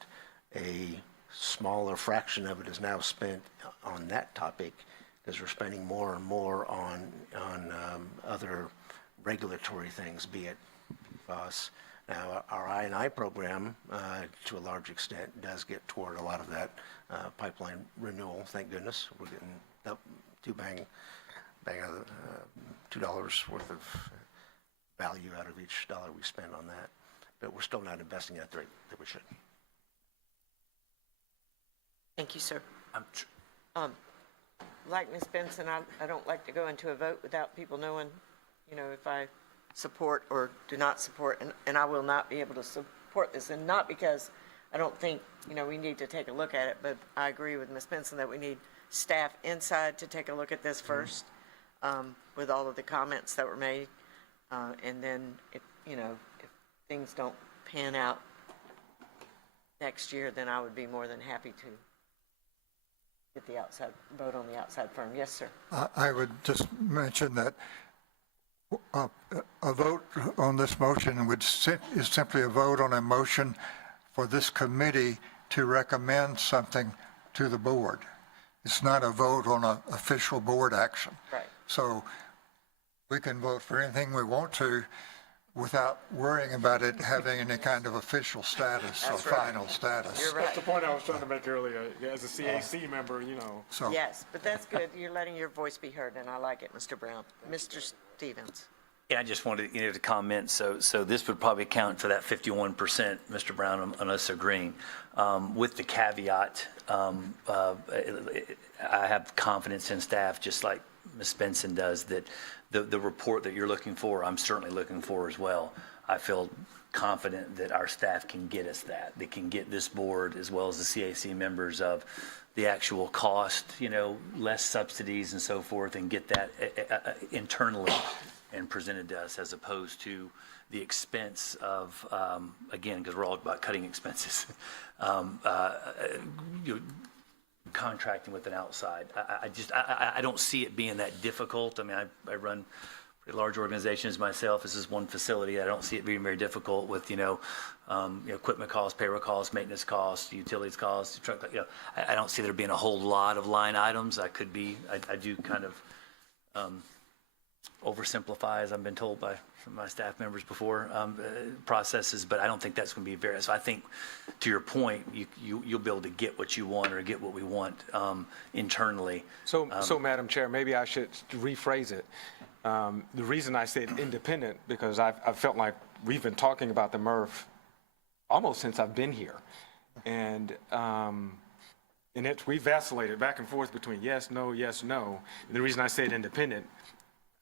a smaller fraction of it is now spent on that topic because we're spending more and more on other regulatory things, be it PFAS. Now, our I&I program, to a large extent, does get toward a lot of that pipeline renewal. Thank goodness, we're getting bang out of $2 worth of value out of each dollar we spend on that. But we're still not investing at the rate that we should. Thank you, sir. Like Ms. Benson, I don't like to go into a vote without people knowing, if I support or do not support, and I will not be able to support this, and not because I don't think, we need to take a look at it, but I agree with Ms. Benson that we need staff inside to take a look at this first, with all of the comments that were made, and then if things don't pan out next year, then I would be more than happy to get the outside, vote on the outside firm. Yes, sir. I would just mention that a vote on this motion is simply a vote on a motion for this committee to recommend something to the board. It's not a vote on an official board action. Right. So we can vote for anything we want to without worrying about it having any kind of official status or final status. You're right. That's the point I was trying to make earlier. As a CAC member, you know. So Yes, but that's good. You're letting your voice be heard, and I like it, Mr. Brown. Mr. Stevens. Yeah, I just wanted, to comment, so this would probably account for that 51%, Mr. Brown, on us agreeing. With the caveat, I have confidence in staff, just like Ms. Benson does, that the report that you're looking for, I'm certainly looking for as well. I feel confident that our staff can get us that. They can get this board, as well as the CAC members, of the actual cost, less subsidies and so forth, and get that internally and presented to us, as opposed to the expense of, again, because we're all about cutting expenses, contracting with an outside. I don't see it being that difficult. I mean, I run pretty large organizations myself. This is one facility. I don't see it being very difficult with, equipment costs, payroll costs, maintenance costs, utilities costs, I don't see there being a whole lot of line items. I do kind of oversimplify, as I've been told by some of my staff members before, processes, but I don't think that's going to be very, so I think, to your point, you'll be able to get what you want, or get what we want internally. So, Madam Chair, maybe I should rephrase it. The reason I said independent, because I've felt like we've been talking about the MRF almost since I've been here. And we vacillated back and forth between yes, no, yes, no. And the reason I said independent,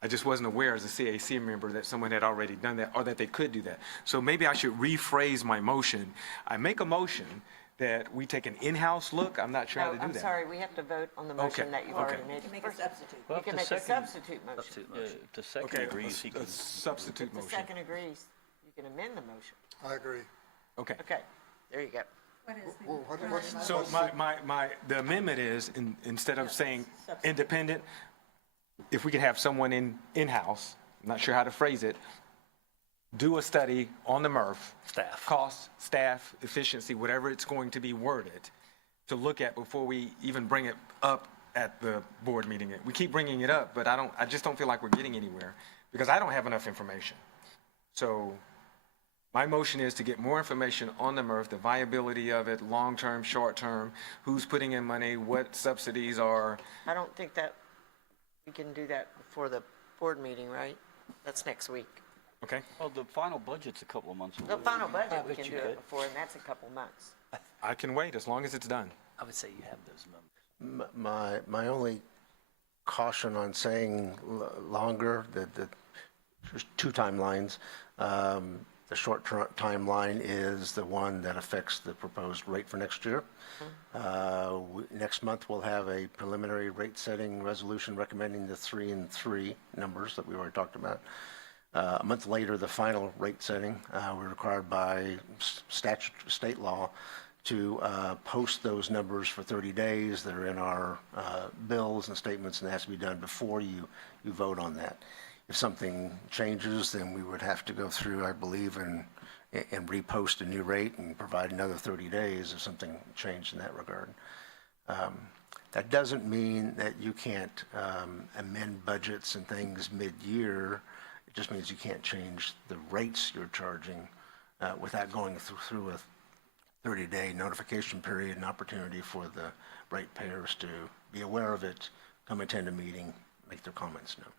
I just wasn't aware as a CAC member that someone had already done that, or that they could do that. So maybe I should rephrase my motion. I make a motion that we take an in-house look. I'm not sure how to do that. I'm sorry, we have to vote on the motion that you've already made. You can make a substitute. You can make a substitute motion. If the second Okay, agrees, he a can. substitute If the motion. second agrees, you can amend the motion. I agree. Okay. Okay, there you go. So the amendment is, instead of saying independent, if we could have someone in-house, I'm not sure how to phrase it, do a study on the MRF. Staff. Cost, staff, efficiency, whatever it's going to be worded, to look at before we even bring it up at the board meeting. We keep bringing it up, but I just don't feel like we're getting anywhere, because I don't have enough information. So my motion is to get more information on the MRF, the viability of it, long-term, short-term, who's putting in money, what subsidies are. I don't think that we can do that before the board meeting, right? That's next week. Okay? Well, the final budget's a couple of months away. The final budget, we bet can you do it could. before, and that's a couple months. I can wait as long as it's done. I would say you have those numbers. My only caution on saying longer, there's two timelines. The short timeline is the one that affects the proposed rate for next year. Next month, we'll have a preliminary rate-setting resolution recommending the 3 and 3 numbers that we already talked about. A month later, the final rate setting. We're required by state law to post those numbers for 30 days. They're in our bills and statements, and that has to be done before you vote on that. If something changes, then we would have to go through, I believe, and repost a new rate and provide another 30 days if something changed in that regard. That doesn't mean that you can't amend budgets and things mid-year. It just means you can't change the rates you're charging without going through a 30-day notification period and opportunity for the ratepayers to be aware of it, come attend a meeting, make their comments known.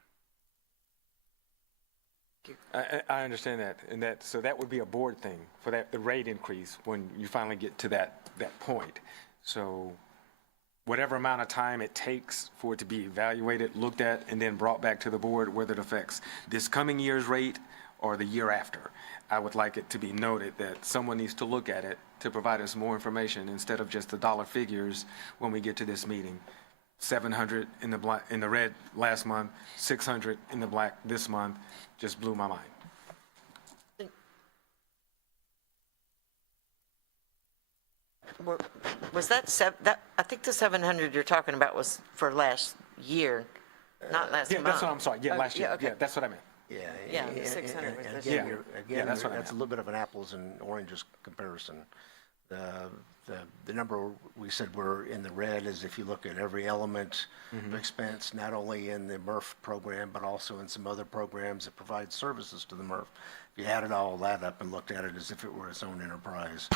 I understand that, and so that would be a board thing for the rate increase when you finally get to that point. So whatever amount of time it takes for it to be evaluated, looked at, and then brought back to the board, whether it affects this coming year's rate or the year after, I would like it to be noted that someone needs to look at it to provide us more information instead of just the dollar figures when we get to this meeting. 700 in the red last month, 600 in the black this month, just blew my mind. Was that I think the 700 you're talking about was for last year, not last month. Yeah, that's what I'm sorry. Yeah, last year. okay. Yeah, that's what I meant. Yeah, the 600 was this year. year. Yeah, that's what I that's a meant. little bit of an apples and oranges comparison. The number we said we're in the red is if you look at every element of expense, not only in the MRF program, but also in some other programs that provide services to the MRF. If you added all that up and looked at it as if it were its own enterprise,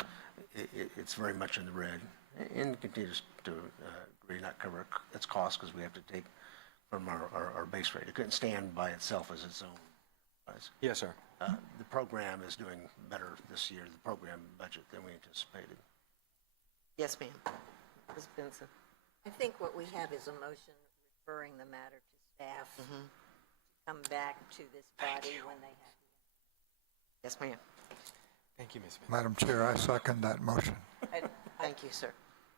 it's very much in the red, and continues to agree not cover its costs because we have to take from our base rate. It couldn't stand by itself as its own enterprise. Yes, sir. The program is doing better this year, the program budget, than we anticipated. Yes, ma'am. Ms. Benson. I think what we have is a motion referring the matter to staff to come back to this body when they have. Yes, ma'am. Thank you, Ms. Smith. Madam Chair, I second that motion. Thank you, sir.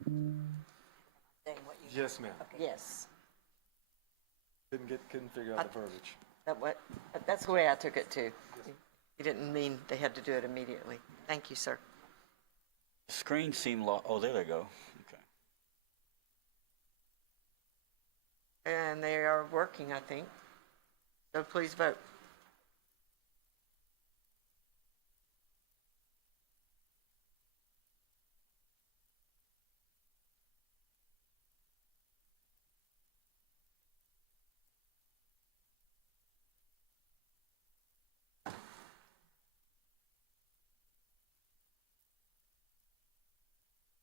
Saying what you. Yes, ma'am. Yes. Couldn't figure out the verbiage. That's the way I took it too. You didn't mean they had to do it immediately. Thank you, sir. The screen seemed oh, there they go. Okay. And they are working, I think. So please vote.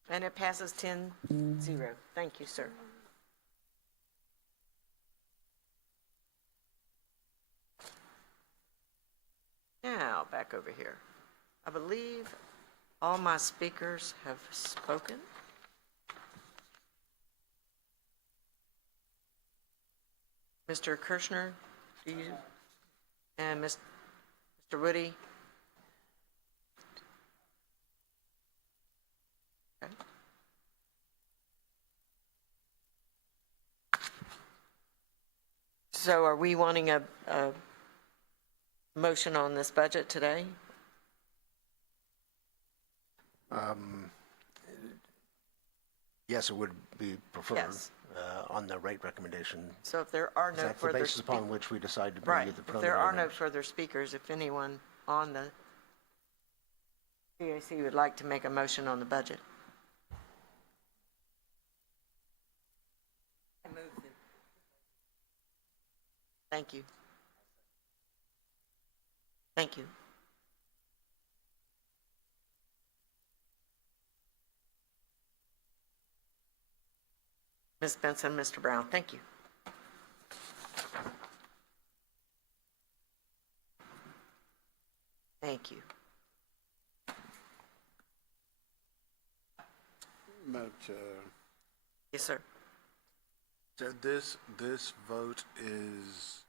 And it passes 10-0. Thank you, sir. Now, back over here. I believe all my speakers have spoken. Mr. Kirschner, do you, and Mr. Woody? Okay. So are we wanting a motion on this budget today? Yes, it would be preferred Yes. On the rate recommendation. So if there are no That's the further. basis upon which we decide to Right, bring you the if there are preliminary no numbers. further speakers, if anyone on the CAC would like to make a motion on the budget. I move that. Thank you. Thank you. Ms. Benson, Mr. Brown, thank you. Thank you. Madam Chair, Yes, sir. so this vote is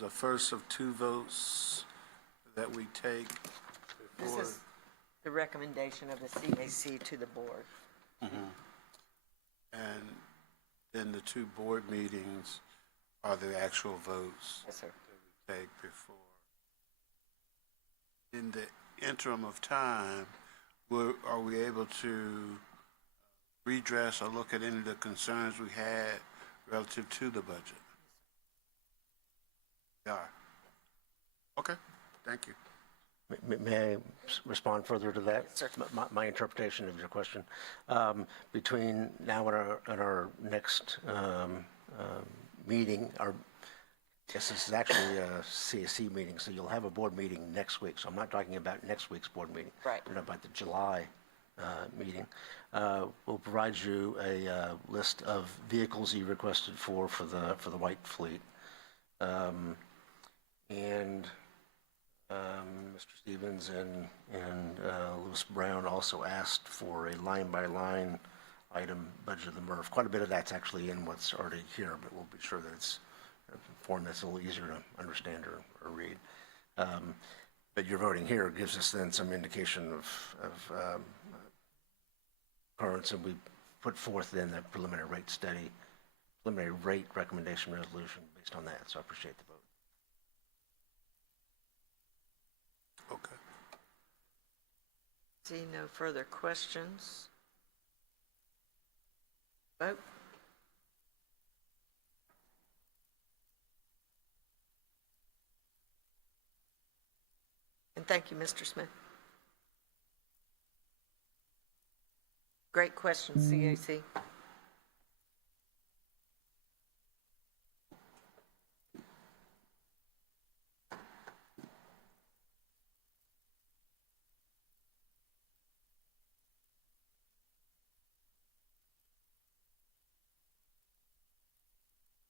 the first of two votes that we take This before. is the recommendation of the CAC to the board. And then the two board meetings are the actual votes Yes, sir. that we take before. In the interim of time, are we able to redress or look at any of the concerns we had relative to the budget? We are. Okay, thank you. May I respond further to that? Yes, sir. My interpretation of your question. Between now and our next meeting, this is actually a CAC meeting, so you'll have a board meeting next week. So I'm not talking about next week's board meeting. Right. I'm talking about the July meeting. We'll provide you a list of vehicles you requested for the white fleet. And Mr. Stevens and Lewis Brown also asked for a line-by-line item budget of the MRF. Quite a bit of that's actually in what's already here, but we'll be sure that it's a form that's a little easier to understand or read. But your voting here gives us then some indication of currents, and we put forth then the preliminary rate recommendation resolution based on that, so I appreciate the vote. Okay. See no further questions. Vote. And thank you, Mr. Smith. great questions, CAC.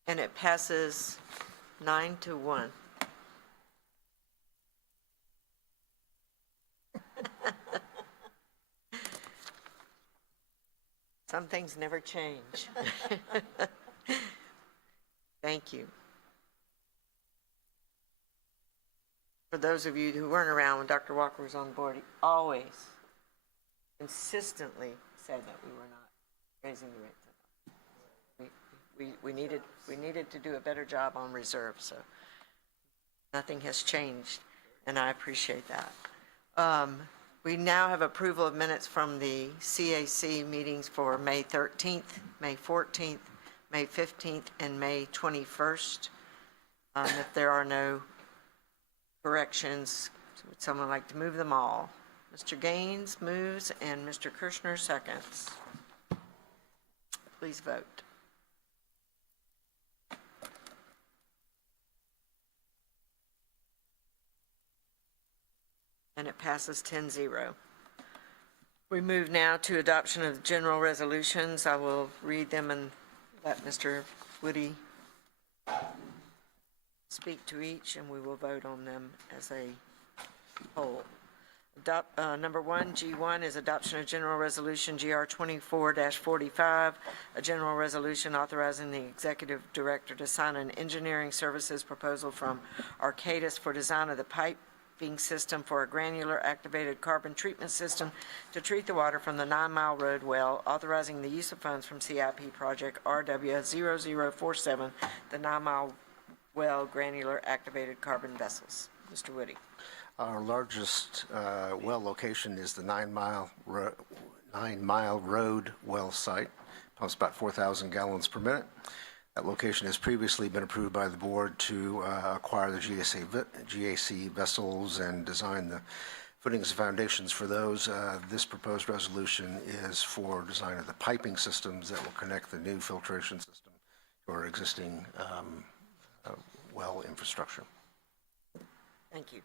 And it passes 9-1. Some things never change. Thank you. For those of you who weren't around when Dr. Walker was on board, he always consistently said that we were not raising the rates. We needed to do a better job on reserve, so nothing has changed, and I appreciate that. We now have approval of minutes from the CAC meetings for May 13th, May 14th, May 15th, and May 21st. If there are no corrections, would someone like to move them all? Mr. Gaines moves and Mr. Kirschner seconds. Please vote. And it passes 10-0. We move now to adoption of general resolutions. I will read them and let Mr. Woody speak to each, and we will vote on them as a whole. Number 1, G1, is adoption of general resolution GR 24-45, a general resolution authorizing the executive director to sign an engineering services proposal from Arcadis for design of the piping system for a granular activated carbon treatment system to treat the water from the 9 Mile Road well, authorizing the use of funds from CIP project RW0047, the 9 Mile Well granular activated carbon vessels. Mr. Woody. Our largest well location is the 9 Mile Road well site. Pumps about 4,000 gallons per minute. That location has previously been approved by the board to acquire the GAC vessels and design the footings and foundations for those. This proposed resolution is for design of the piping systems that will connect the new filtration system to our existing well infrastructure. Thank you.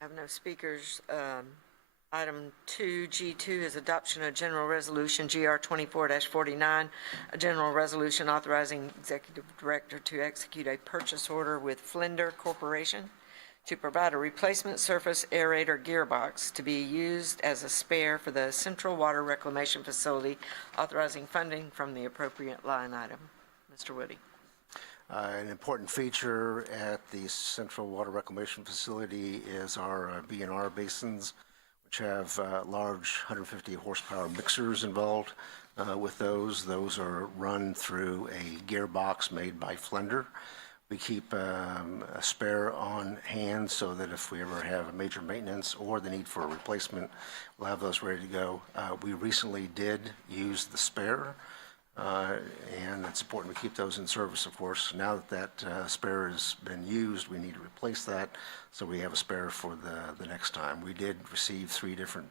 I have no speakers. Item 2, G2, is adoption of general resolution GR 24-49, a general resolution authorizing executive director to execute a purchase order with Flender Corporation to provide a replacement surface aerator gearbox to be used as a spare for the Central Water Reclamation Facility, authorizing funding from the appropriate line item. Mr. Woody. An important feature at the Central Water Reclamation Facility is our B&R basins, which have large 150 horsepower mixers involved with those. Those are run through a gearbox made by Flender. We keep a spare on hand so that if we ever have a major maintenance or the need for a replacement, we'll have those ready to go. We recently did use the spare, and it's important to keep those in service, of course. Now that that spare has been used, we need to replace that, so we have a spare for the next time. We did receive 3 different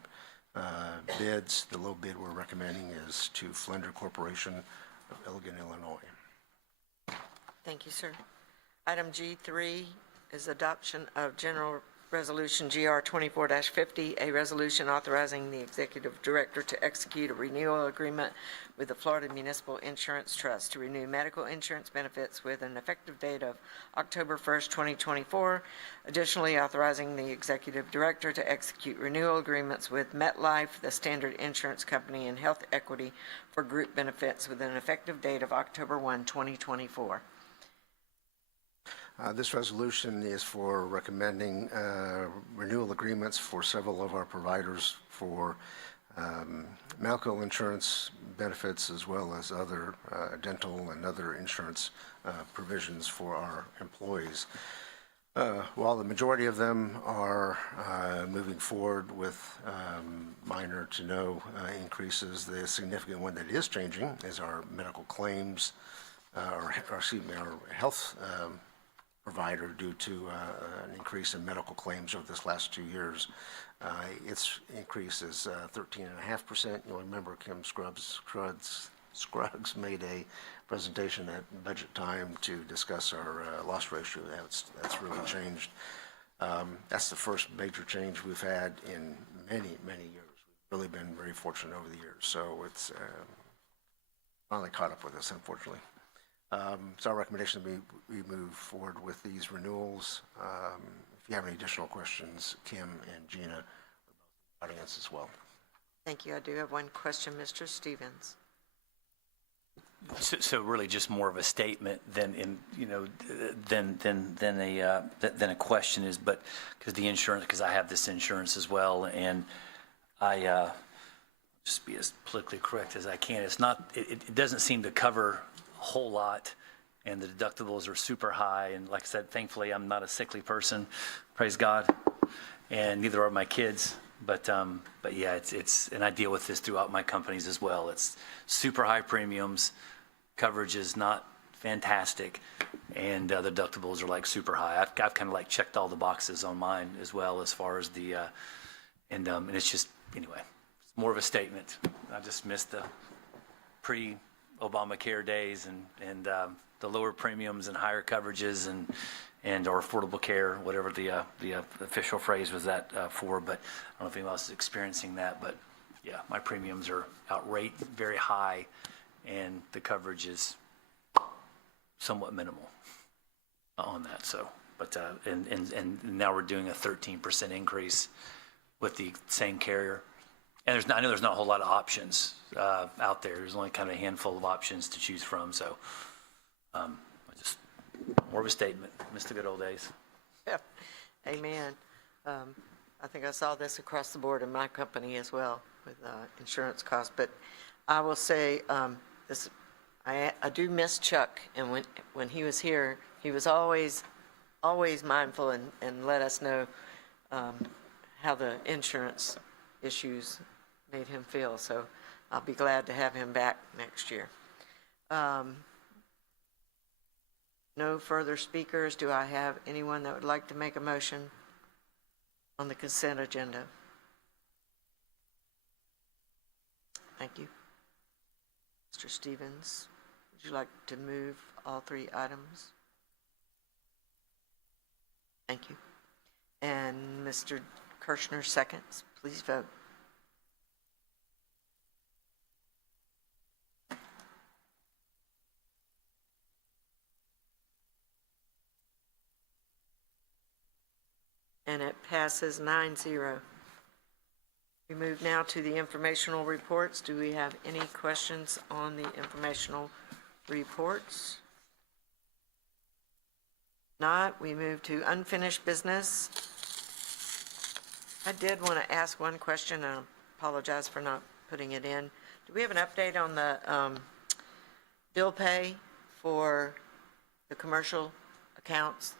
bids. The low bid we're recommending is to Flender Corporation of Elgin, Illinois. Thank you, sir. Item G3 is adoption of general resolution GR 24-50, a resolution authorizing the executive director to execute a renewal agreement with the Florida Municipal Insurance Trust to renew medical insurance benefits with an effective date of October 1st, 2024. Additionally, authorizing the executive director to execute renewal agreements with MetLife, the Standard Insurance Company, and Health Equity for group benefits with an effective date of October 1, 2024. This resolution is for recommending renewal agreements for several of our providers for medical insurance benefits as well as other dental and other insurance provisions for our employees. While the majority of them are moving forward with minor to no increases, the significant one that is changing is our medical claims, our health provider due to an increase in medical claims over this last 2 years. Its increase is 13.5%. You'll remember Kim Scruggs made a presentation at budget time to discuss our loss ratio. That's really changed. That's the first major change we've had in many, many years. We've really been very fortunate over the years. So it's finally caught up with us, unfortunately. It's our recommendation that we move forward with these renewals. If you have any additional questions, Kim and Gina are both in the audience as well. Thank you. I do have one question, Mr. Stevens. So really just more of a statement than a question is, but because the insurance, because I have this insurance as well, and I just be as politically correct as I can. It's not, it doesn't seem to cover a whole lot, and the deductibles are super high. And like I said, thankfully, I'm not a sickly person, praise God, and neither are my kids. But yeah, it's, and I deal with this throughout my companies as well. It's super high premiums, coverage is not fantastic, and the deductibles are like super high. I've kind of like checked all the boxes on mine as well as far as the, and it's just, anyway, it's more of a statement. I just missed the pre-Obamacare days and the lower premiums and higher coverages and or affordable care, whatever the official phrase was that for, but I don't know if anyone else is experiencing that, but yeah, my premiums are outright very high, and the coverage is somewhat minimal on that. So, but and now we're doing a 13% increase with the same carrier, and I know there's not a whole lot of options out there. There's only kind of a handful of options to choose from. So, more of a statement. Missed the good old days. Yeah, amen. I think I saw this across the board in my company as well with insurance costs. But I will say this: I do miss Chuck, and when he was here, he was always mindful and let us know how the insurance issues made him feel. So I'll be glad to have him back next year. No further speakers. Do I have anyone that would like to make a motion on the consent agenda? Thank you. Mr. Stevens, would you like to move all three items? Thank you. And Mr. Kirshner seconds. Please vote. And it passes 9-0. We move now to the informational reports. Do we have any questions on the informational reports? Not. We move to unfinished business. I did want to ask one question, and I apologize for not putting it in. Do we have an update on the bill pay for the commercial accounts?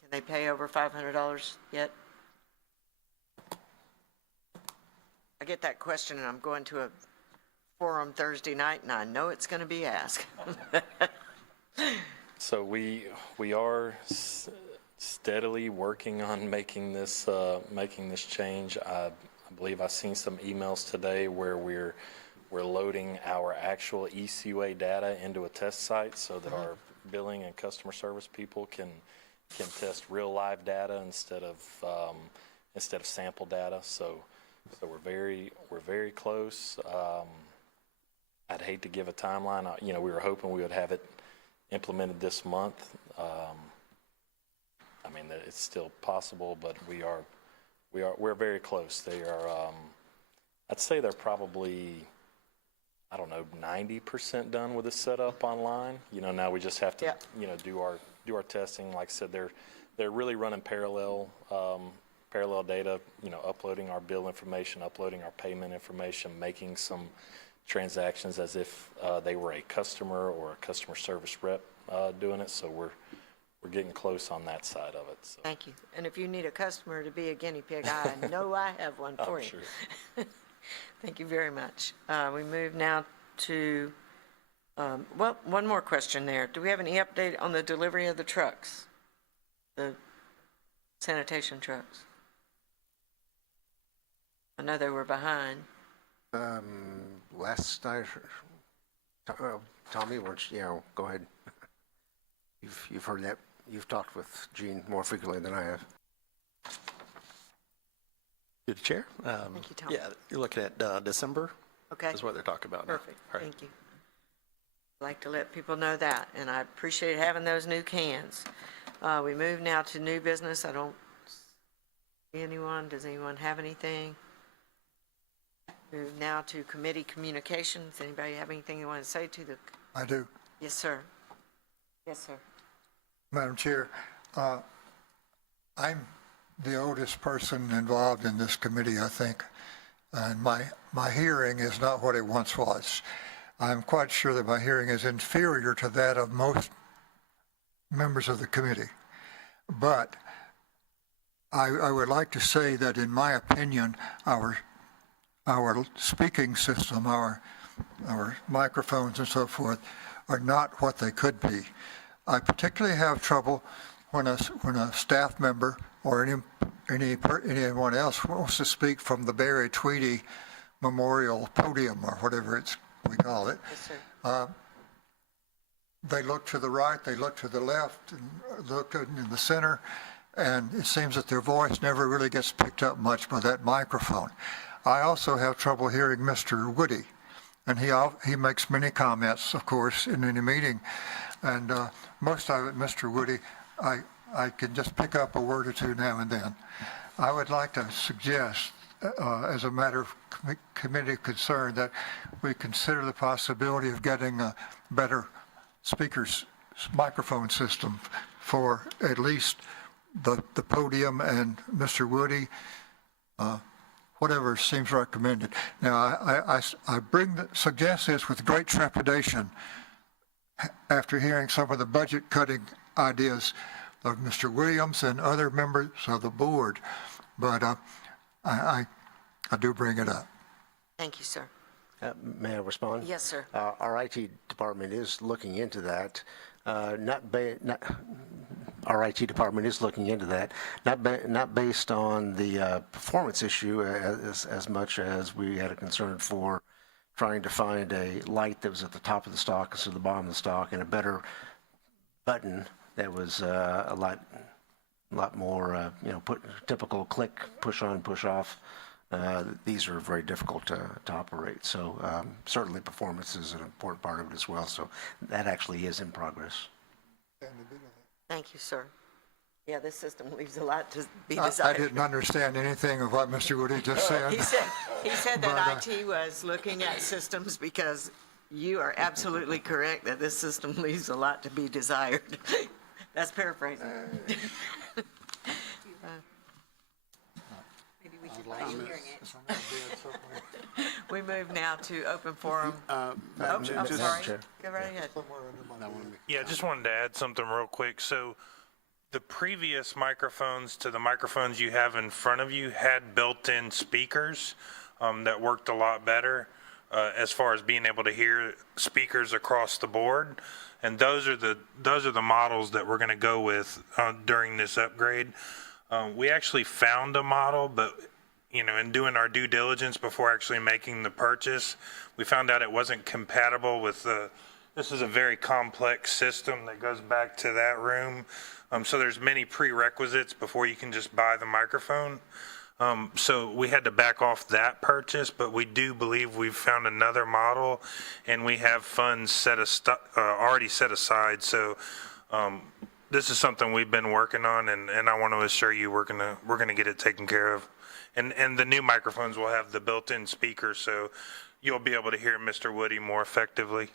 Can they pay over $500 yet? I get that question, and I'm going to a forum Thursday night, and I know it's going to be asked. So we are steadily working on making this change. I believe I've seen some emails today where we're loading our actual ECUA data into a test site so that our billing and customer service people can test real live data instead of sample data. So we're very close. I'd hate to give a timeline. We were hoping we would have it implemented this month. I mean, it's still possible, but we're very close. They are. I'd say they're probably, I don't know, 90% done with the setup online. Now we just have to do our testing. Like I said, they're really running parallel data, uploading our bill information, uploading our payment information, making some transactions as if they were a customer or a customer service rep doing it. So we're getting close on that side of it. So. Thank you. And if you need a customer to be a guinea pig, I know I have one for you. Sure. Thank you very much. We move now to, one more question there. Do we have any update on the delivery of the trucks? the sanitation trucks? I know they were behind. Last night, Tommy, go ahead. You've heard that. You've talked with Gene more frequently than I have. Through the chair. Thank you, Tom. Yeah, you're looking at December. Okay. Is what they're talking about now. Perfect, All right. thank you. I'd like to let people know that, and I appreciate having those new cans. We move now to new business. I don't see anyone. Does anyone have anything? Move now to committee communications. Anybody have anything you want to say to the? I do. Yes, sir. Yes, sir. Madam Chair, I'm the oldest person involved in this committee, I think, and my hearing is not what it once was. I'm quite sure that my hearing is inferior to that of most members of the committee. But I would like to say that, in my opinion, our speaking system, our microphones and so forth, are not what they could be. I particularly have trouble when a staff member or anyone else wants to speak from the Barry Tweedy Memorial Podium or whatever we call it. Yes, sir. They look to the right, they look to the left, and look in the center, and it seems that their voice never really gets picked up much by that microphone. I also have trouble hearing Mr. Woody, and he makes many comments, of course, in any meeting, and most of it, Mr. Woody, I can just pick up a word or two now and then. I would like to suggest, as a matter of committee concern, that we consider the possibility of getting a better speaker's microphone system for at least the podium and Mr. Woody, whatever seems recommended. Now, I suggest this with great trepidation after hearing some of the budget cutting ideas of Mr. Williams and other members of the board, but I do bring it up. Thank you, sir. May I respond? Yes, sir. Our IT department is looking into that. Our IT department is looking into that, not based on the performance issue as much as we had a concern for trying to find a light that was at the top of the stock instead of the bottom of the stock, and a better button that was a lot more, typical click, push on, push off. These are very difficult to operate. So certainly performance is an important part of it as well. So that actually is in progress. Thank you, sir. Yeah, this system leaves a lot to be I desired. didn't understand anything of what Mr. Woody just said. He said that IT was looking at systems because you are absolutely correct that this system leaves a lot to be desired. That's paraphrasing. Maybe we should let you hearing it. We move now to open forum. Madam Chair, I'm just- sorry. Go right ahead. Yeah, just wanted to add something real quick. So the previous microphones to the microphones you have in front of you had built-in speakers that worked a lot better as far as being able to hear speakers across the board. And those are the models that we're going to go with during this upgrade. We actually found a model, but in doing our due diligence before actually making the purchase, we found out it wasn't compatible with this is a very complex system that goes back to that room. So there's many prerequisites before you can just buy the microphone. So we had to back off that purchase, but we do believe we've found another model, and we have funds already set aside. So this is something we've been working on, and I want to assure you we're gonna get it taken care of. And the new microphones will have the built-in speakers, so you'll be able to hear Mr. Woody more effectively.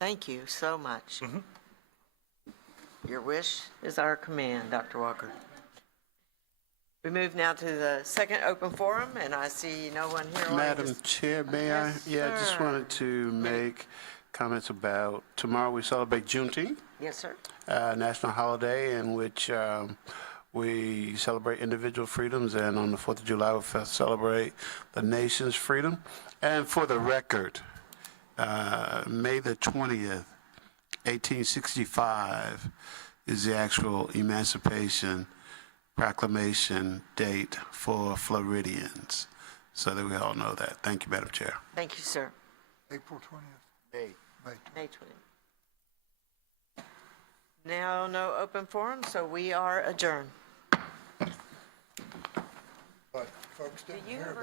Thank you so much. Your wish is our command, Dr. Walker. We move now to the second open forum, and I see no one here. Madam Chair, may I? Yes, Yeah, I just sir. wanted to make comments about tomorrow we celebrate Juneteenth, Yes, sir. national holiday in which we celebrate individual freedoms, and on the 4th of July we celebrate the nation's freedom. And for the record, May the 20th, 1865 is the actual Emancipation Proclamation date for Floridians, so that we all know that. Thank you, Madam Chair. Thank you, sir. April 20th. May. May 20th. Now, no open forum, so we are adjourned. But folks didn't hear about